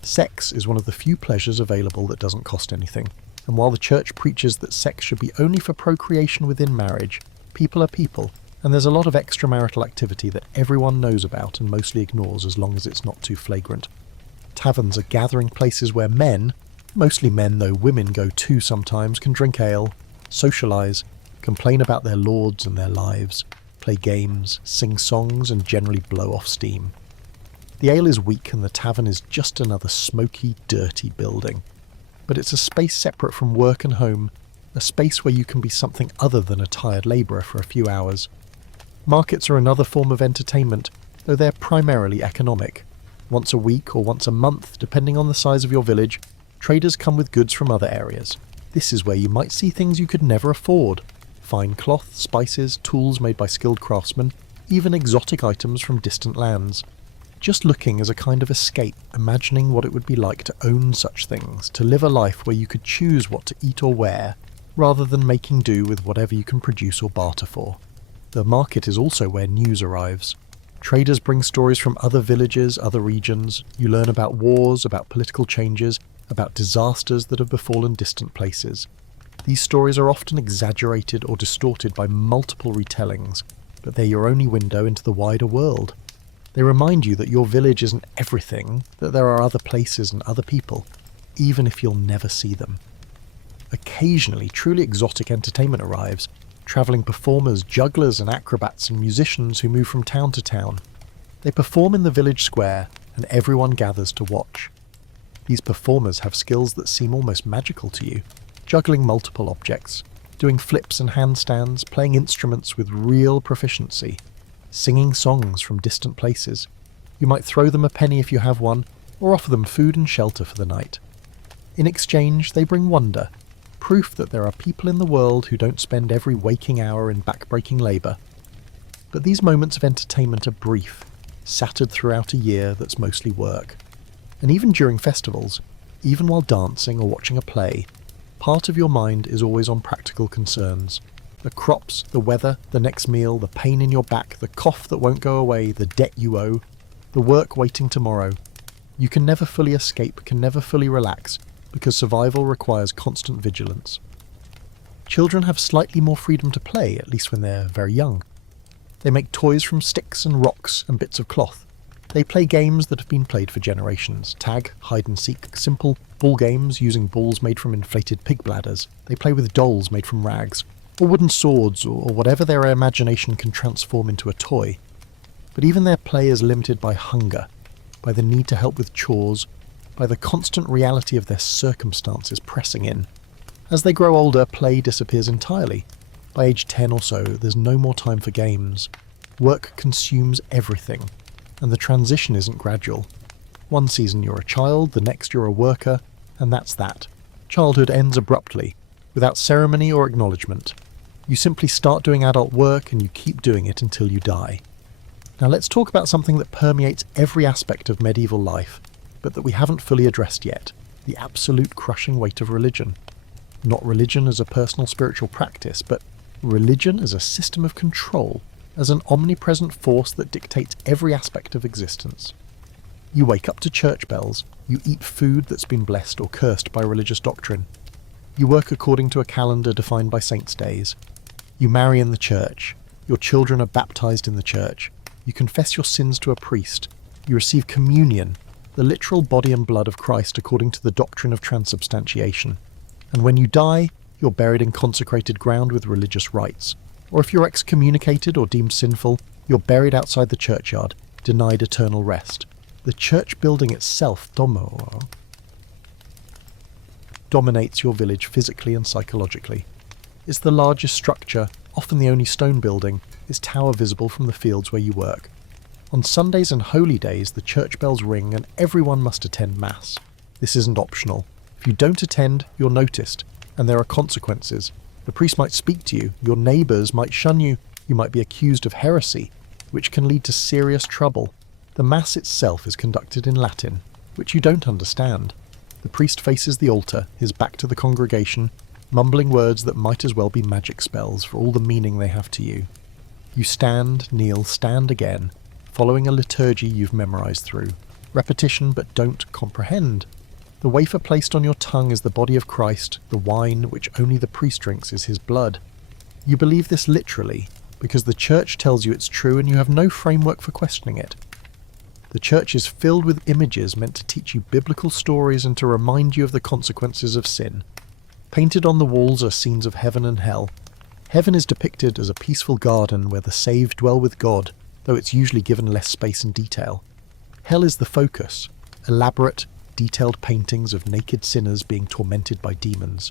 Sex is one of the few pleasures available that doesn't cost anything, and while the church preaches that sex should be only for procreation within marriage, people are people, and there's a lot of extramarital activity that everyone knows about and mostly ignores as long as it's not too flagrant. Taverns are gathering places where men, mostly men though women go too sometimes, can drink ale, socialise, complain about their lords and their lives, play games, sing songs and generally blow off steam. The ale is weak and the tavern is just another smoky, dirty building. But it's a space separate from work and home, a space where you can be something other than a tired labourer for a few hours. Markets are another form of entertainment, though they're primarily economic. Once a week or once a month, depending on the size of your village, traders come with goods from other areas. This is where you might see things you could never afford. Fine cloth, spices, tools made by skilled craftsmen, even exotic items from distant lands. Just looking as a kind of escape, imagining what it would be like to own such things, to live a life where you could choose what to eat or wear, rather than making do with whatever you can produce or barter for. The market is also where news arrives. Traders bring stories from other villages, other regions. You learn about wars, about political changes, about disasters that have befallen distant places. These stories are often exaggerated or distorted by multiple retellings, but they're your only window into the wider world. They remind you that your village isn't everything, that there are other places and other people, even if you'll never see them. Occasionally, truly exotic entertainment arrives, travelling performers, jugglers and acrobats and musicians who move from town to town. They perform in the village square, and everyone gathers to watch. These performers have skills that seem almost magical to you, juggling multiple objects, doing flips and handstands, playing instruments with real proficiency, singing songs from distant places. You might throw them a penny if you have one, or offer them food and shelter for the night. In exchange, they bring wonder, proof that there are people in the world who don't spend every waking hour in back-breaking labour. But these moments of entertainment are brief, scattered throughout a year that's mostly work. And even during festivals, even while dancing or watching a play, part of your mind is always on practical concerns. The crops, the weather, the next meal, the pain in your back, the cough that won't go away, the debt you owe, the work waiting tomorrow. You can never fully escape, can never fully relax, because survival requires constant vigilance. Children have slightly more freedom to play, at least when they're very young. They make toys from sticks and rocks and bits of cloth. They play games that have been played for generations. Tag, hide and seek, simple ball games using balls made from inflated pig bladders. They play with dolls made from rags, or wooden swords, or whatever their imagination can transform into a toy. But even their play is limited by hunger, by the need to help with chores, by the constant reality of their circumstances pressing in. As they grow older, play disappears entirely. By age 10 or so, there's no more time for games. Work consumes everything, and the transition isn't gradual. One season you're a child, the next you're a worker, and that's that. Childhood ends abruptly, without ceremony or acknowledgement. You simply start doing adult work and you keep doing it until you die. Now let's talk about something that permeates every aspect of medieval life, but that we haven't fully addressed yet: the absolute crushing weight of religion. Not religion as a personal spiritual practice, but religion as a system of control, as an omnipresent force that dictates every aspect of existence. You wake up to church bells, you eat food that's been blessed or cursed by religious doctrine. You work according to a calendar defined by saints' days. You marry in the church. Your children are baptized in the church. You confess your sins to a priest. You receive communion, the literal body and blood of Christ according to the doctrine of transubstantiation. And when you die, you're buried in consecrated ground with religious rites. Or if you're excommunicated or deemed sinful, you're buried outside the churchyard, denied eternal rest. The church building itself, dominates your village physically and psychologically. It's the largest structure, often the only stone building, its tower visible from the fields where you work. On Sundays and holy days, the church bells ring and everyone must attend Mass. This isn't optional. If you don't attend, you're noticed, and there are consequences. The priest might speak to you, your neighbours might shun you, you might be accused of heresy, which can lead to serious trouble. The Mass itself is conducted in Latin, which you don't understand. The priest faces the altar, his back to the congregation, mumbling words that might as well be magic spells for all the meaning they have to you. You stand, kneel, stand again, following a liturgy you've memorised through. Repetition but don't comprehend. The wafer placed on your tongue is the body of Christ, the wine which only the priest drinks is his blood. You believe this literally, because the church tells you it's true and you have no framework for questioning it. The church is filled with images meant to teach you biblical stories and to remind you of the consequences of sin. Painted on the walls are scenes of heaven and hell. Heaven is depicted as a peaceful garden where the saved dwell with God, though it's usually given less space and detail. Hell is the focus, elaborate, detailed paintings of naked sinners being tormented by demons,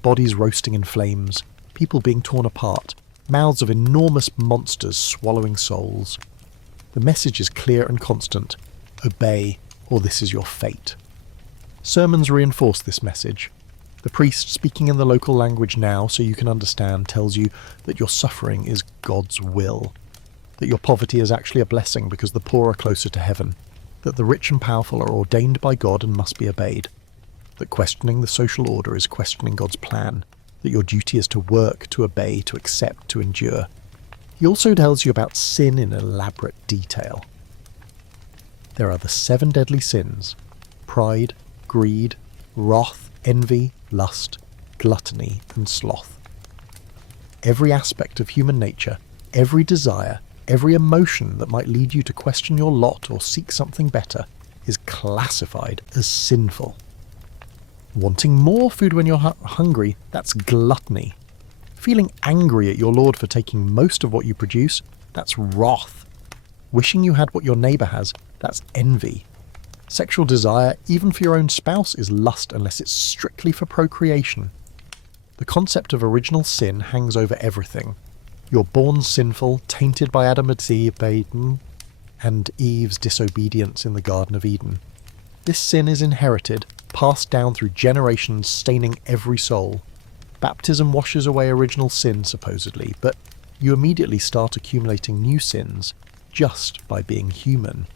bodies roasting in flames, people being torn apart, mouths of enormous monsters swallowing souls. The message is clear and constant: obey, or this is your fate. Sermons reinforce this message. The priest, speaking in the local language now so you can understand, tells you that your suffering is God's will, that your poverty is actually a blessing because the poor are closer to heaven, that the rich and powerful are ordained by God and must be obeyed, that questioning the social order is questioning God's plan, that your duty is to work, to obey, to accept, to endure. He also tells you about sin in elaborate detail. There are the 7 deadly sins: pride, greed, wrath, envy, lust, gluttony, and sloth. Every aspect of human nature, every desire, every emotion that might lead you to question your lot or seek something better is classified as sinful. Wanting more food when you're hungry, that's gluttony. Feeling angry at your lord for taking most of what you produce, that's wrath. Wishing you had what your neighbour has, that's envy. Sexual desire, even for your own spouse, is lust unless it's strictly for procreation. The concept of original sin hangs over everything. You're born sinful, tainted by Adam and Eve's disobedience in the Garden of Eden. This sin is inherited, passed down through generations, staining every soul. Baptism washes away original sin, supposedly, but you immediately start accumulating new sins just by being human.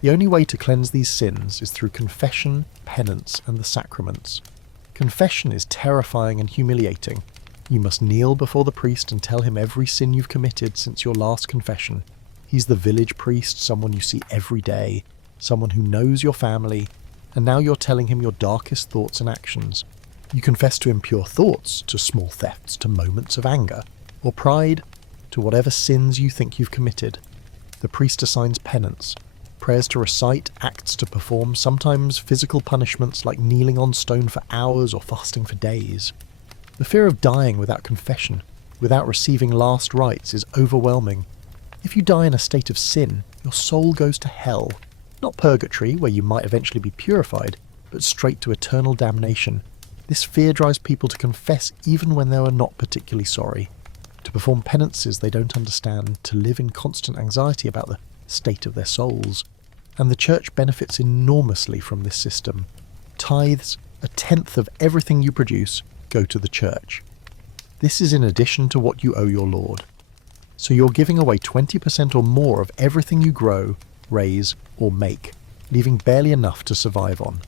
The only way to cleanse these sins is through confession, penance, and the sacraments. Confession is terrifying and humiliating. You must kneel before the priest and tell him every sin you've committed since your last confession. He's the village priest, someone you see every day, someone who knows your family, and now you're telling him your darkest thoughts and actions. You confess to impure thoughts, to small thefts, to moments of anger, or pride, to whatever sins you think you've committed. The priest assigns penance, prayers to recite, acts to perform, sometimes physical punishments like kneeling on stone for hours or fasting for days. The fear of dying without confession, without receiving last rites, is overwhelming. If you die in a state of sin, your soul goes to hell. Not purgatory, where you might eventually be purified, but straight to eternal damnation. This fear drives people to confess even when they are not particularly sorry, to perform penances they don't understand, to live in constant anxiety about the state of their souls. And the Church benefits enormously from this system. Tithes, 1/10 of everything you produce, go to the Church. This is in addition to what you owe your Lord. So you're giving away 20% or more of everything you grow, raise, or make, leaving barely enough to survive on.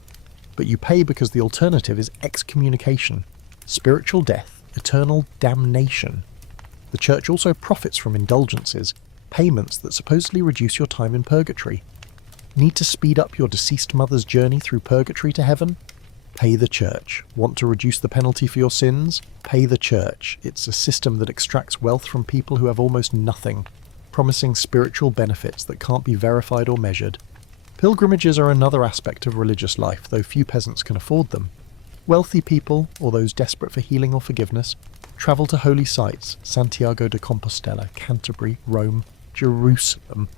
But you pay because the alternative is excommunication, spiritual death, eternal damnation. The Church also profits from indulgences, payments that supposedly reduce your time in purgatory. Need to speed up your deceased mother's journey through purgatory to heaven? Pay the Church. Want to reduce the penalty for your sins? Pay the Church. It's a system that extracts wealth from people who have almost nothing, promising spiritual benefits that can't be verified or measured. Pilgrimages are another aspect of religious life, though few peasants can afford them. Wealthy people, or those desperate for healing or forgiveness, travel to holy sites, Santiago de Compostela, Canterbury, Rome, Jerusalem.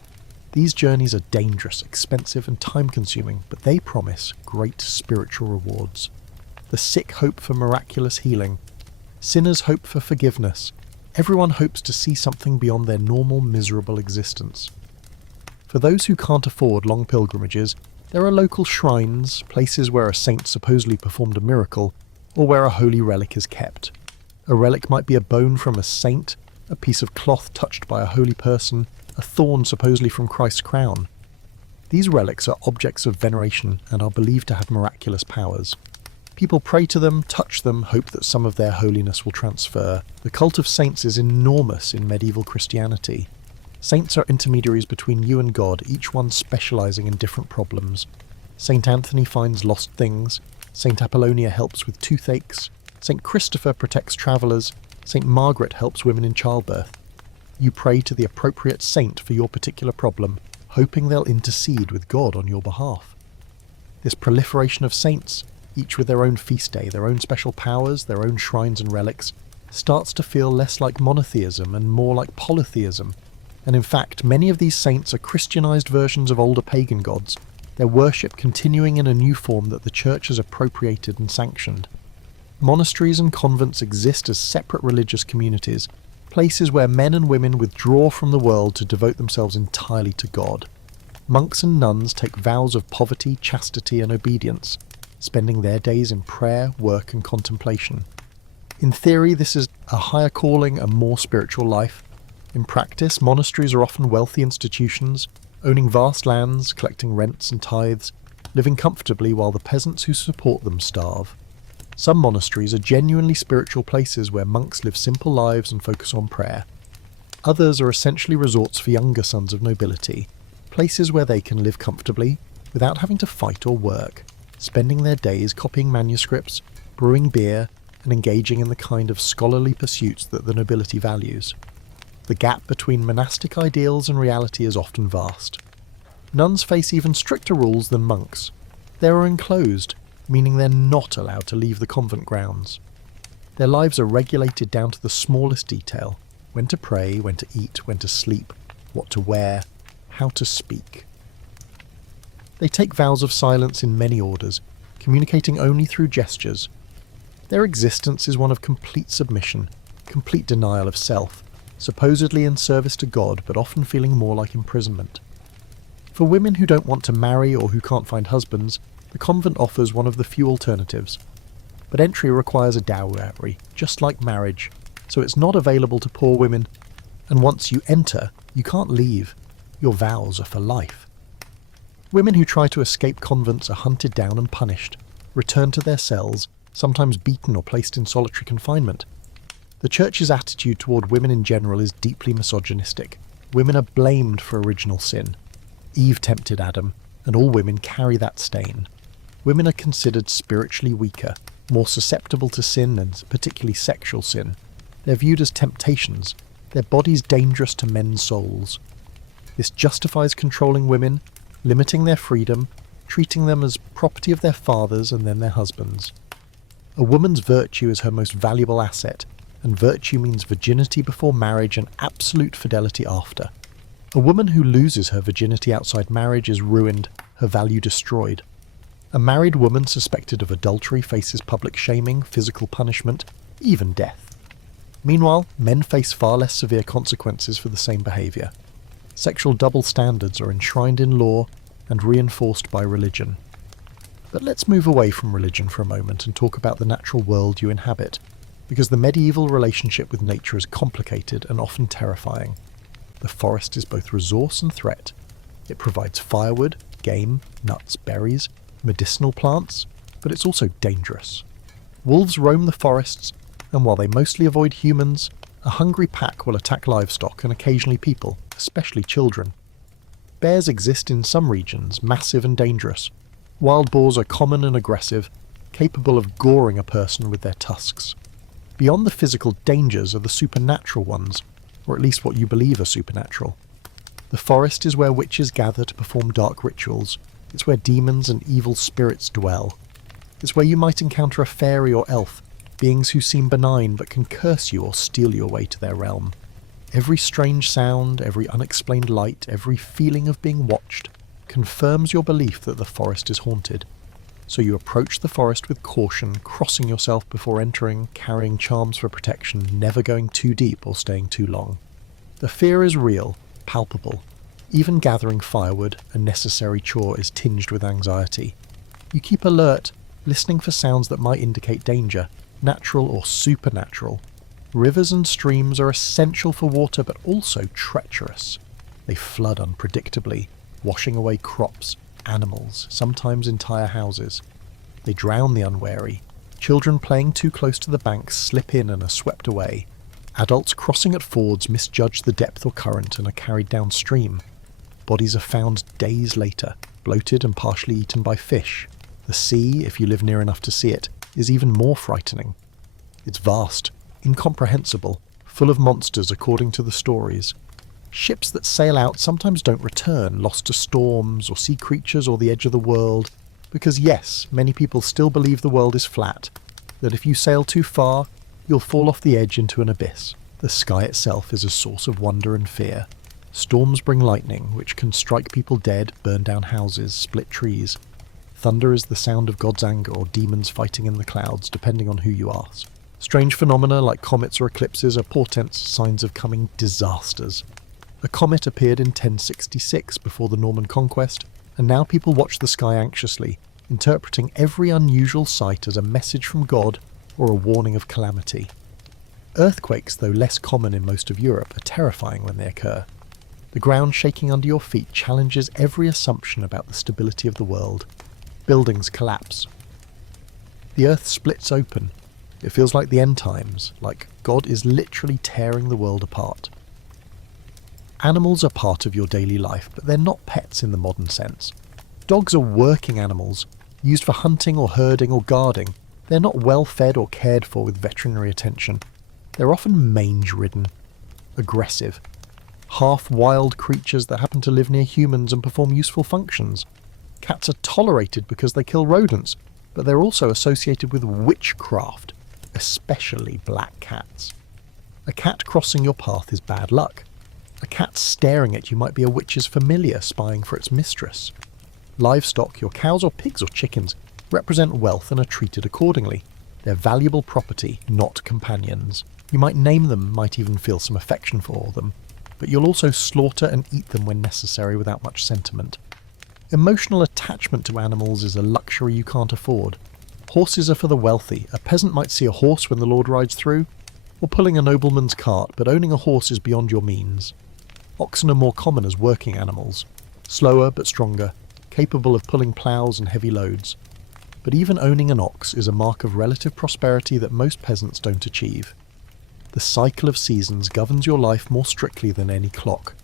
These journeys are dangerous, expensive, and time-consuming, but they promise great spiritual rewards. The sick hope for miraculous healing. Sinners hope for forgiveness. Everyone hopes to see something beyond their normal, miserable existence. For those who can't afford long pilgrimages, there are local shrines, places where a saint supposedly performed a miracle, or where a holy relic is kept. A relic might be a bone from a saint, a piece of cloth touched by a holy person, a thorn supposedly from Christ's crown. These relics are objects of veneration and are believed to have miraculous powers. People pray to them, touch them, hope that some of their holiness will transfer. The cult of saints is enormous in medieval Christianity. Saints are intermediaries between you and God, each one specialising in different problems. Saint Anthony finds lost things, Saint Apollonia helps with toothaches, Saint Christopher protects travellers, Saint Margaret helps women in childbirth. You pray to the appropriate saint for your particular problem, hoping they'll intercede with God on your behalf. This proliferation of saints, each with their own feast day, their own special powers, their own shrines and relics, starts to feel less like monotheism and more like polytheism. And in fact, many of these saints are Christianized versions of older pagan gods, their worship continuing in a new form that the Church has appropriated and sanctioned. Monasteries and convents exist as separate religious communities, places where men and women withdraw from the world to devote themselves entirely to God. Monks and nuns take vows of poverty, chastity, and obedience, spending their days in prayer, work, and contemplation. In theory, this is a higher calling, a more spiritual life. In practice, monasteries are often wealthy institutions, owning vast lands, collecting rents and tithes, living comfortably while the peasants who support them starve. Some monasteries are genuinely spiritual places where monks live simple lives and focus on prayer. Others are essentially resorts for younger sons of nobility, places where they can live comfortably without having to fight or work, spending their days copying manuscripts, brewing beer, and engaging in the kind of scholarly pursuits that the nobility values. The gap between monastic ideals and reality is often vast. Nuns face even stricter rules than monks. They are enclosed, meaning they're not allowed to leave the convent grounds. Their lives are regulated down to the smallest detail: when to pray, when to eat, when to sleep, what to wear, how to speak. They take vows of silence in many orders, communicating only through gestures. Their existence is one of complete submission, complete denial of self, supposedly in service to God, but often feeling more like imprisonment. For women who don't want to marry or who can't find husbands, the convent offers one of the few alternatives. But entry requires a dowry, just like marriage, so it's not available to poor women, and once you enter, you can't leave. Your vows are for life. Women who try to escape convents are hunted down and punished, returned to their cells, sometimes beaten or placed in solitary confinement. The Church's attitude toward women in general is deeply misogynistic. Women are blamed for original sin. Eve tempted Adam, and all women carry that stain. Women are considered spiritually weaker, more susceptible to sin and particularly sexual sin. They're viewed as temptations, their bodies dangerous to men's souls. This justifies controlling women, limiting their freedom, treating them as property of their fathers and then their husbands. A woman's virtue is her most valuable asset, and virtue means virginity before marriage and absolute fidelity after. A woman who loses her virginity outside marriage is ruined, her value destroyed. A married woman suspected of adultery faces public shaming, physical punishment, even death. Meanwhile, men face far less severe consequences for the same behaviour. Sexual double standards are enshrined in law and reinforced by religion. But let's move away from religion for a moment and talk about the natural world you inhabit, because the medieval relationship with nature is complicated and often terrifying. The forest is both resource and threat. It provides firewood, game, nuts, berries, medicinal plants, but it's also dangerous. Wolves roam the forests, and while they mostly avoid humans, a hungry pack will attack livestock and occasionally people, especially children. Bears exist in some regions, massive and dangerous. Wild boars are common and aggressive, capable of goring a person with their tusks. Beyond the physical dangers are the supernatural ones, or at least what you believe are supernatural. The forest is where witches gather to perform dark rituals. It's where demons and evil spirits dwell. It's where you might encounter a fairy or elf, beings who seem benign but can curse you or steal you away to their realm. Every strange sound, every unexplained light, every feeling of being watched confirms your belief that the forest is haunted. So you approach the forest with caution, crossing yourself before entering, carrying charms for protection, never going too deep or staying too long. The fear is real, palpable. Even gathering firewood, a necessary chore, is tinged with anxiety. You keep alert, listening for sounds that might indicate danger, natural or supernatural. Rivers and streams are essential for water but also treacherous. They flood unpredictably, washing away crops, animals, sometimes entire houses. They drown the unwary. Children playing too close to the banks slip in and are swept away. Adults crossing at fords misjudge the depth or current and are carried downstream. Bodies are found days later, bloated and partially eaten by fish. The sea, if you live near enough to see it, is even more frightening. It's vast, incomprehensible, full of monsters according to the stories. Ships that sail out sometimes don't return, lost to storms or sea creatures or the edge of the world, because yes, many people still believe the world is flat, that if you sail too far, you'll fall off the edge into an abyss. The sky itself is a source of wonder and fear. Storms bring lightning, which can strike people dead, burn down houses, split trees. Thunder is the sound of God's anger or demons fighting in the clouds, depending on who you ask. Strange phenomena like comets or eclipses are portents, signs of coming disasters. A comet appeared in 1066 before the Norman conquest, and now people watch the sky anxiously, interpreting every unusual sight as a message from God or a warning of calamity. Earthquakes, though less common in most of Europe, are terrifying when they occur. The ground shaking under your feet challenges every assumption about the stability of the world. Buildings collapse. The earth splits open. It feels like the end times, like God is literally tearing the world apart. Animals are part of your daily life, but they're not pets in the modern sense. Dogs are working animals, used for hunting or herding or guarding. They're not well fed or cared for with veterinary attention. They're often mange-ridden, aggressive, half-wild creatures that happen to live near humans and perform useful functions. Cats are tolerated because they kill rodents, but they're also associated with witchcraft. especially black cats. A cat crossing your path is bad luck. A cat staring at you might be a witch's familiar spying for its mistress. Livestock, your cows or pigs or chickens, represent wealth and are treated accordingly. They're valuable property, not companions. You might name them, might even feel some affection for them, but you'll also slaughter and eat them when necessary without much sentiment. Emotional attachment to animals is a luxury you can't afford. Horses are for the wealthy. A peasant might see a horse when the Lord rides through, or pulling a nobleman's cart, but owning a horse is beyond your means. Oxen are more common as working animals, slower but stronger, capable of pulling ploughs and heavy loads. But even owning an ox is a mark of relative prosperity that most peasants don't achieve. The cycle of seasons governs your life more strictly than any clock.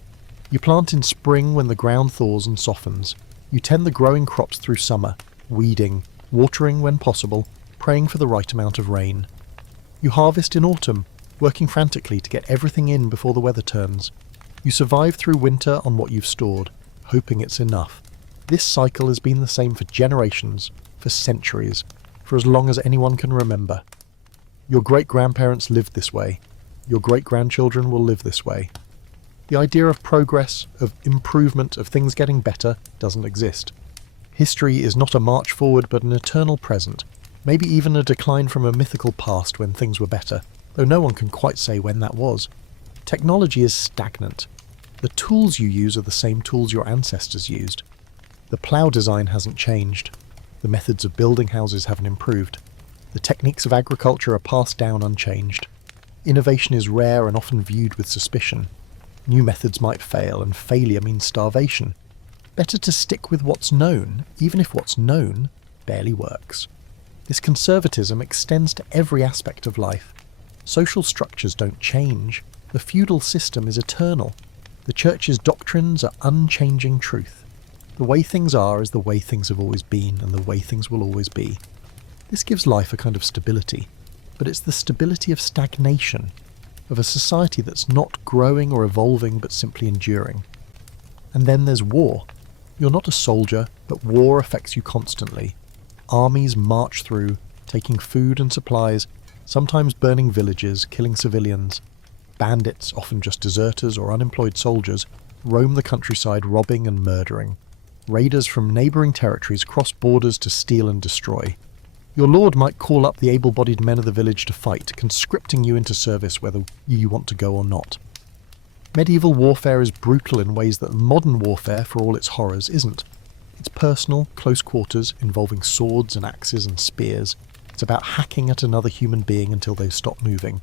You plant in spring when the ground thaws and softens. You tend the growing crops through summer, weeding, watering when possible, praying for the right amount of rain. You harvest in autumn, working frantically to get everything in before the weather turns. You survive through winter on what you've stored, hoping it's enough. This cycle has been the same for generations, for centuries, for as long as anyone can remember. Your great-grandparents lived this way. Your great-grandchildren will live this way. The idea of progress, of improvement, of things getting better, doesn't exist. History is not a march forward but an eternal present, maybe even a decline from a mythical past when things were better, though no one can quite say when that was. Technology is stagnant. The tools you use are the same tools your ancestors used. The plough design hasn't changed. The methods of building houses haven't improved. The techniques of agriculture are passed down unchanged. Innovation is rare and often viewed with suspicion. New methods might fail, and failure means starvation. Better to stick with what's known, even if what's known barely works. This conservatism extends to every aspect of life. Social structures don't change. The feudal system is eternal. The Church's doctrines are unchanging truth. The way things are is the way things have always been, and the way things will always be. This gives life a kind of stability, but it's the stability of stagnation, of a society that's not growing or evolving but simply enduring. And then there's war. You're not a soldier, but war affects you constantly. Armies march through, taking food and supplies, sometimes burning villages, killing civilians. Bandits, often just deserters or unemployed soldiers, roam the countryside robbing and murdering. Raiders from neighbouring territories cross borders to steal and destroy. Your lord might call up the able-bodied men of the village to fight, conscripting you into service whether you want to go or not. Medieval warfare is brutal in ways that modern warfare, for all its horrors, isn't. It's personal, close quarters, involving swords and axes and spears. It's about hacking at another human being until they stop moving.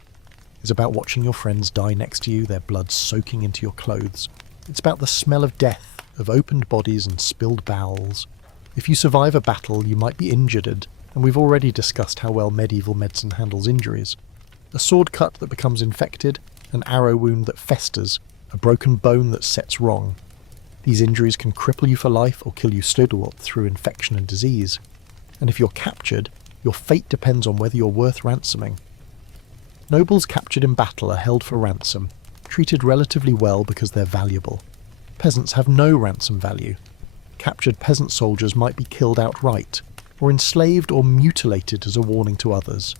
It's about watching your friends die next to you, their blood soaking into your clothes. It's about the smell of death, of opened bodies and spilled bowels. If you survive a battle, you might be injured, and we've already discussed how well medieval medicine handles injuries. A sword cut that becomes infected, an arrow wound that festers, a broken bone that sets wrong. These injuries can cripple you for life or kill you slowly through infection and disease. And if you're captured, your fate depends on whether you're worth ransoming. Nobles captured in battle are held for ransom, treated relatively well because they're valuable. Peasants have no ransom value. Captured peasant soldiers might be killed outright, or enslaved or mutilated as a warning to others.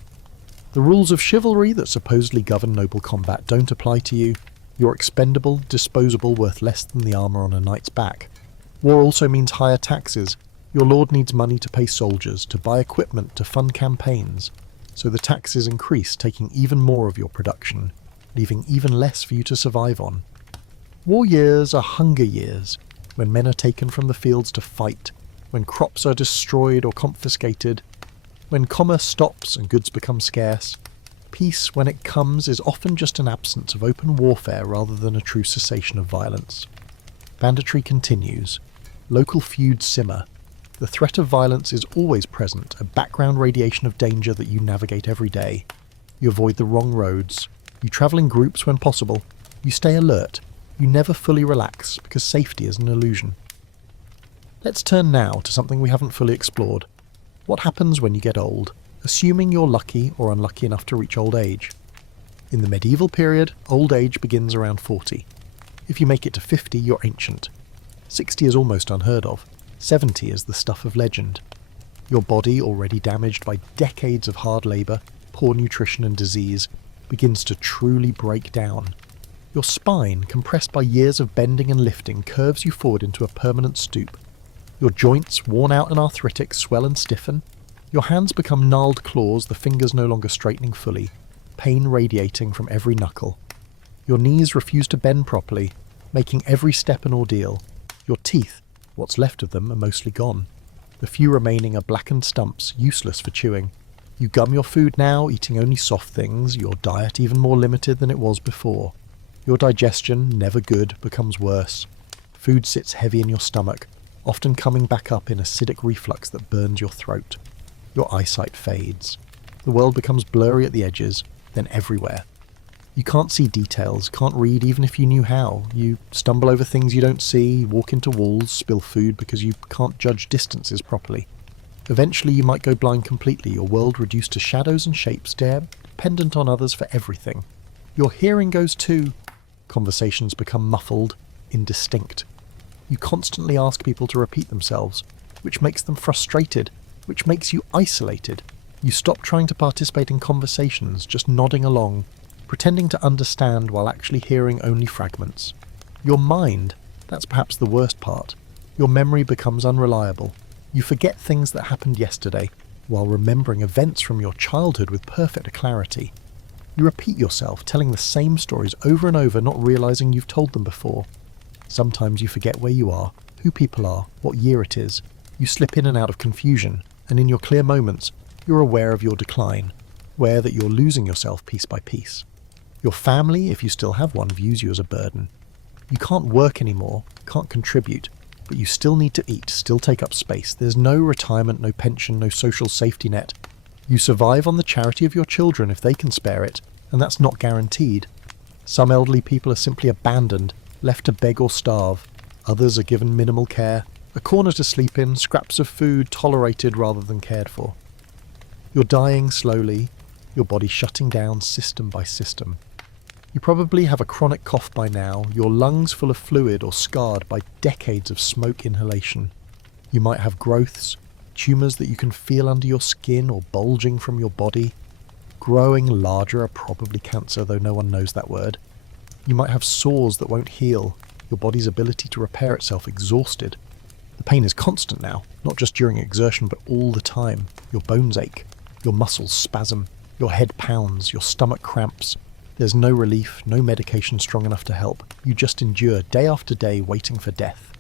The rules of chivalry that supposedly govern noble combat don't apply to you. You're expendable, disposable, worth less than the armour on a knight's back. War also means higher taxes. Your lord needs money to pay soldiers, to buy equipment, to fund campaigns. So the taxes increase, taking even more of your production, leaving even less for you to survive on. War years are hunger years, when men are taken from the fields to fight, when crops are destroyed or confiscated, when commerce stops and goods become scarce. Peace, when it comes, is often just an absence of open warfare rather than a true cessation of violence. Banditry continues. Local feuds simmer. The threat of violence is always present, a background radiation of danger that you navigate every day. You avoid the wrong roads. You travel in groups when possible. You stay alert. You never fully relax, because safety is an illusion. Let's turn now to something we haven't fully explored. What happens when you get old, assuming you're lucky or unlucky enough to reach old age? In the medieval period, old age begins around 40. If you make it to 50, you're ancient. 60 is almost unheard of. 70 is the stuff of legend. Your body, already damaged by decades of hard labour, poor nutrition and disease, begins to truly break down. Your spine, compressed by years of bending and lifting, curves you forward into a permanent stoop. Your joints, worn out and arthritic, swell and stiffen. Your hands become gnarled claws, the fingers no longer straightening fully, pain radiating from every knuckle. Your knees refuse to bend properly, making every step an ordeal. Your teeth, what's left of them, are mostly gone. The few remaining are blackened stumps, useless for chewing. You gum your food now, eating only soft things, your diet even more limited than it was before. Your digestion, never good, becomes worse. Food sits heavy in your stomach, often coming back up in acidic reflux that burns your throat. Your eyesight fades. The world becomes blurry at the edges, then everywhere. You can't see details, can't read even if you knew how. You stumble over things you don't see, walk into walls, spill food because you can't judge distances properly. Eventually you might go blind completely, your world reduced to shadows and shapes, dependent on others for everything. Your hearing goes too. Conversations become muffled, indistinct. You constantly ask people to repeat themselves, which makes them frustrated, which makes you isolated. You stop trying to participate in conversations, just nodding along, pretending to understand while actually hearing only fragments. Your mind, that's perhaps the worst part. Your memory becomes unreliable. You forget things that happened yesterday, while remembering events from your childhood with perfect clarity. You repeat yourself, telling the same stories over and over, not realizing you've told them before. Sometimes you forget where you are, who people are, what year it is. You slip in and out of confusion, and in your clear moments, you're aware of your decline, aware that you're losing yourself piece by piece. Your family, if you still have one, views you as a burden. You can't work anymore, can't contribute, but you still need to eat, still take up space. There's no retirement, no pension, no social safety net. You survive on the charity of your children if they can spare it, and that's not guaranteed. Some elderly people are simply abandoned, left to beg or starve. Others are given minimal care, a corner to sleep in, scraps of food tolerated rather than cared for. You're dying slowly, your body shutting down system by system. You probably have a chronic cough by now, your lungs full of fluid or scarred by decades of smoke inhalation. You might have growths, tumours that you can feel under your skin or bulging from your body. Growing larger are probably cancer, though no one knows that word. You might have sores that won't heal, your body's ability to repair itself exhausted. The pain is constant now, not just during exertion, but all the time. Your bones ache, your muscles spasm, your head pounds, your stomach cramps. There's no relief, no medication strong enough to help. You just endure day after day waiting for death.